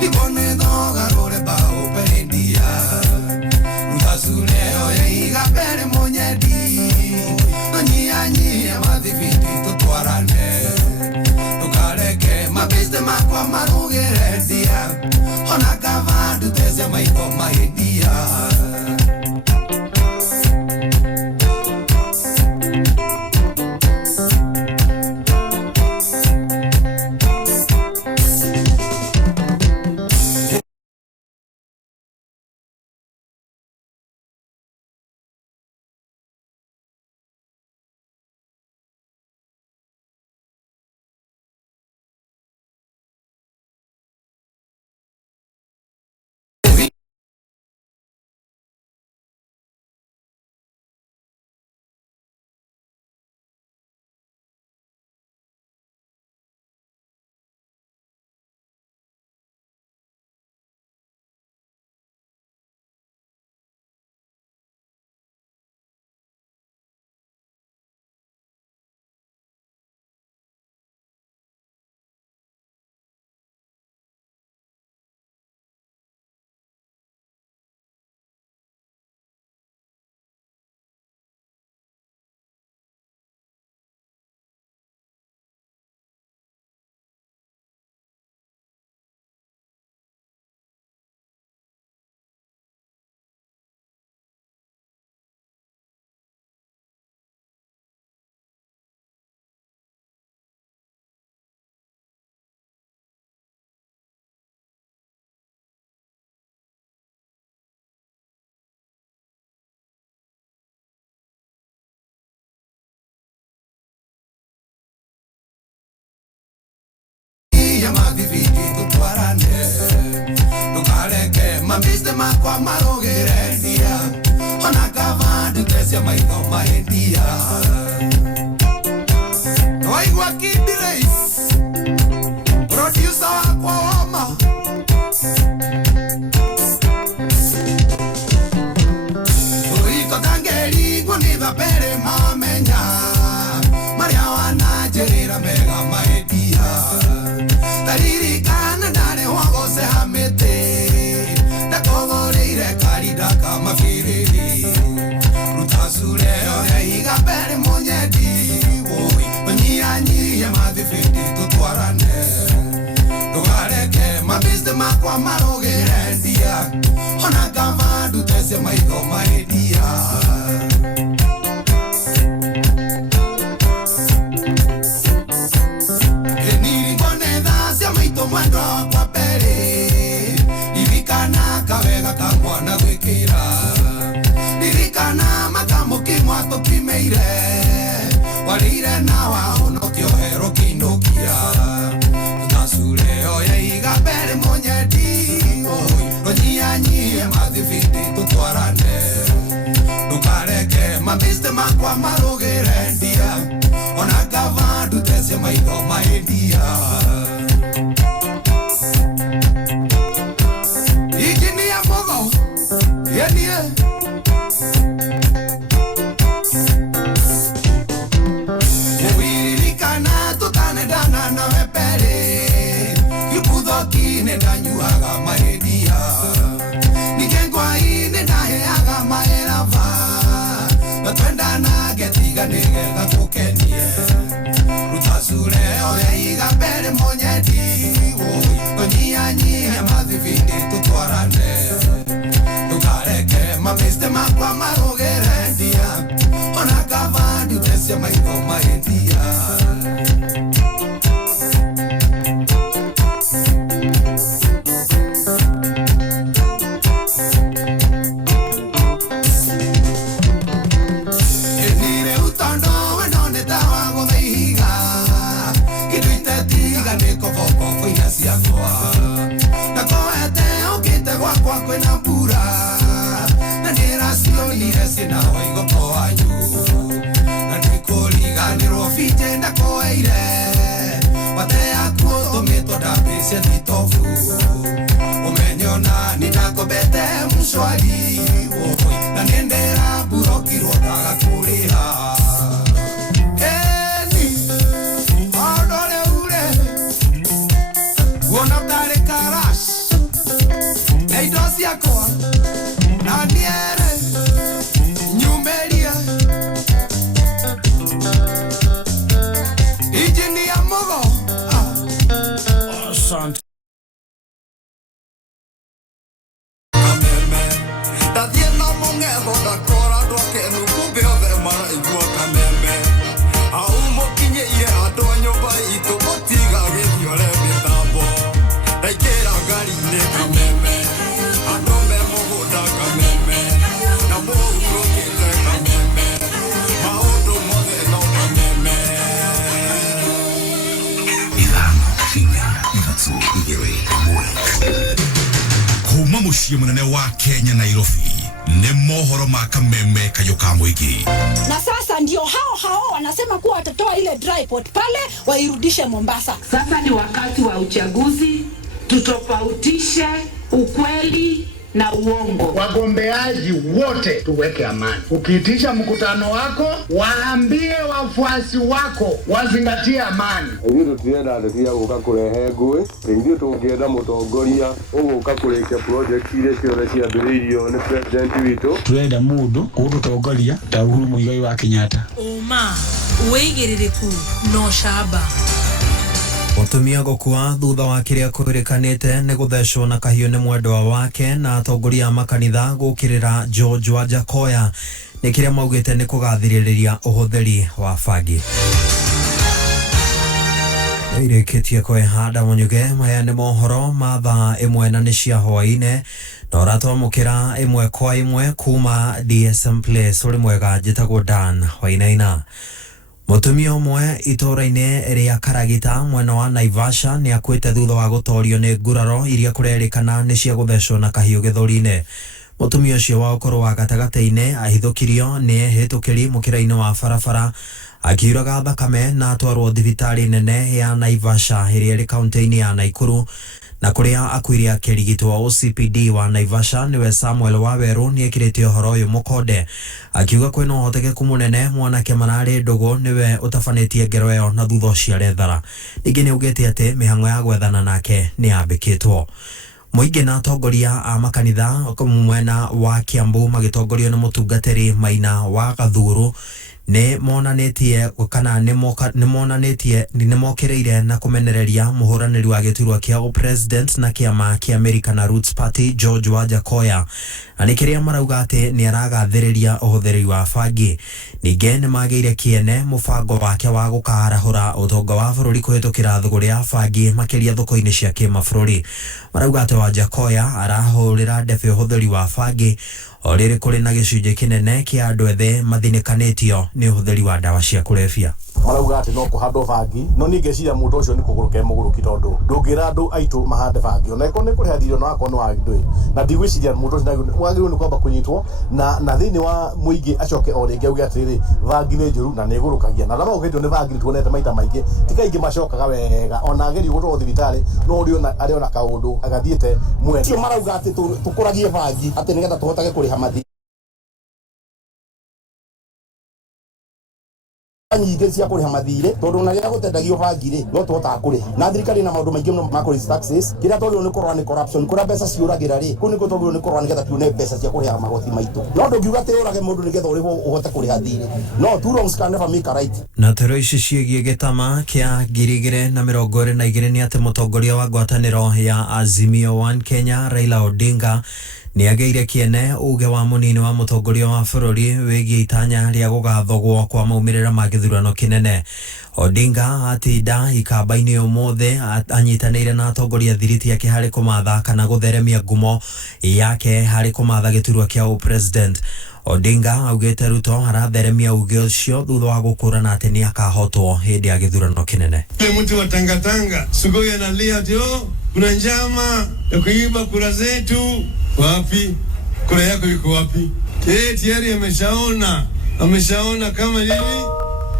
ikone doga rore bao perendia udasuleo yiga pere monyedi anyia madhibiti tutwarane tukareke mabiste makwa marugerendia ona kava duteze maiko maidia makwa marogerendia ona kava dutesia maitho maendia noigua Kidireis producer wakwa woma uiko tangeri kunitha pere mamenya maria wananjirira mega maendia taririkana ndare wagose hamete ndakogoreire karida kama firiri rutasure ore iga pere monyedi woi onyianyie mathifindi tutwarane ndugareke mabiste makwa marogerendia ona kava dutesia maitho maendia mwendo kwa pere irikana kawega kamwana gwikira irikana makamuki mwato kimeire walire na wao no kiohero kinukia tutasure oye iga pere monyedi onyianyie mathifindi tutwarane tukareke mabiste makwa marogerendia ona kava dutesia maitho maendia ndanyuaga maendia nikengwa ine ndaheaga maelava twendana getiga nigega tukenie rutasure oye iga pere monyedi onyianyie mathifindi tutwarane tukareke mabiste makwa marogerendia ona kava dutesia maitho maendia kwa kwena pura na nirasio iresi na oigo poanyu na nikoliga nirofite na koeire watea kuoto metoda bese ditofu umenyona ninakobete mshwari na nendera buroki rotaga kuriha eni adore ure wona tare karash eidosi akoa na niere nyumeria ijini ya mogo asante kameme tatiena mongeho da kora doke nukube ove mara igua kameme aumo kinye ye adonyo ba ito botiga gediore bitabo daikera gari ne kameme kuma muciĩ munene wa Kenya Nairobi nĩ mohoro ma kameme kayoka mwingi. Na sasa ndio hao wanasema kuwa watatoa ile dry port pale wairudishe Mombasa. Sasa ni wakati wa uchaguzi, tutofautishe ukweli na uongo. Wagombeaji wote tuweke amani. Ukiitisha mkutano wako, waambie wafuasi wako wazingatie amani. Hiyo tuenda ndio ukakurehe ngui, ndio tungienda mutongoria uguka kurekia project ile ciothe ciambiriirio ni president witu. Turenda mundu ugutongoria ta Uhuru Muigai wa Kenyatta. Uma weigiririku no shaba. Mutumia gukua thutha wa kiria kurikanite ni guthecwo na kahiu ni mwendwa wake na atongoria makanitha gukirira George Wajakoya ni kiria maugite ni kugathiriria uhuthiri wa fagi. Ireketie kwehanda munyuge maya ni mohoro mathaa imwe na ni cia hwaine na uratwamukira imwe kwa imwe kuma DSM Place uri mwega njitagwo Dan Wainaina. Mutumia umwe itura-ini ria Karagita mwena wa Naivasha ni akuite thutha wa gutorio ni nguraro iria kurerikana ni cia guthecwo na kahiu githuri-ini. Mutumia ucio wa ukoro wa gatagata-ine ahithukirio ni hitukiri mukira-ini wa barabara akiuraga thakame na atwarwo thibitari nene ya Naivasha iria iri kaunti-ini ya Naikuru na kuria akuire akirigitwo. OCPD wa Naivasha niwe Samuel Waweru ni ekirite uhoro uyu mukonde akiuga kwina uhotekeku munene mwanake marari ndugu niwe utafanetie ngero iyo na thutha ucio arethara. Ningi niugite ati mihango ya gwethana nake ni yambikitwo. Muingi na atongoria a makanitha mwena wa Kiambu magitongorio ni mutungatiri Maina wa Gathuru ni monanitie kana ni monanitie ni mokireire na kumenereria muhuraniri wa giturwa kia president na kiama kia American Roots Party George Wajakoya anikiria marauga ati ni aragathiriria uhuthiri wa bangi. Ninge ni magiire kiene mubango wake wa gukarahura utonga wa bururi kuhitukira thuguri ya bangi makiria thoko-ini cia kimabũrũri. Marauga ati Wajakoya arahurira ndefe uhuthiri wa bangi oriri kuri na gicunje kinene kia andu ethe mathinikanitio ni uhuthiri wa ndawa cia kulevya. Marauga ati no kuhandwo bangi no ninge ciria mundu ucio ni kuguruka muguruki tondu ndungira andu aitu mahande bangi ona iko ni kurihathirio no akonu wa ndui na ndigwiciria mundu ucio wagirwo ni kwamba kunyitwo na thini wa muingi acoke o ringi auge atiri bangi ni njuru na ni gurukagia na rama ugitwo ni bangi tuonete maita maingi tikaingi macokaga wega ona ageri gutwo thibitari no uri ona ari ona kaundu agathiete mwene cio. Marauga ati tukuragie bangi ati nigetha tuhotage kuriha mathi nyingi cia kuriha mathire tondu na gira gutendagio bangire no tuhota kuriha na thirikari na maundu maingi muno makuri taxes kira tondu ni korwa ni corruption kura mbeca ciuragira ri kuni ko tondu ni korwa ni getha tuone mbeca cia kuriha magoti maitu no ndungiuga ati urage mundu ni getha uriho uhote kuriha thire no two wrongs can never make a right. Na tero ici ciegie gitama kia 2022 ni ati mutongoria wa ngwataniro ya Azimio One Kenya Raila Odinga ni ageire kiene uge wa munini wa mutongoria wa bururi wigie itanya ria gugathogwo kwa maumirira ma githurano kinene. Odinga atinda ikamba-ini umuthe anyitanire na atongoria thiriti yake hari kumatha kana gutheremia ngumo yake hari kumatha giturwa kia president. Odinga augite Ruto aratheremia uge ucio thutha wa gukurana ati ni akahotwo hindi ya githurano kinene. Mtu wa Tangatanga Sugoi analia ati kuna njama ya kuiba kura zetu. Wapi? Kura yako iko wapi? Tayari ameshaona kama nini?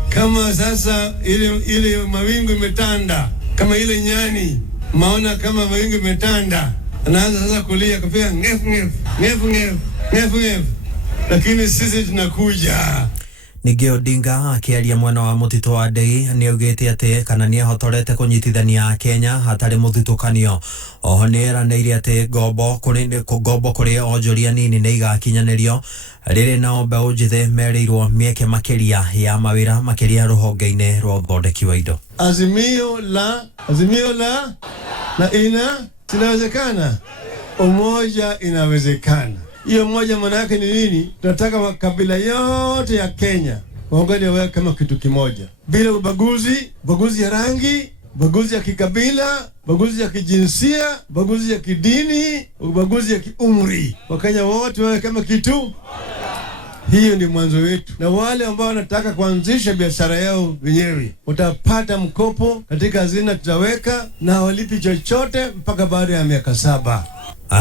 Kama sasa ile mawingu imetanda, kama ile nyani, maona kama mawingu imetanda. Anaanza sasa kulia kupiga ngef ngef, ngef ngef, ngef ngef. Lakini sisi tunakuja. Ningi Odinga akiaria mwena wa mutito wa Ndei ni augite ati kana ni ahotorete kunyitithania Kenya hatari muthitukanio. Oho ni eranĩire ati ngombo kuri onjoria nini ni igakinyanirio riri na mbeũ njĩthĩ merirwo mieke makiria ya mawira makiria ruhonge-ini rwa uthondeki wa indo. Azimio la inawezekana, umoja inawezekana. Hiyo moja maana yake ni nini? Tunataka makabila yote ya Kenya waungane wawe kama kitu kimoja, bila ubaguzi ya rangi, ubaguzi ya kikabila, ubaguzi ya kijinsia, ubaguzi ya kidini, ubaguzi ya kiumri. Wakenya wote wawe kama kitu. Hiyo ni mwanzo wetu. Na wale ambao wanataka kuanzisha biashara yao wenyewe utapata mkopo katika hazina tutaweka, na walipi chochote mpaka baada ya miaka 7.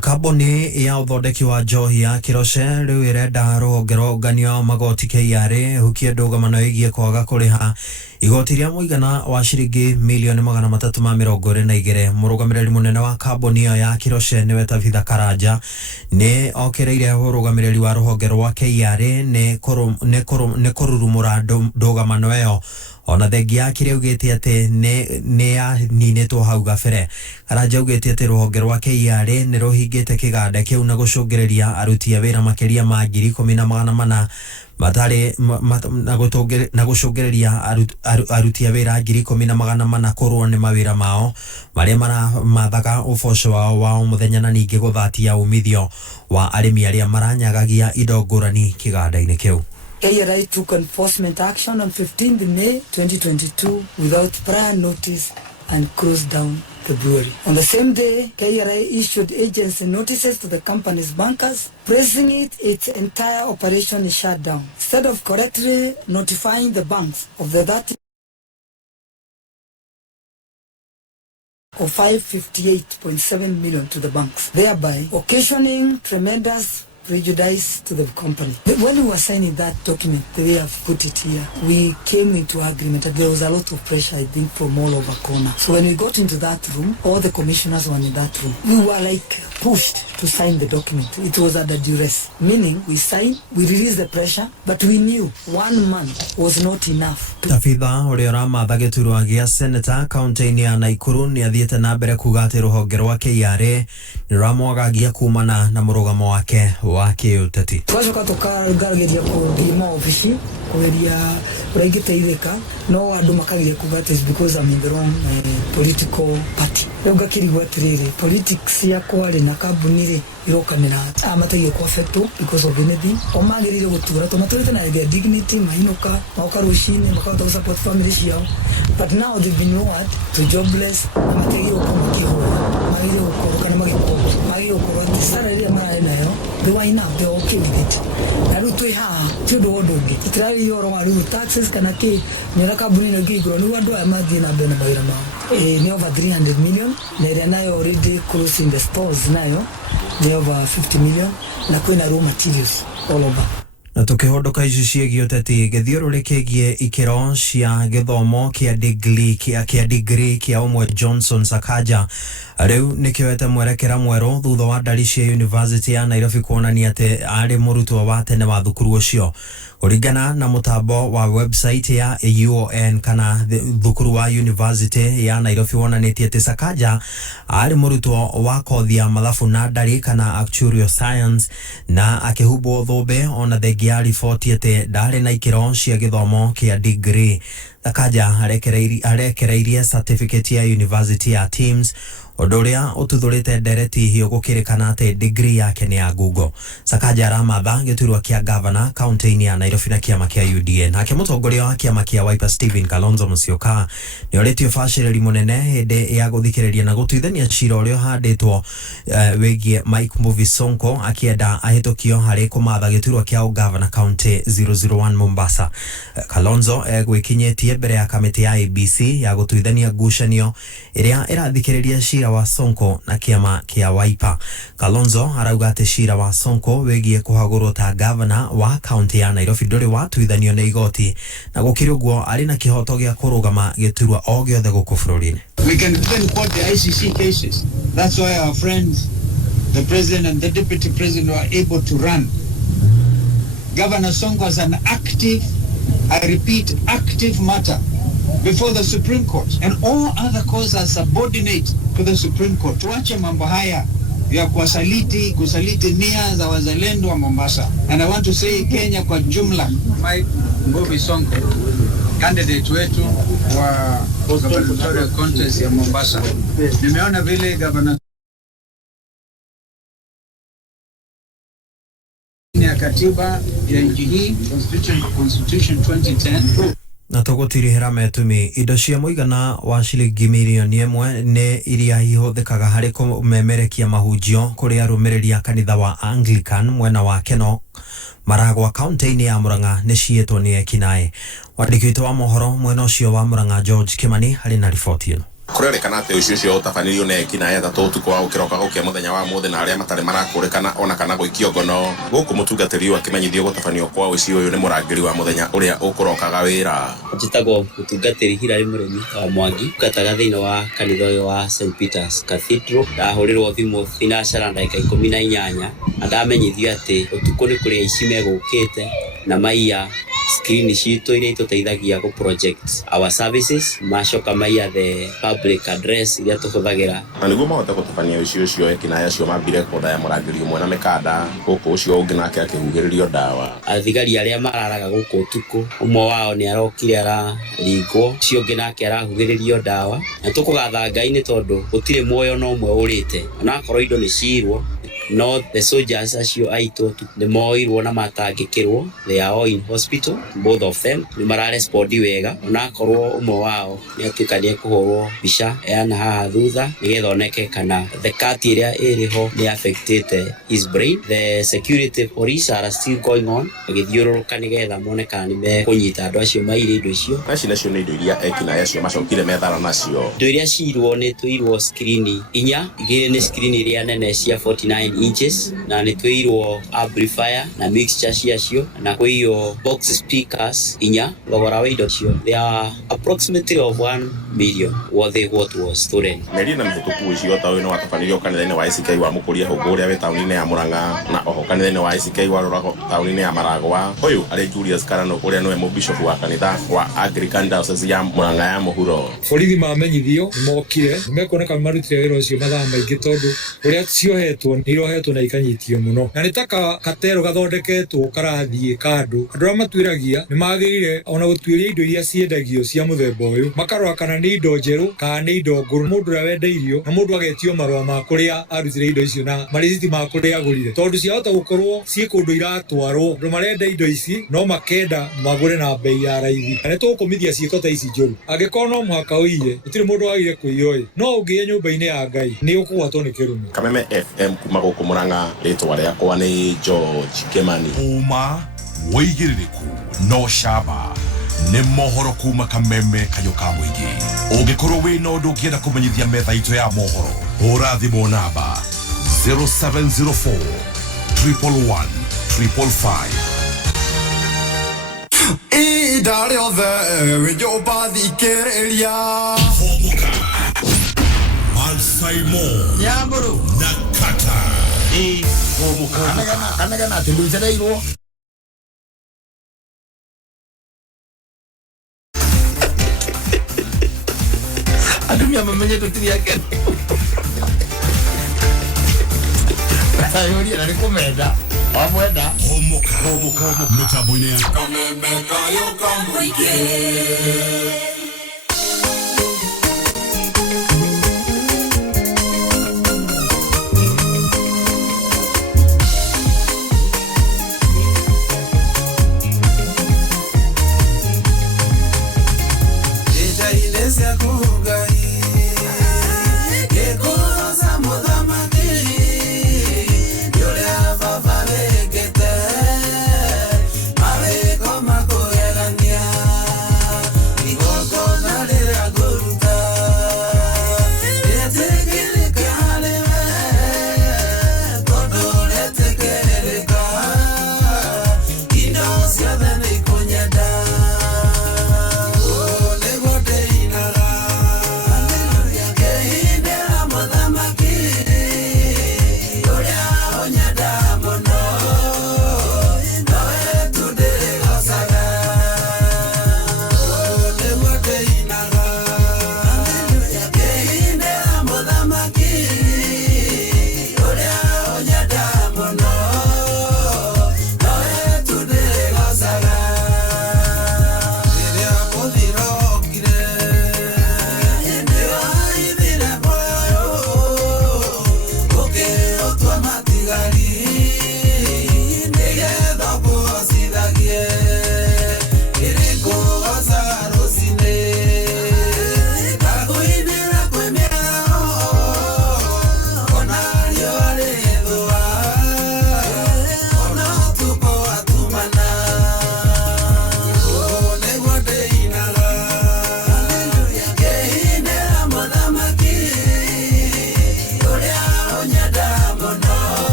Kambuni ya uthondeki wa njohi ya Kiroshe riu irenda ruhonge rwa ũnganio magoti KRA hukie ndũgamano ĩgiĩ kwaga kũrĩha igoti rĩa mũigana wa ciringi milioni 322. Mũrũgamĩrĩri mũnene wa kambuni ĩyo ya Kiroshe nĩwe Tabitha Karanja nĩ okereire ũrũgamĩrĩri wa ruhonge rwa KRA nĩ kũrurumũra ndũgamano ĩyo. Ona thengia ya kiria ugite ati ni yaninitwo hau gabere. Karanja ugite ati ruhonge rwa KRA ni ruhingite kiganda kiu na gucungiriria aruti a wira makiria ma 10,400 matari na gucungiriria aruti a wira 10,400 kurwo ni mawira mao maria maramathaga uboco wao wa muthenya na ningi guthatia umithio wa arimi aria maranyagagia indo ngurani kiganda-ini kiu. KRA took enforcement action on 15th May 2022 without prior notice and closed down the brewery. On the same day, KRA issued agency notices to the company's bankers, pressing its entire operation is shut down. Instead of correctly notifying the banks of the 558.7 million to the banks, thereby occasioning tremendous prejudice to the company. When we were signing that document, the way I've put it here, we came into agreement that there was a lot of pressure, I think, from all over corner. So when we got into that room, all the commissioners were in that room. We were like pushed to sign the document. It was under duress, meaning we signed, we released the pressure, but we knew 1 month was not enough. Tafitha uria ramatha giturwa gia seneta kaunti-ini ya Naikuru ni athiete na mbere kuga ati ruhonge rwa KRA ni ruramwagagia kumana na murugamo wake wa kiuteti. Twacoka tukagarageria kuthima ofici kugeria uragiteithika no andu makagiria kuga ati because I'm in the wrong political party. Rauga kirigwa atiriri politics yakwa ri na kambuni ri irokamira amatagie ku affect because of anything omagirire gutura tomaturite na their dignity mainuka maukarushini makauta to support families yao, but now they've been what to jobless amatagie okumakiho magire okoroka na magiko magire okoroka salary ya mara nayo they were enough, they were okay with it. Narutwe ha tudo odongi itrali yoro maru taxes kanake nera kambuni no gigro ni wando amathi na bena baira ma ni over 300 million na ile nayo already closing the stores nayo ni over 50 million na kwina raw materials all over. Na tukihodoka icio ciĩgiĩ ũteti gĩthiũrũrĩ kĩgiĩ ikĩro cia gĩthomo kĩa degree kĩa ũmwe Johnson Sakaja rĩu nĩkĩoete mwerekera mwerũ thutha wa ndari cia University ya Nairobi kuonania atĩ arĩ mũrutwo wa tene wa thukuru ũcio. Kuringana na mutambo wa website ya UON kana thukuru wa University ya Nairobi wonanĩtie atĩ Sakaja arĩ mũrutwo wa kothi ya mathabu na ndari kana actuarial science na akĩhumbwo thũmbĩ ona thengia ya riboti atĩ ndarĩ na ikĩro cia gĩthomo kĩa degree. Sakaja arekereirie certificate ya University ya Teams ũndũ ũrĩa ũtuthũrĩte ndereti hiyo gũkĩrĩkana atĩ degree yake nĩ ya Google. Sakaja aramatha gĩturwa kĩa governor kaunti-inĩ ya Nairobi na kĩama kĩa UDA. Nake mũtongoria wa kĩama kĩa Wiper Stephen Kalonzo Musyoka nĩ orĩtio bacĩrĩri mũnene hĩndĩ ya gũthikĩrĩria na gũtuithania cira ũrĩa ũhandĩtwo wĩgiĩ Mike Mbuvi Sonko akĩenda ahĩtũkio harĩ kũmatha gĩturwa kĩa governor kaunti 001 Mombasa. Kalonzo gwĩkinyĩtie mbere ya kamĩtĩ ya ABC ya gũtuithania ngucanio ĩrĩa ĩrathikĩrĩria cira wa Sonko na kĩama kĩa Wiper. Kalonzo arauga atĩ cira wa Sonko wĩgiĩ kũhagũrwo ta governor wa kaunti ya Nairobi ndũrĩ watuithanio nĩ igoti na gũkĩrĩ ũguo arĩ na kĩhoto gĩa kũrũgama gĩturwa o gĩothe gũkũ bũrũri-inĩ. We can even quote the ICC cases. That's why our friends, the president and the deputy president, were able to run. Governor Sonko was an active, I repeat, active matter before the Supreme Court, and all other courts are subordinate to the Supreme Court. Tuache mambo haya ya kusaliti nia za wazalendo wa Mombasa. And I want to say Kenya kwa jumla, Mike Mbuvi Sonko, candidate wetu wa gubernatorial contest ya Mombasa. Nimeona vile governor ya katiba ya nchi hii Constitution 2010 na tũgũtirihĩra metumi indo cia mũigana wa ciringi mirioni 1 nĩ iria ihũthĩkaga harĩ kũmemerekia mahunjio kũrĩ arũmĩrĩri a kanitha wa Anglican mwena wa Keno Maragwa kaunti-inĩ ya Murang'a nĩ ciĩtwo nĩ ekinaĩ. Wandĩki witũ wa mohoro mwena ũcio wa Murang'a George Kimani harĩ na riboti ĩno. Kurerikana ati ucio utafanĩrio na ekinaĩ atatu kwa ukiroka gukia muthenya wa muthi na aria matarĩ marakũrĩkana ona kana gũikio ngono gũkũ mũtungatĩri wa kimenyithio gũtabanio kwa ucio uyu nĩ mũrangĩri wa muthenya ũrĩa ũkũrokaga wĩra. Njĩtagwo mũtungatĩri Hilary Mũremi wa Mwangi kataga thĩinĩ wa kanitha ũyũ wa St Peter's Cathedral. Ndahũrĩrwo thimũ thinacara ndagĩka 18 na ndamenyithio atĩ ũtukũ nĩ kũrĩ aici megũkĩte na maiya screen citũ iria itũteithagia ku project our services macoka maiya the public address iria tũhũthagĩra. Na nĩguo mahote gũtabania ucio ekinaĩ acio mambire kũnda ya mũrangĩri ũmwe na mĩkanda gũkũ ũcio ũngĩ nake akĩhuhĩrĩrio ndawa. Athigari arĩa mararaga gũkũ ũtukũ ũmwe wao nĩ arokire araringwo ũcio ũngĩ nake arahuhĩrĩrio ndawa na tũkũgatha Ngai nĩ tondũ gũtirĩ muoyo no ũmwe ũrĩte onakorwo indo nĩ cirwo. No, the soldiers acio aitũ nĩ moirwo na matangĩkĩrwo. They are all in hospital, both of them. Nĩ mararespondi wega onakorwo ũmwe wao nĩ atuĩka nĩ ekũhũrwo mbica yana haha thutha nĩgetha oneke kana the cat ĩrĩa ĩrĩho nĩ affected his brain. The security police are still going on agĩthiũrũrũka nĩgetha mone kana nĩ mekũnyita andũ acio maire indo icio. Nacio nĩ indo iria ekinaĩ acio macokire methara nacio. Indo iria cirwo nĩ tũirwo screen 4 igĩrĩ nĩ screen iria nene cia 49 inches na nĩ twĩirwo amplifier na mixture ciacio na kwa hiyo box speakers inya thogora wa indo cio they are approximately of 1 million what was stolen. Merina mĩhĩtũku icio ta ũyũ no watabanirio kanitha-inĩ wa ACK wa Mũkũria Hũngũ ũrĩa wĩ taũni-inĩ ya Mũrang'a na oho kanitha-inĩ wa ACK wa Rũrago taũni-inĩ ya Maragwa. Ũyũ arĩ Julius Karano ũrĩa nĩwe mũbishop wa kanitha wa Anglican Diocese ya Mũrang'a ya mũhuro. Borithi mamenyithio nĩmokire nĩmekuoneka marutire wĩra ũcio mathaa maingĩ tondũ ũrĩa ciohetwo nĩirohetwo na ikanyitio mũno na nĩtaka katero gathondeketwo karathiĩ kando. Andũ arĩa matuĩragia nĩmagĩrĩire ona gũtuĩria indo iria ciendagio cia mũthemba ũyũ makarora kana nĩ indo njerũ kana nĩ indo ngũrũ. Mũndũ ũrĩa wendeirio na mũndũ agetio marũa ma kũrĩa arutire indo icio na marĩciti ma kũrĩa agũrire tondũ ciahota gũkorwo ciĩ kũndũ iratwarwo. Andũ marenda indo ici no makenda magũre na bei ya raithi na nĩtũkũmithia ciĩko ta ici njũru. Angĩkorwo no mũhaka ũiye gũtirĩ mũndũ wagire kũiywo no ũngĩye nyũmba-inĩ ya Ngai nĩ ũkũgwatwo nĩ kĩrumi. Kameme FM kuma gũkũ Mũrang'a rĩtwa rĩakwa nĩ George Kemani. Uma wĩigĩrĩrĩku no camba nĩ mohoro kuma Kameme kayũ ka mũingĩ. Ũngĩkorwo wĩna ũndũ ũngĩenda kũmenyithia metha itũ ya mohoro hũra thimũ namba 0704 111 555. Ida rĩothe wĩnyũmba thikĩrĩria Humuka Mansaimo Mburu na Kattaj. Humuka kanegana tũndũcereirwo. Adumia mamenye tũtiri yake. Ayuri na nikomenda. Wamwenda. Humuka mitambo-inĩ ya Kameme kayũ ka mũingĩ.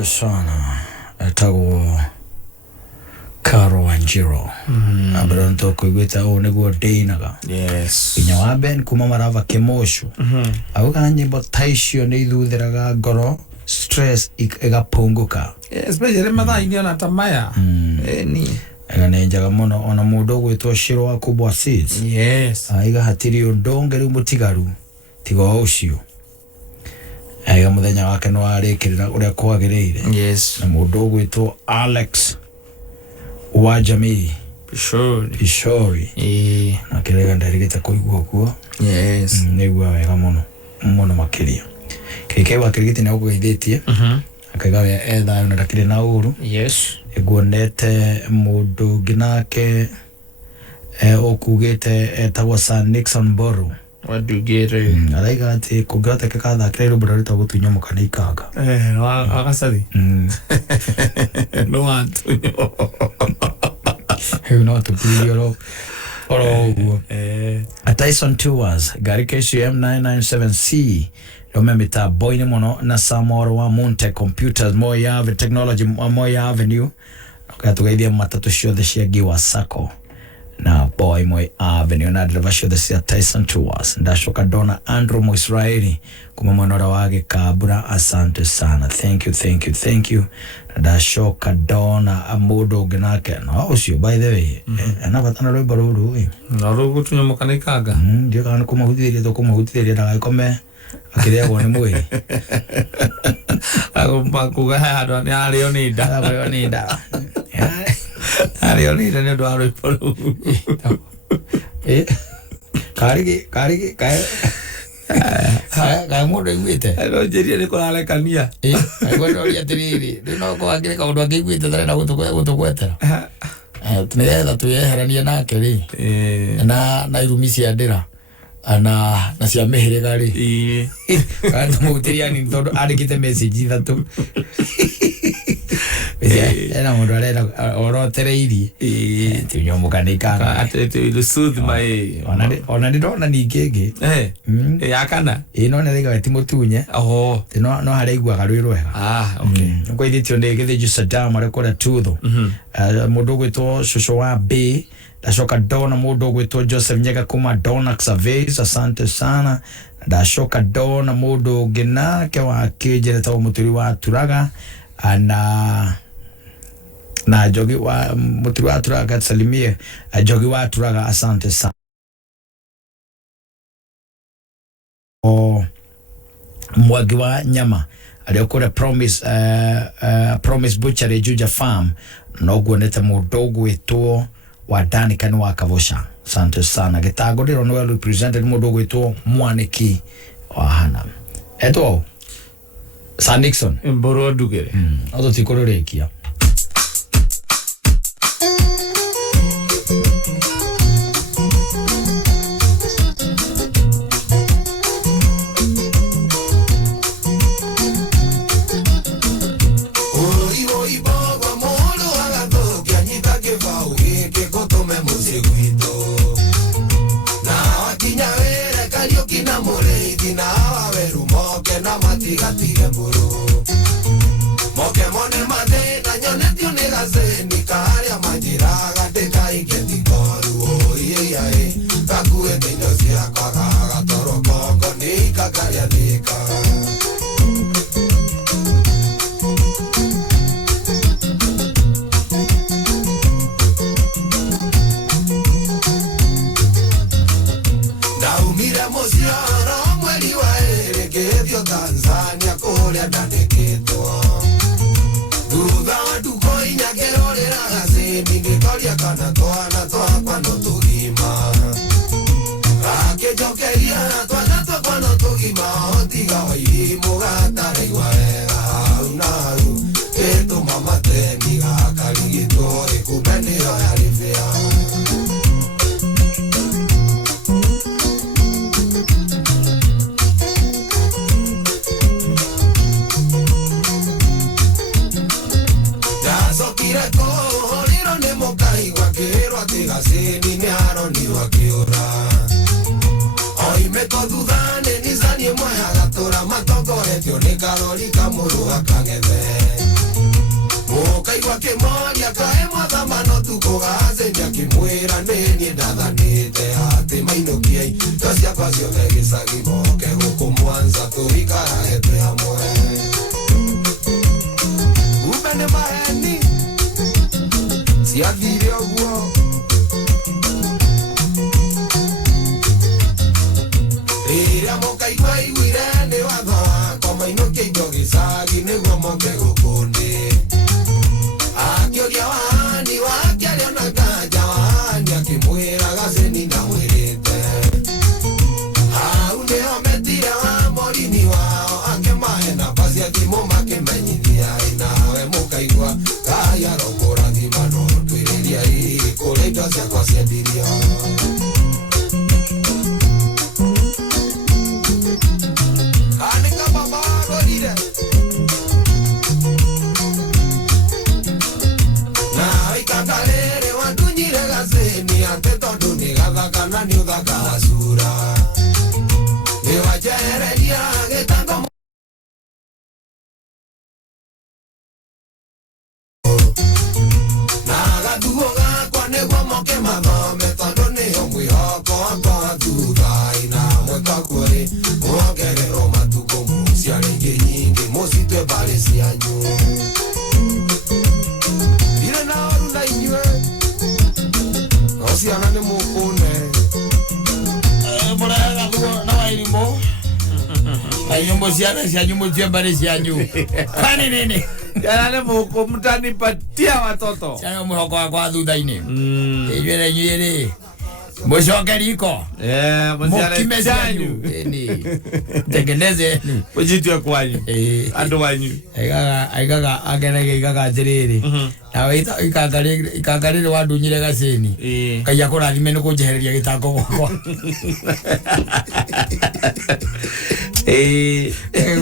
Asante sana. Etago Karo Wanjiro. Abranto kuigweta o neguo deinaga. Yes. Inya wa Ben kuma marava kemosho. Auga nyimbo taicio ni ithuthiraga ngoro stress igapunguka. Especially mathaa-inĩ ona ta maya. Ni Ega nĩ njaga mũno ona mũndũ ũgwĩtwo Shiro wa Kubwa Seeds. Yes. Aiga hatirĩ ũndũ ngeri mũtigaru tiga o ũcio. Aiga mũthenya wake nĩ warĩkĩrĩra ũrĩa kwagĩrĩire. Yes. Na mũndũ ũgwĩtwo Alex wa jamii Ishori. Na kĩrega ndarigĩte kũigua kuo. Yes. Nĩigua wega mũno makĩria. Keke wa kirigiti na ũgũgeithĩtie. Akaiga we etha na ndakĩrĩ na ũru. Yes. Iguonete mũndũ nginake okugĩte etagwo Sir Nixon Mburu. Wadugire. Araiga atĩ kũngĩhotekeka athakĩre rũbũra rĩtagwo gũtunyũmũka nĩ ikanga. Agacathi. No antunyo. Rĩu no tũpirie oro ũguo. Tyson Tours gari KCM 997C Rome mitambo-inĩ mũno na Samoro wa Monte Computers Moi Ave Technology Moi Avenue ukatugeithia matatu ciothe cia Giwa Sacco na Boy Moi Avenue na driver ciothe cia Tyson Tours. Ndashoka Dona Andrew Moisraeli kuma mwena wa Gĩkambura. Asante sana, thank you. Ndashoka Dona mũndũ ũngĩ nake no ũcio by the way anabatana rwĩmbo rũrũ na rũgũ tunyũmũka nĩ ikanga ndio kana kũmahutithĩria ndagagĩkome akĩrĩagwo nĩ mwĩrĩ kuga handũ nĩ arĩo nĩ nda arĩo nĩ nda nĩ ũndũ wa rwĩmbo rũu karigi Kai mũndũ aiguĩte njĩrie nĩ kũrarekania aigũandoria atĩrĩrĩ rĩu no kwagĩre kaũndũ angĩiguĩte tarenda gũtũgwetera nĩgetha twĩyeheranie nake rĩ na irumi cia ndĩra na cia mĩhĩrĩga rĩ kana tũmũhutĩria nini tondũ andĩkĩte message ithatũ ena mũndũ arenda orotereirie tunyũmũka nĩ ikanga ona ndĩrona ningĩ ĩngĩ ya kana no nĩraigaga ti mũtunye no harĩa aiguaga rwĩ rwega nĩkwaithĩtio nĩ gĩthĩnju Saddam arĩ kũrĩa Tuthu mũndũ ũgwĩtwo Shosho wa B. Ndashoka Dona mũndũ ũgwĩtwo Joseph Nyega kuma Dona Surveys. Asante sana. Ndashoka Dona mũndũ ũngĩ nake wa kĩnjĩrĩta mũturi wa Turaga na Jogi wa mũturi wa Turaga Salimie Jogi wa Turaga. Asante sana. Mwagi wa nyama aliyokũrĩa Promise Butchery Juja Farm no guonete mũndũ ũgwĩtwo wa Danica ni wa Kavosha. Asante sana. Gĩtango ndĩro nĩ represented mũndũ ũgwĩtwo Mwaniki wa Hana eto Sir Nixon Mburu ndugire otho tikũrũrĩkia Oime to thudane nizanie mwaga tora matongoretio ni karori kamuru akang'ethe mukaigwa kimoria kae mwathamano tukugace nyakimwira nini ndathanite ati mainukiai tociakwa ciothe gicagi moke guku Mwanza tuikarage hamwe umbe nĩ maheni ciathire ũguo rĩrĩa mũkaigua iguire nĩ watho wakwa mainũkia indo gĩcagi nĩguo moke gũkũndĩ akĩũria wahani wake arĩ na kanja wahani akĩmwĩra gaceni ndamwĩrĩte hau nĩho metire wa morini wao akĩmahe namba cia thimũ makĩmenyithia nawe mũkaigua Ngai arokũrathima no twĩrĩria kũrĩa indo ciakwa ciendirio Kakarere wandunyire gaceni ate tondu nĩ gathaka na nĩ ũthaka wa cura nĩ wanjehereria gĩtango na gathuo gakwa nĩguo moke mathome tondu nĩho mwĩhoko wakwa wa thutha na mweka kweri mwongererwo matukũ ciarĩ ingĩ nyingĩ mũcitwe mbarĩ cianyu ciana nĩ mũkũne mũraga guo na wairimo ayombo ciana cianyu mũtue mbarĩ cianyu kwani nini ciana nĩ mũkũ mtanipatia watoto ciana mwĩhoko wakwa thutha-inĩ inyuĩ inyuĩ mũcoke riko mũciare cianyu tengeneze mũcitue kwanyu andũ wanyu aigaga agerege igaga atĩrĩrĩ nawe ikanga rĩrĩ wandunyire gaceni Ngai akũrathime nĩ kũnjehereria gĩtango gwakwa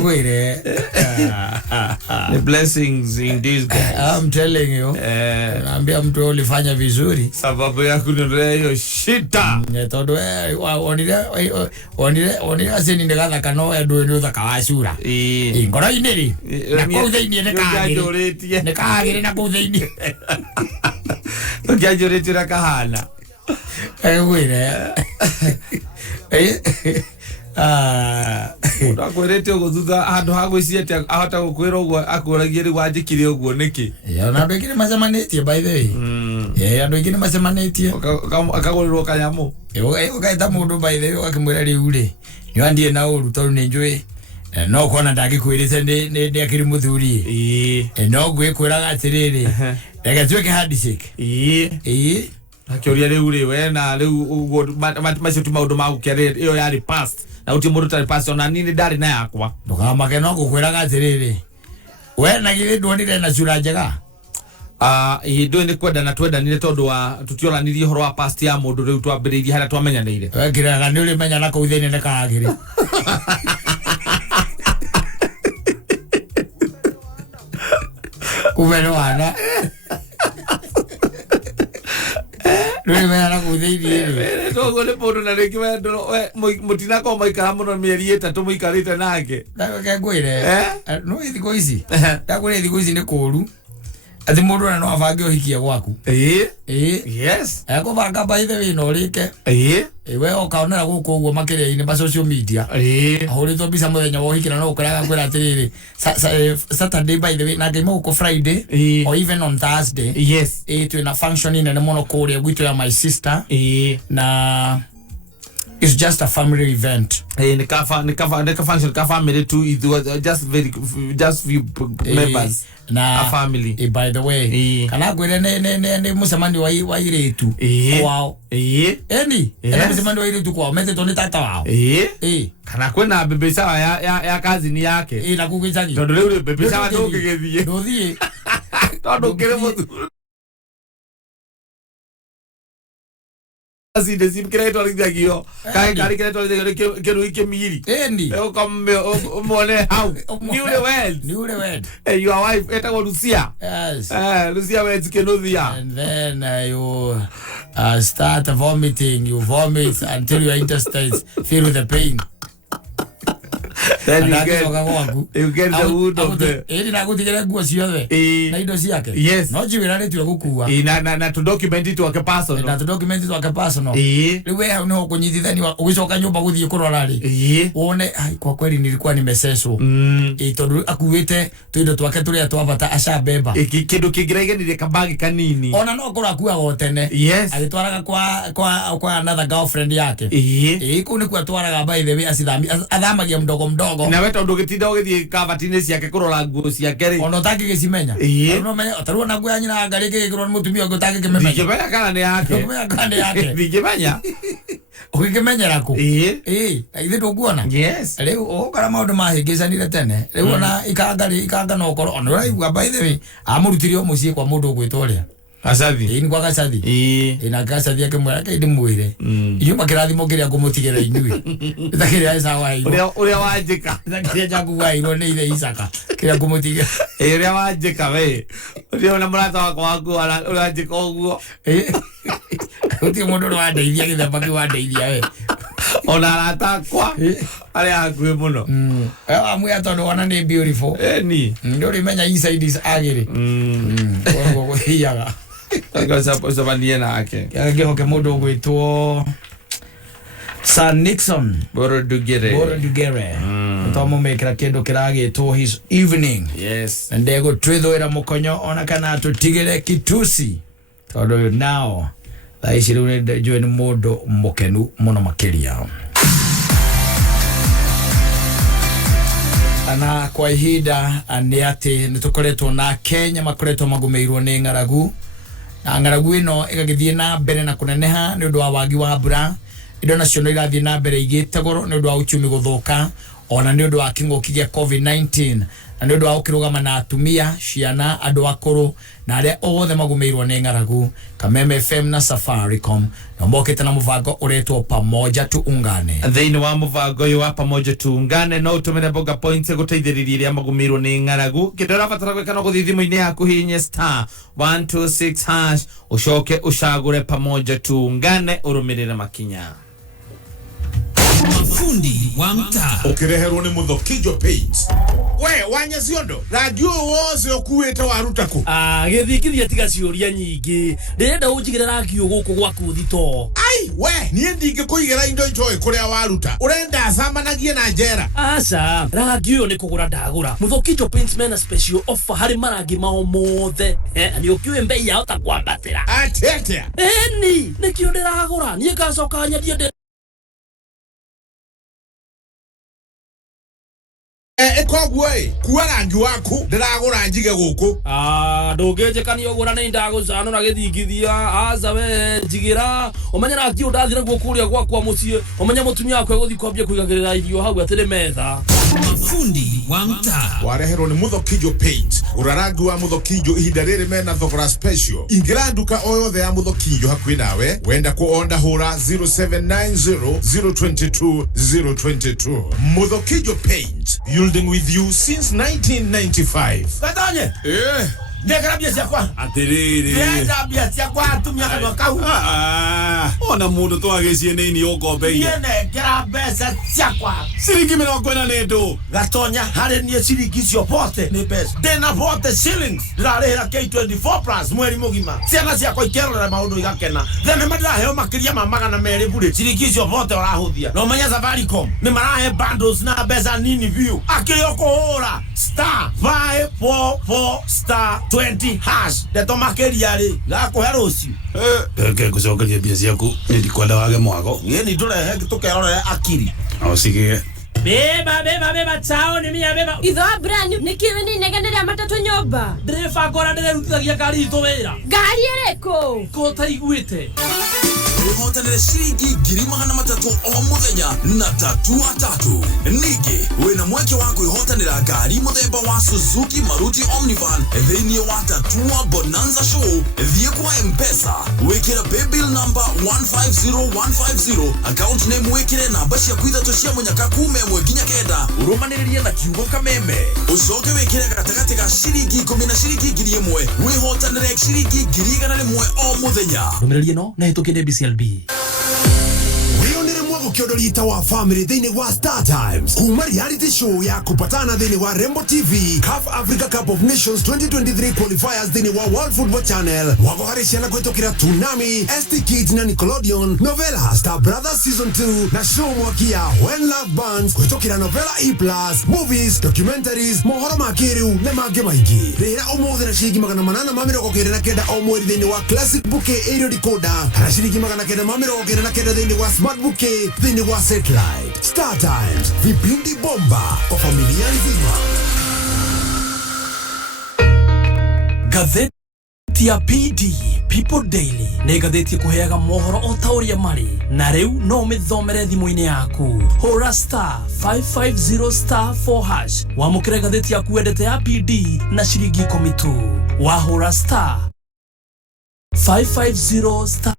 gwĩre the blessings in this guy I'm telling you naambia mtu ulifanya vizuri sababu yaku ndio hiyo shita tondũ onire gaceni nĩ gathaka no andũ nĩ ũthaka wa cura ngoro-inĩ rĩ na kũu thĩinĩ nĩ kagĩrĩ na kũu thĩinĩ ũkĩanjũrĩtie na kahana gwĩre akwĩrĩte ũguo thutha handũ ha gwĩciria atĩ ahota gũkwĩra ũguo akũragie rĩu wanjĩkire ũguo nĩkĩ ona andũ aingĩ nĩ macemanĩtie by the way andũ aingĩ nĩ macemanĩtie akagũrĩrwo kanyamũ ũgaĩta mũndũ by the way ũgakĩmwĩra rĩu rĩ nĩwandiĩ na ũru tondũ nĩ njũĩ no kuona ndangĩkwĩrĩte nĩ akĩrĩ mũthuri no ngwĩkwĩraga atĩrĩrĩ reke tuĩke handshake akĩũria rĩu rĩ we na rĩu ũguo macio ti maũndũ magũkia ĩyo yarĩ past na gũtirĩ mũndũ ũtarĩ past ona niĩ ndarĩ na yakwa ndũkamake no ngũkwĩraga atĩrĩrĩ we na githĩ ndwonire na cura njega ihindu nĩ kwendana twendanire tondũ wa tũtioranirie ũhoro wa past ya mũndũ rĩu twambĩrĩirie harĩa twamenyanĩire wekĩraga nĩ ũrĩmenya na kũu thĩinĩ nĩ kagĩrĩ kumbe nĩ wana rĩmenya na kũu thĩinĩ toguo nĩ mũndũ na rĩngĩ mũtinakorwo maikara mũno mĩeri 3 mũikarĩte nake ndagũke ngwĩre no thikũ ici ndakwĩre thikũ ici nĩ kũũru atĩ mũndũ ona no abange ũhikie gwaku yes ekũbanga by the way na ũrĩke we ũkaonera gũkũ ũguo makĩria-inĩ ma social media ahũrĩtwo mbica mũthenya wa ũhiki na no ũkoraga kwĩra atĩrĩrĩ Saturday by the way na ngai magũkũ Friday or even on Thursday twĩna function nene mũno kũrĩa gwitũ ya my sister na it's just a family event. Nika function ka family too. It was just few members. Na a family. By the way, kana gwere ne musamani wa iretu. Wow. Eni. Na musamani wa iretu kwa mete toni tata wao. Kana kwena bebe sawa ya kazi ni yake. Na kugizagi. Ndo leo bebe sawa ndo kigethie. Ndo thie. Ndo kere mutu. Así decir que esto es aquí yo cari que esto es que no hay que miri endi eu come mole how new the world your wife esta con Lucia yes Lucia went que no dia and then you start vomiting, you vomit until your intestines feel the pain Then you get the wood of the na gutigere nguo ciothe na indo ciake. Yes. No jiwira ritwe gukua. Na to document it to a personal. Na to document it to a personal. Riwe hau no kunyitithania ugicoka nyumba guthie kurora ri. Wone ai kwa kweli nilikuwa nimeseswo. Tondu akuwite tuindo twake turia twabata acabeba. Kindu kingiraigenirie kabagi kanini. Ona no kurakua gotene. Yes. Agitwaraga kwa another girlfriend yake. Ku ni kwa twaraga by the way athamagia mdogo na wewe tondu gitinda ugithie kavatine ciake kurora nguo ciake ri ona utaki gicimenya no menya taruo na nguo nyina ngari kigirwo ni mutumia ngo utaki kimenya ngimenya kana ni yake ngimenya ukimenyera ku ithe ndunguona yes riu kana maundu mahingicanire tene riu ona ikanga no koro ona uraigua by the way amurutirio mucii kwa mundu gwitworia Asathi ni kwa gacathi ina gacathi yake mwera ke ndimwire iyo makirathimo kiria ngumutigera inyui itakiria isa wa iro uria wanjika itakiria jangu wa iro ni ithe Isaka kiria ngumutigera uria wanjika we uria na murata wako waku uranjika uguo uti mundu wa ndeithia githemba ki wa ndeithia we ona aratakwa ari akwe muno amwe atondo wana ni beautiful ni nduri menya inside is agiri kwa kwa hiyaga Kwa baniye nake yagehoke mundu gwitwo Sir Nixon Borodugere tomo mekira kindu kiragitwo his evening yes ndego twithwira mukonyo ona kana tutigire kitusi tondu now thaiciru ni njue ni mundu mukenu muno makiria ana kwa ihinda ni ati nitukoretwo na Kenya makoretwo magumeirwo ni ng'aragu na ng'aragu ino igagithie na mbere na kuneneha ni undu wa wagi wa mbura indo nacio no irathie na mbere igite goro ni undu wa uchumi guthuka ona ni undu wa king'uki gia COVID-19 na ni undu wa ukirugama na atumia ciana andu akuru na aria othe magumeirwo ni ng'aragu Kameme FM na Safaricom na mbokete na muvango uretwo pamoja tuungane thiini wa muvango uyu wa pamoja tuungane no utumire boga points guteithiriria iria magumirwo ni ng'aragu kidora batara gwika no guthi thimu-ini yaku hinye *126# ucoke ucagure pamoja tuungane urumirire makinya fundi wa mtaa ukireherwo ni muthokijo paint we wanya ciondo radio wose ukuite warutako githikithia tiga ciuria nyingi ndirenda unjigire radio guku gwaku thito ai we nie ndinge kuigera indo itoe kuria waruta urenda samanagie na njera aca radio ni kugura ndagura muthokijo paint mena special offer hari marangi mao mothe ni ukiwe mbei yao ta kwambatira atete ni kio ndiragura nie ngacoka nyendie ekogwe kuwa rangi waku ndiragura njige guku ndungijikania ugura ni ndagucano na githingithia aza we njigira umenya rangi undathira guo kuria gwakwa mucie umenya mutumia wakwe guthi kwambia kuigagirira irio hau atire metha fundi wa mtaa wareherwo ni muthokijo paint urarangi wa muthokijo ihinda riri mena thogora special ingira nduka o yothe ya muthokijo hakuhi nawe wenda kuonda hura 0790022022 muthokijo paint building with you since 1995 Kattaj ndekera bia ciakwa atiriri ndenda bia ciakwa atumia kanwa kau ona mundu twagicie nini ukombeire ndekera mbeca ciakwa ciringi 40 ni ndu gatonya hari nie ciringi cio bote ni mbeca ndina bote shillings ndirarihira K24 plus mweri mugima ciana ciakwa ikerorera maundu igakena thenema ndiraheo makiria ma 200 bure ciringi cio bote urahuthia no menya Safaricom ni marahe bundles na mbeca nini view akiyoko hura *544*20# ndeto makiria ri gakuhe rucio ngucokeria mbia ciaku ndikwenda wage mwago ni turehe tukerorera akiri ausige beba chao ni mia beba itho brand nikiwe ni negenera matatu nyomba driver ngora ndirutithagia ngari itu wira ngari ereko ko taiguite Ihotanire ciringi 300 o muthenya na tatu nigi wina mweke wa kwihotanira ngari muthemba wa Suzuki Maruti Omnivan thiini wa tatu Bonanza Show thie kwa M-Pesa wikira paybill number 150150 account name wikire namba cia kwithatu cia munyaka kume mwe nginya kenda urumaniririe na kiugo kameme ucoke wikire gatagati ga ciringi 10 na ciringi 1000 wihotanire ciringi 100 o muthenya rumiririe no na hitukire BCLB wiyonire mwago Ukiodolita wa family thini wa Star Times. Kuma reality show ya kupatana thini wa Rembo TV. CAF Africa Cup of Nations 2023 qualifiers thini wa World Football Channel. Wagoharishana kwetokira Tsunami, ST Kids na Nickelodeon. Novela Star Brothers Season 2 na show mwakia When Love Burns kwetokira Novela E+, movies, documentaries, mohoro makiru na mage maigi. Rera umothe na shiriki magana manana mamiro kokere na kenda omweri thini wa Classic Bouquet Aerial Decoder. Na shiriki magana kenda mamiro kokere na kenda thini wa Smart Bouquet thini wa Satellite. Star Times, vipindi bomba kwa familia nzima. Gazeti ya PD People Daily nĩ gatheti kuheaga mohoro o tauria mari na riu no mithomere thimu-ini yaku. Hora star 550 star 4# wamukire gatheti yaku wendete ya PD na ciringi 10 tu. Wahora star 550 star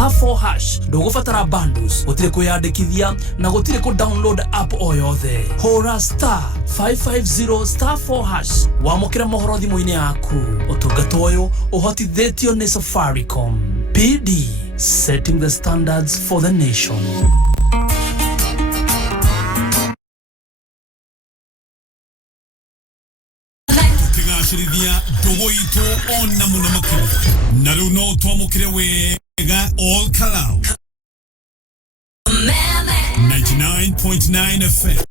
4# ndugubatara bundles, gutire kuyandikithia na gutire ku download app o yothe. Hora star 550 star 4# wamukira mohoro thimu-ini yaku. Utungata uyu uhotithitio ni Safaricom. PD, setting the standards for the nation. Tigashirithia ndogo itu ona muno makiri na riu no twamukire wega all kalau 99.9 FM.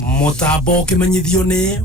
Mutabo kimenyithio ni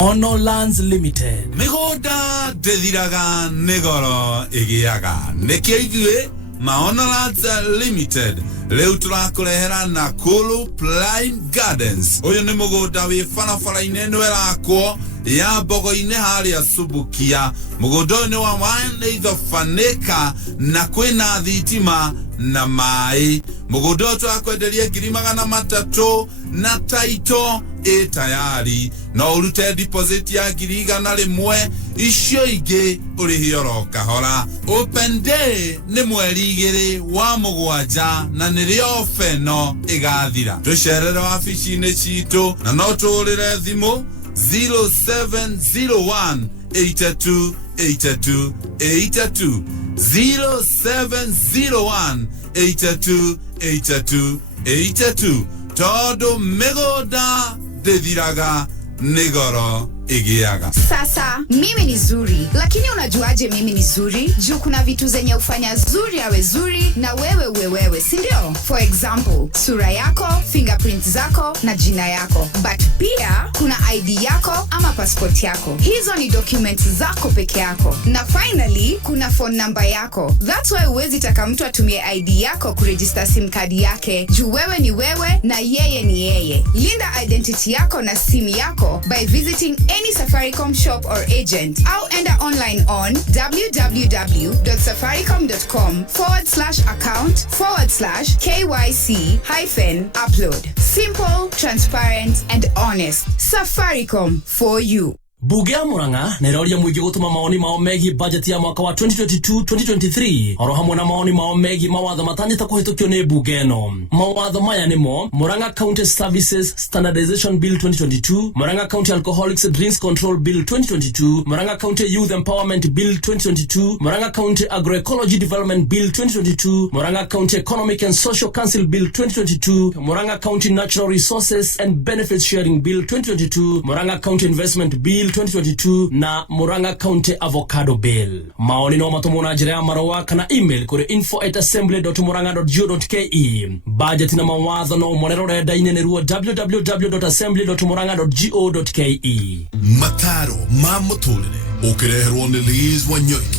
Ono Lands Limited. Migoda ndethiraga nigoro igiaga nikio ithue Maona Lands Limited leo turakurehera Nakuru Prime Gardens. Uyu ni mugoda wi barabara-ini ino irakwo ya Mbogo-ini haria Subukia. Mugoda ni wa 1.5 na kwina thitima na mai. Mugoda twakwenderia 300,000 na taito tayari no urute deposit ya 100,000 icio ingi urihio kahora. Open day ni mweri 2 wa Mugwanja na nirio feno igathira. Tucerere wabici-ini citu na no turire thimu 0701 82 82 82 0701 82 82 82. Todo migoda ndethiraga nigoro igiaga. Sasa mimi ni zuri, lakini unajuaje mimi ni zuri? Juu kuna vitu zenye ufanya zuri awe zuri na wewe uwe wewe, si ndio? For example, sura yako, fingerprints zako na jina yako. But pia kuna ID yako ama passport yako. Hizo ni documents zako peke yako. Na finally, kuna phone number yako. That's why uwezi taka mtu atumie ID yako kuregister SIM card yake. Juu wewe ni wewe na yeye ni yeye. Linda identity yako na SIM yako by visiting any Safaricom shop or agent. Au enda online on www.safaricom.com/account/KYC-upload. Simple, transparent, and honest. Safaricom for you. Bunge ya Murang'a nairoria muingi gutuma maoni mao megi budget ya mwaka wa 2022-2023 oro hamwe na maoni mao megi mawatho matanyita kuhitukio ni bunge eno. Mawatho maya nimo Murang'a County Services Standardization Bill 2022, Murang'a County Alcoholics Drinks Control Bill 2022, Murang'a County Youth Empowerment Bill 2022, Murang'a County Agroecology Development Bill 2022, Murang'a County Economic and Social Council Bill 2022, Murang'a County Natural Resources and Benefits Sharing Bill 2022, Murang'a County Investment Bill 2022 na Murang'a County Avocado Bill. Maoni no matumo na njira ya marua kana email kuri info@assembly.murang'a.go.ke. Budget na mawatho no monero renda-ini ni ruo www.assembly.murang'a.go.ke. Mataro ma muturire ukireherwo ni Liz Wanyoike.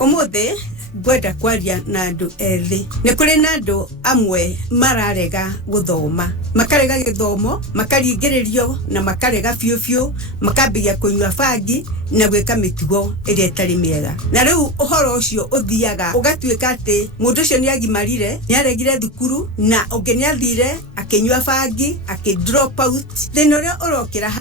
Umuthi gwenda kwaria na andu ethi ni kuri na andu amwe mararega guthoma, makarega githomo, makaringiririo na makarega fiu makambia kunywa bangi na gwika mitugo iria itari miega. Na riu uhoro ucio uthiaga ugatuika ati mundu ucio ni agimarire, ni aregire thukuru na ungi ni athire akinywa bangi drop out. Thina uria urokira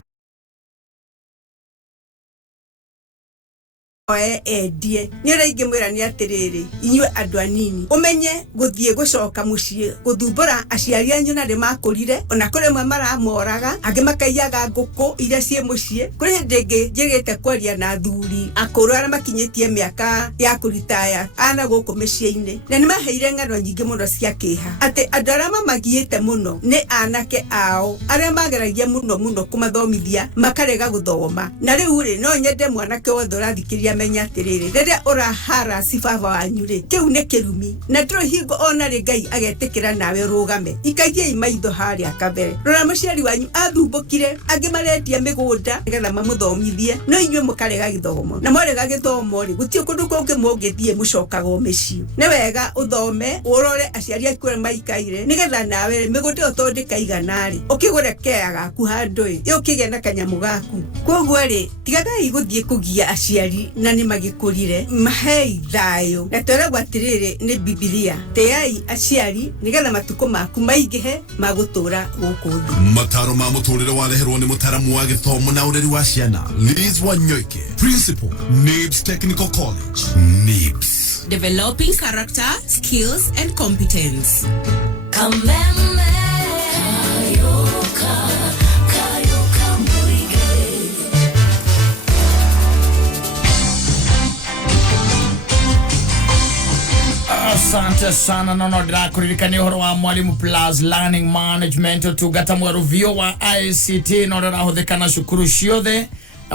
oe endie ni ora ingimwira ni atiriri inywe andu anini umenye guthie gucoka mucii guthumbura aciari anyu na ndimakurire ona kure mwe maramoraga angi makaiyaga nguku iria cie mucii kuri ndingi njigite kwaria na thuri akuru ara makinyitie miaka ya kuritaya ana guku micii-ini na ni maheire ng'ano nyingi muno cia kiha ati andu ara mamagiite muno ni anake ao aria mageragia muno kumathomithia makarega guthoma na riu ri no nyende mwanake wothe urathikiria menya atiriri riria urahara sibaba wanyu ri kiu ni kirumi na ndro hingo ona ri Ngai agetikira nawe rugame ikagie maitho hari akabere rora muciari wanyu athumbukire angi marendia migunda nigetha mamuthomithie no inywe mukarega githomo na mwarega githomo ri gutie kundu kungi mungithie mucokaga micii ni wega uthome urore aciari aku maikaire nigetha nawe migunda uthondeka iganari ukigure kea gaku handu ri ukigia na kanyamu gaku koguo ri tigagai guthie kugia aciari na ni magikurire mahei thayo na toragwa atiriri ni Biblia teai aciari nigetha matuko maku maigihe magutura guku thi mataro ma muturire wareherwo ni mutaramu wa githomo na ureri wa ciana Liz Wanyoike principal NIBS Technical College NIBS developing character skills and competence Asante sana nono ndirakuririkania uhoro wa Mwalimu Plus Learning Management utungata mweruvio wa ICT no rirahuthikana cukuru ciothe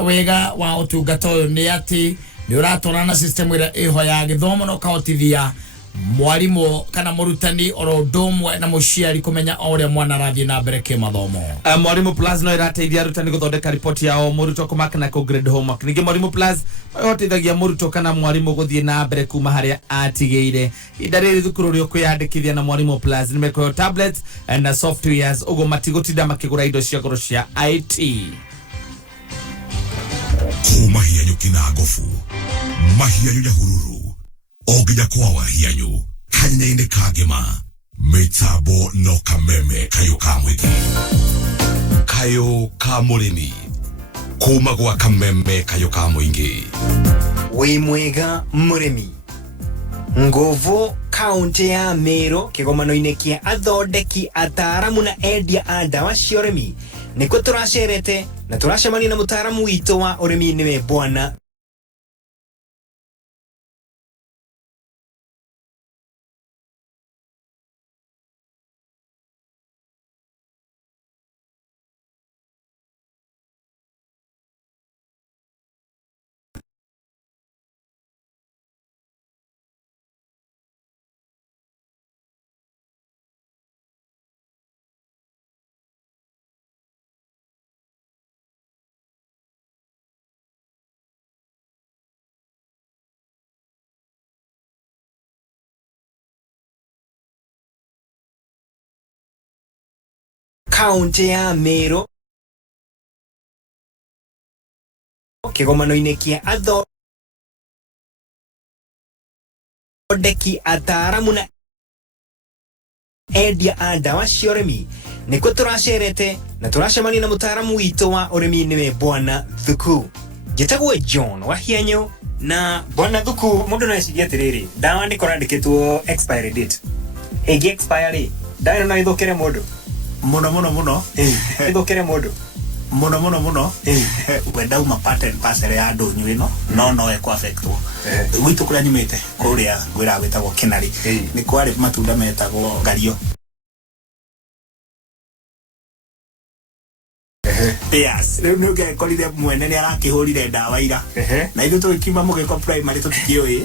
wega wa utungata uyu ni ati ni uratwarana system ira iho ya githomo no kahotithia mwalimu kana murutani oro ndomwe na muciari kumenya uria mwana arathie na mbere kimathomo. Mwalimu Plus no irateithia arutani guthondeka ripoti yao muruto kumaka na grade homework. Ningi Mwalimu Plus ihotithagia muruto kana mwalimu guthie na mbere kuma haria atigeire. Idariri thukuru rio kwiyandikithia na Mwalimu Plus ni meko tablets and softwares ugo matigotinda makigura indo cia goro cia IT. Mahianyu kinagofu mahianyu nyahururu ogija kwa wahianyu hanyaine kagema mitabo no kameme kayo kamwiki kayo kamurimi kuma gwa kameme kayo kamwingi wi mwega murimi nguvu kaunti ya Meru kigomano-ini kia athondeki ataramu na endia a ndawa cia urimi niko turacerete na turacemania na mutaramu witu wa urimi niwe Bwana kaunti ya Meru kigomano-ini kia athondeki ataramu na endia a ndawa cia urimi niko turacerete na turacemania na mutaramu witu wa urimi niwe Bwana Thuku njitagwo John Wahianyu na Bwana Thuku mundu no eciria atiriri ndawa ni korandikitwo expiry date egi expire ndawa no ithukire mundu muno ithukire mundu muno wenda uma pattern parcel ya ndonyu ino no eko affectwo gwitu kuria nyumite kuria gwira witagwo Kinari ni kwari matunda metagwo ngario yes riu ni ugekorire mwene ni arakihurire ndawa ira na ithu tukima mugeko primary tutikioi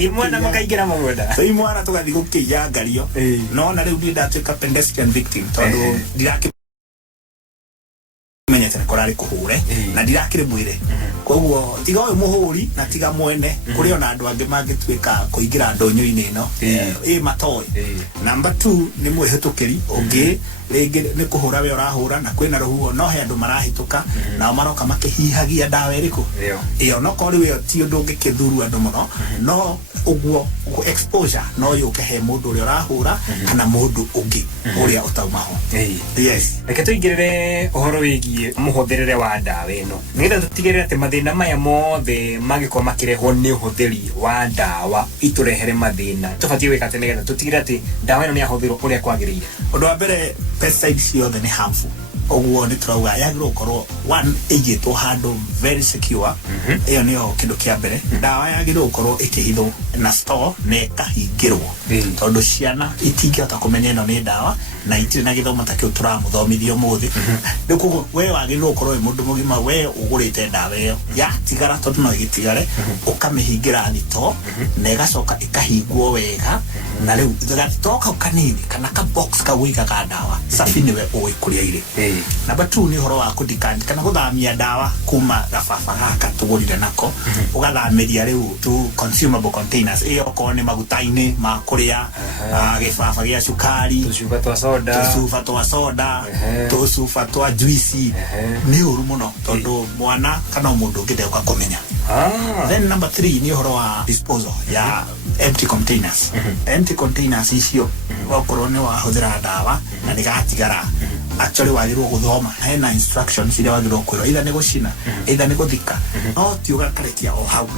imwana mukaingira mugunda imwana tugathi gukiya ngario no na riu ndi ndatuika pedestrian victim tondu ndiraki menyete korari kuhure na ndirakire mwire koguo tiga uyu muhuri na tiga mwene kuri ona andu angi mangituika kuingira ndonyo-ini ino matoi number 2 ni mwihitukiri ungi ringi ni kuhura we urahura na kwina ruhuo no he andu marahituka na maroka makihihagia ndawa iriku iyo no kori we ti undu ngikithuru andu muno no uguo exposure no yuke he mundu uri urahura kana mundu ungi uria utaumaho. Yes, reke tuigirire uhoro wigie muhuthirire wa ndawa ino nigetha tutigirire ati mathina maya mothe magikwa makirehwo ni uhuthiri wa ndawa iturehere mathina tubatie wika ati nigetha tutigirire ati ndawa ino ni ahuthirwo uria kwagirire. Undu wa mbere, pesticides yothe ni harmful. Oguo ni turauga yagirwo korwo one igitwo handu very secure. Iyo niyo kindu kia mbere. Ndawa yagirwo korwo ikihithwo na store na ikahingirwo tondu ciana itingihota kumenya ino ni ndawa na itire na githomo ta kiu turamuthomithio muthi. Nikuo we wagirwo korwo mundu mugima we ugurite ndawa iyo ya tigara tondu no igitigare ukamihingira thito na igacoka ikahingwo wega na riu thitoka kanini kana ka box ka wiga ka ndawa safi niwe uikuria ire. Number 2 ni horo wa kudikandi kana guthamia ndawa kuma gababa gaka tugurire nako ugathamiria riu to consumable containers iyo ko ni magutaini ma kuria gibaba gia cukari tucuba twa soda tucuba twa juice ni uru muno tondu mwana kana mundu ngitheka kumenya. Then number 3 ni horo wa disposal ya empty containers. Empty containers icio wakorwo ni wahuthira ndawa na nigatigara actually wagirwo guthoma hena instructions iria wagirwo kwirwo either ni gucina either ni guthika no ti ugakarekia o hau.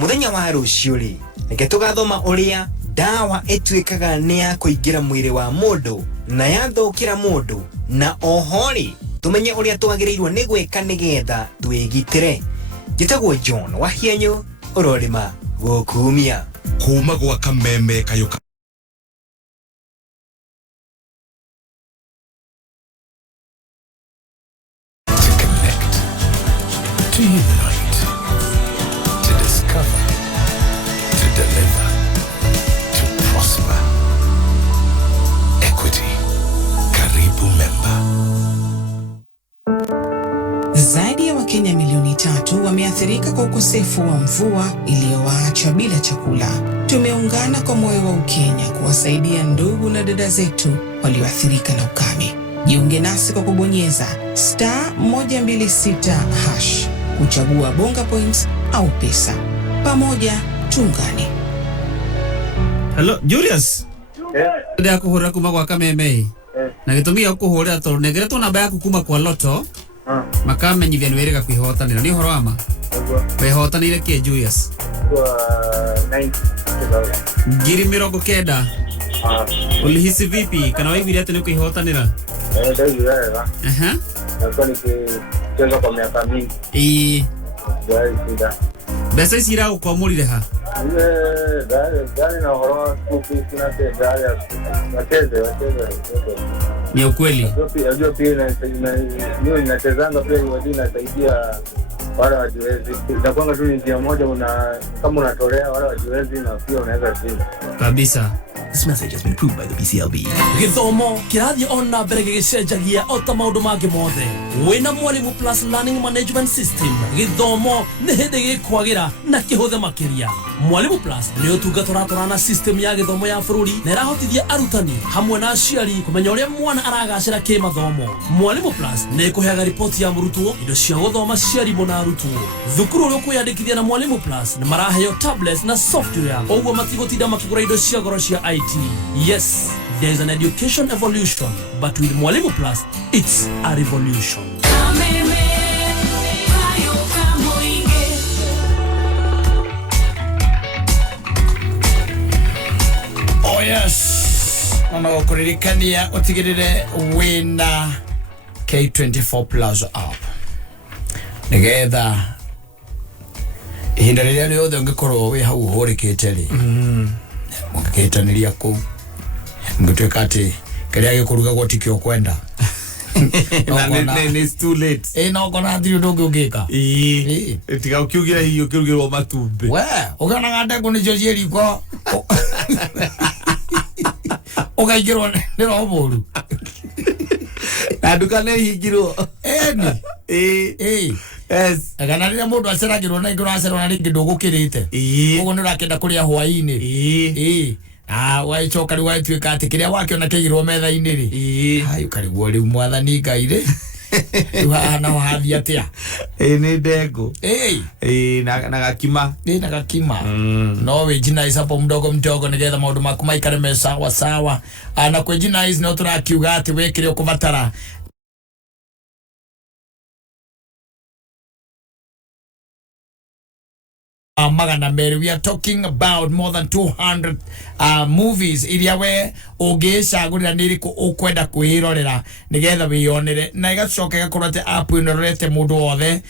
Muthenya wa rucio ri reke tugathoma uria ndawa etwikaga ni ya kuingira mwiri wa mundu na yathukira mundu na ohori tumenye uria twagirirwo ni gwika nigetha twigitire. Njitagwo John wa Hienyo urorima gukumia kuma gwa kameme kayoka. To unite, to discover, to deliver, to prosper. Equity. Karibu member. Zaidi ya Wakenya milioni 3 wameathirika kwa ukosefu wa mvua iliyowaacha bila chakula. Tumeungana kwa moyo wa Ukenya kuwasaidia ndugu na dada zetu walioathirika na ukame. Jiunge nasi kwa kubonyeza *126# kuchagua bonga points au pesa. Pamoja tuungane. Hello Julius. Ndio kuhura kuma kwa kameme. Na gitumia kuhura to negeretwo namba yaku kuma kwa loto. Makamenyithia ni werega kwihotanira ni horo ama. Kwihotanire ki Julius? Kwa 90,000. Ngiri 90. Ulihisi vipi? Kana waigwire ati ni kwihotanira? Ndio wega. Nilikuwa nikicheza kwa miaka mingi. Gari shida. Besa isira ukwamurire ha? Gari na horo kupi na gari wacheze. Ni ukweli. Najua pia niyo inachezanga pia inasaidia wale wajiwezi. Itakuwa tu ni njia moja kama unatolea wale wajiwezi na pia unaweza shinda. Kabisa. This message has been approved by the BCLB. Githomo kirathi ona mbere gicenjagia ota maundu mangi mothe. Wina Mwalimu Plus Learning Management System. Githomo ni hindi gikwagira na kihuthe makiria. Mwalimu Plus ni utungata na system ya githomo ya bururi na irahotithia arutani hamwe na aciari kumenya uria mwana aragacira kimathomo. Mwalimu Plus ni kuheaga ripoti ya murutwo, indo cia guthoma cia ribo na arutwo. Thukuru uria kwiyandikithia na Mwalimu Plus ni maraheo tablets na software. Oguo matigotinda makigura indo cia goro cia IT. Yes, there is an education evolution, but with Mwalimu Plus, it's a revolution. Oh yes, ono kuririkania utigirire wina K24 Plus app. Nigetha ihinda riria riothe ungikorwo wi hau uhurikite ri mukitaniria ku ngitweka ati kiria gikuruga gotikio kwenda It's too late. No gonna thiru ndungi ungika. Tiga ukiugira hiyo kirugirwo matumbe. We, ugana ngande kuni joji riko. Ugaigirwo ni roburu. Na ndukane hingirwo. Yes. Agana rira mundu aceragirwo na iguru acerwo na ringi ndugukirite. Uguo ni urakenda kuria hwaini. Waicoka riu waituika ati kiria wakiona kigirwo metha-ini ri. Hai ukarigwo riu mwathani Ngai ri. na wahathi atia ni ndengu na gakima na gakima no we jinais hapo mdogo nigetha maundu maku maikare me sawa na kwe jinais no turakiuga ati wekire ukubatara magana meri. We are talking about more than 200 movies iria we ugicagurira niriku ukwenda kwirorera nigetha wionere na igacoka igakorwo ati app ino rorete mundu wothe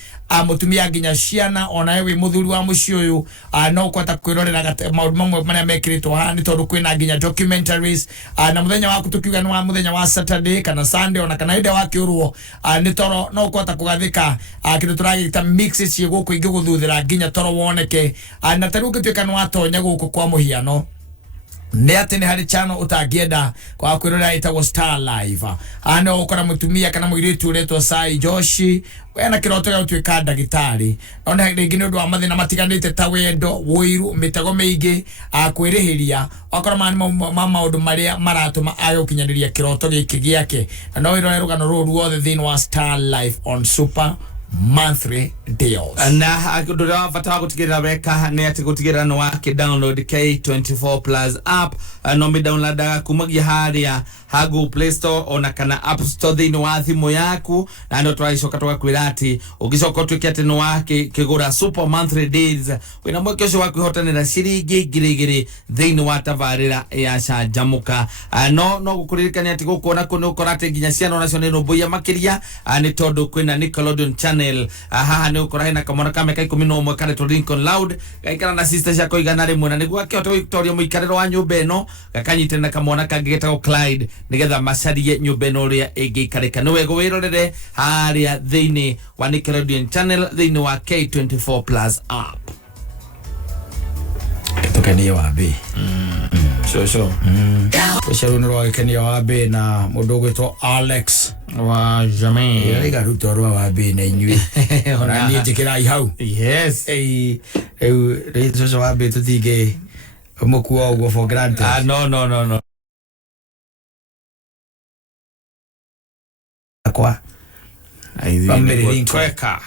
mutumia nginya ciana ona we muthuri wa muci uyu no ukwata kwirorera maundu mamwe maria mekiritwo haha ni tondu kwina nginya documentaries na muthenya waku tukiuga ni wa muthenya wa Saturday kana Sunday ona kana inde wa kiurwo ni toro no ukwata kugathika kindu turagita mixes cie guku ingi guthuthira nginya toro woneke na taru gituika ni watonya guku kwa muhiano ne ati ni hari channel utagienda kwa kwirora ita Star Live ana ukora mutumia kana mwiritu uretwo Sai Joshi wena kiroto ya utwika ndagitari ona ringine ndu amathina matiganite ta wendo woiru mitego meige akwirihiria akora maundu maria maratuma ayo kinyaniria kiroto giki giake no irone rugano ruru othe thini wa Star Live on Super monthly deals na ndura vata gutigirira weka ne ati gutigirira no wake download K24 Plus app no mi download kumagia haria ha Google Play Store ona kana App Store thini wa thimu yaku na ndo twaicoka twakwira ati ugicoka twikete no wake kigura super monthly deals wina mweke ucio waku hotanira ciringi ngirigiri thini wa tabarira ya Jamuka no gukuririkania ati gukona kuno korate nginya ciana ona cio ni rumbuya makiria ni tondu kwina Nickelodeon channel haha ni ukora hena kamona kame kai 11 kare to Lincoln Loud gaikara na sister cia koigana rimwe na niguo akihota Victoria muikariro wa nyumba ino gakanyite na kamona kangigeta Clyde nigetha macarie nyumba ino ria ingikarika ni wego wirorere haria thini wa Nickelodeon channel thini wa K24 Plus app tukenia wabi Tusharuni wa kenia wabi na mudogo wetu Alex wa jamii yega rutorwa wabi na inyui ona ni jikira ihau yes rezo wabi tutige mukuwa ugo for granted no kwa Kweka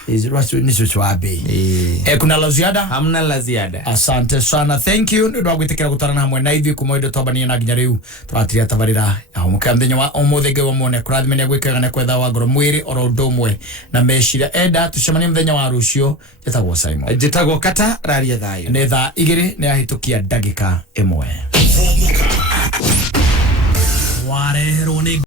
kuna la ziada? Hamna la ziada. Asante sana, thank you. Ndio gwitikira gutara na hamwe na ithi kumoido tobania na ginya riu twatiria tabarira humuka mthenya wa umuthege wa mone kurathimene gwikaga na kwetha wa ngoro mwiri oro ndomwe na meshira enda tucemanie mthenya wa rucio jetagwo Simon jetagwo kata raria thayo ne tha igiri ne ahitukia ndagika 1 wareherwo ni